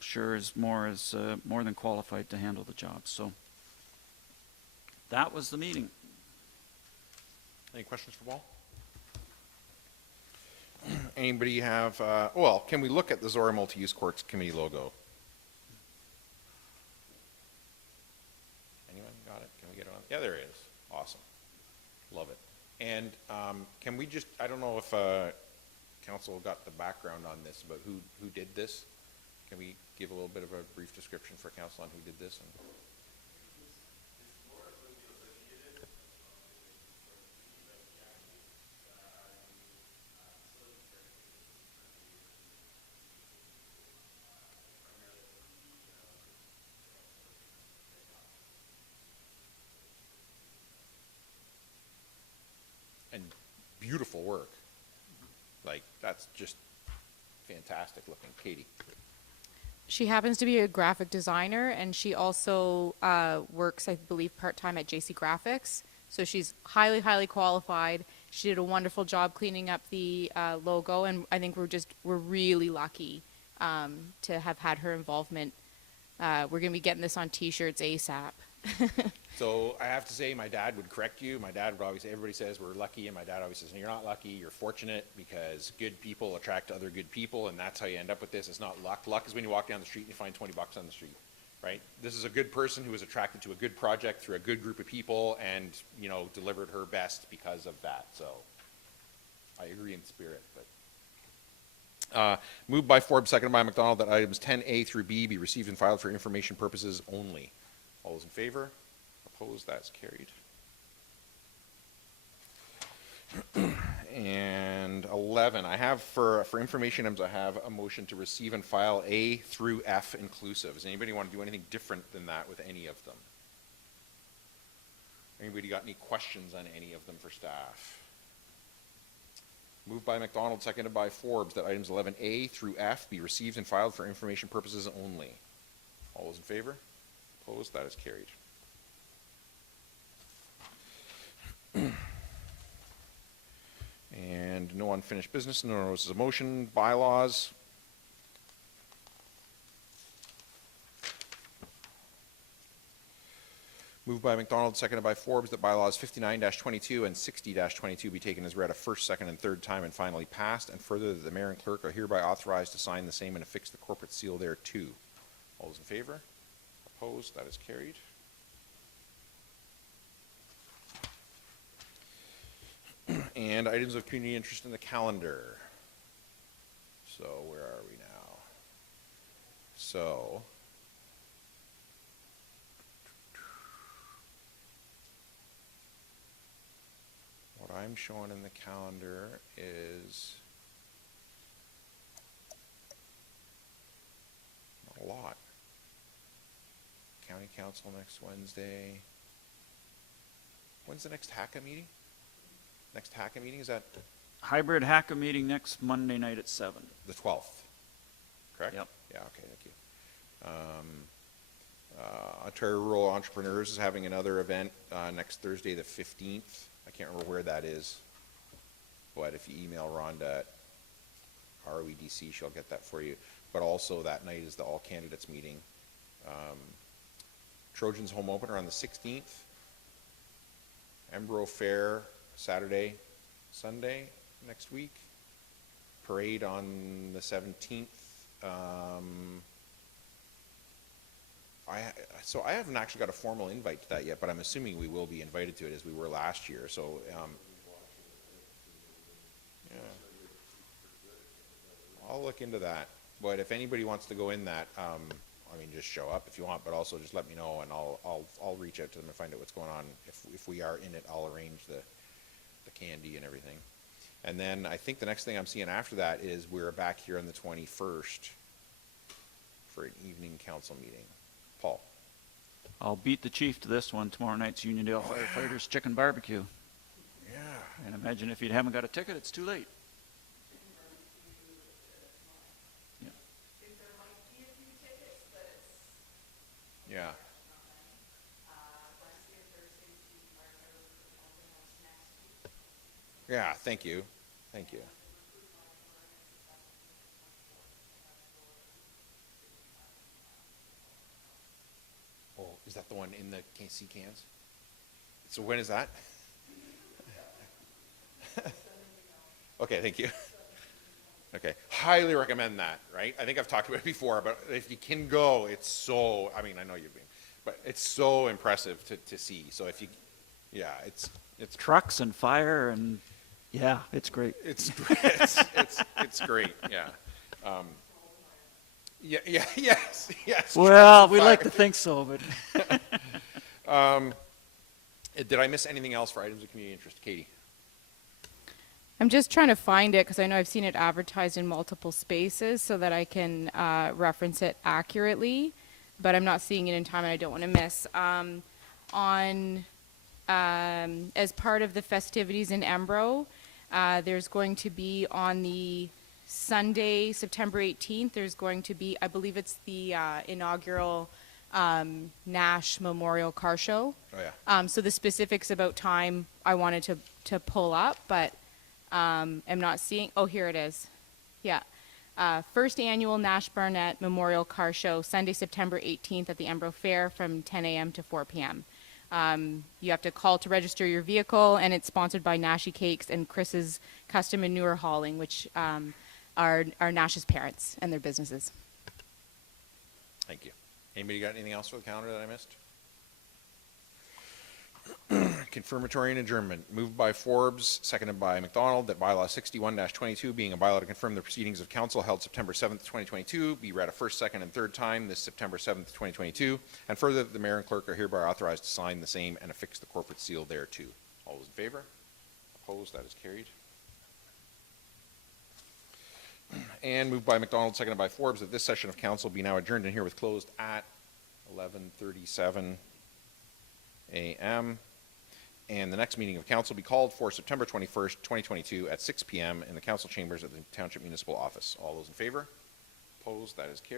sure is more than qualified to handle the job. So that was the meeting. Any questions for Paul? Anybody have, can we look at the Zorra Multi-Use Courts Committee logo? Anyone got it? Can we get it on? Yeah, there it is. Awesome. Love it. And can we just, I don't know if council got the background on this, but who did this? Can we give a little bit of a brief description for council on who did this? And beautiful work. Like, that's just fantastic looking. Katie. She happens to be a graphic designer, and she also works, I believe, part-time at JC Graphics. So she's highly, highly qualified. She did a wonderful job cleaning up the logo, and I think we're really lucky to have had her involvement. We're going to be getting this on T-shirts ASAP. So I have to say, my dad would correct you. My dad would always say, everybody says we're lucky, and my dad always says, no, you're not lucky, you're fortunate, because good people attract other good people, and that's how you end up with this. It's not luck. Luck is when you walk down the street and you find 20 bucks on the street, right? This is a good person who was attracted to a good project through a good group of people and, you know, delivered her best because of that. So I agree in spirit, but. Moved by Forbes, seconded by McDonald, that items 10A through B be received and filed for information purposes only. All those in favor? Opposed? That's carried. And 11, I have for information items, I have a motion to receive and file A through F inclusive. Does anybody want to do anything different than that with any of them? Anybody got any questions on any of them for staff? Moved by McDonald, seconded by Forbes, that items 11A through F be received and filed for information purposes only. All those in favor? Opposed? That is carried. And no unfinished business, no notices of motion, bylaws. Moved by McDonald, seconded by Forbes, that bylaws 59-22 and 60-22 be taken as read a first, second, and third time and finally passed, and further that the mayor and clerk are hereby authorized to sign the same and affix the corporate seal thereto. All those in favor? Opposed? That is carried. And items of community interest in the calendar. So where are we now? So what I'm showing in the calendar is not a lot. County Council next Wednesday. When's the next HACA meeting? Next HACA meeting, is that Hybrid HACA meeting next Monday night at 7. the 12th? Correct? Yep. Yeah, okay, thank you. Ontario Rural Entrepreneurs is having another event next Thursday, the 15th. I can't remember where that is, but if you email Rhonda at ROEDC, she'll get that for you. But also that night is the All Candidates meeting. Trojans Home Opener on the 16th. Embro Fair Saturday, Sunday next week. Parade on the 17th. So I haven't actually got a formal invite to that yet, but I'm assuming we will be invited to it as we were last year. So, yeah, I'll look into that. But if anybody wants to go in that, I mean, just show up if you want, but also just let me know, and I'll reach out to them and find out what's going on. If we are in it, I'll arrange the candy and everything. And then I think the next thing I'm seeing after that is we're back here on the 21st for an evening council meeting. Paul. I'll beat the chief to this one. Tomorrow night's Uniondale Firefighters Chicken Barbecue. Yeah. And imagine if you haven't got a ticket, it's too late. Yeah. Yeah. Yeah, thank you. Thank you. Oh, is that the one in the KC cans? So when is that? Okay, thank you. Okay, highly recommend that, right? I think I've talked about it before, but if you can go, it's so, I mean, I know you've been, but it's so impressive to see. So if you, yeah, it's trucks and fire and yeah, it's great. It's great, yeah. Yes. Well, we like to think so, but. Did I miss anything else for items of community interest? Katie? I'm just trying to find it because I know I've seen it advertised in multiple spaces so that I can reference it accurately, but I'm not seeing it in time and I don't want to miss. As part of the festivities in Embro, there's going to be on the Sunday, September 18th, there's going to be, I believe it's the inaugural Nash Memorial Car Show. Oh, yeah. So the specifics about time I wanted to pull up, but am not seeing. Oh, here it is. Yeah. First annual Nash Barnett Memorial Car Show, Sunday, September 18th at the Embro Fair from 10 a.m. to 4 p.m. You have to call to register your vehicle, and it's sponsored by Nashy Cakes and Chris's Custom Manure Hauling, which are Nash's parents and their businesses. Thank you. Anybody got anything else for the calendar that I missed? Confirmatory and adjournment. Moved by Forbes, seconded by McDonald, that bylaw 61-22, being a bylaw to confirm the proceedings of council held September 7th, 2022, be read a first, second, and third time this September 7th, 2022, and further that the mayor and clerk are hereby authorized to sign the same and affix the corporate seal thereto. All those in favor? Opposed? That is carried. And moved by McDonald, seconded by Forbes, that this session of council be now adjourned and herewith closed at 11:37 a.m. And the next meeting of council be called for September 21st, 2022 at 6 p.m. in the council chambers of the Township Municipal Office. All those in favor? Opposed? That is carried.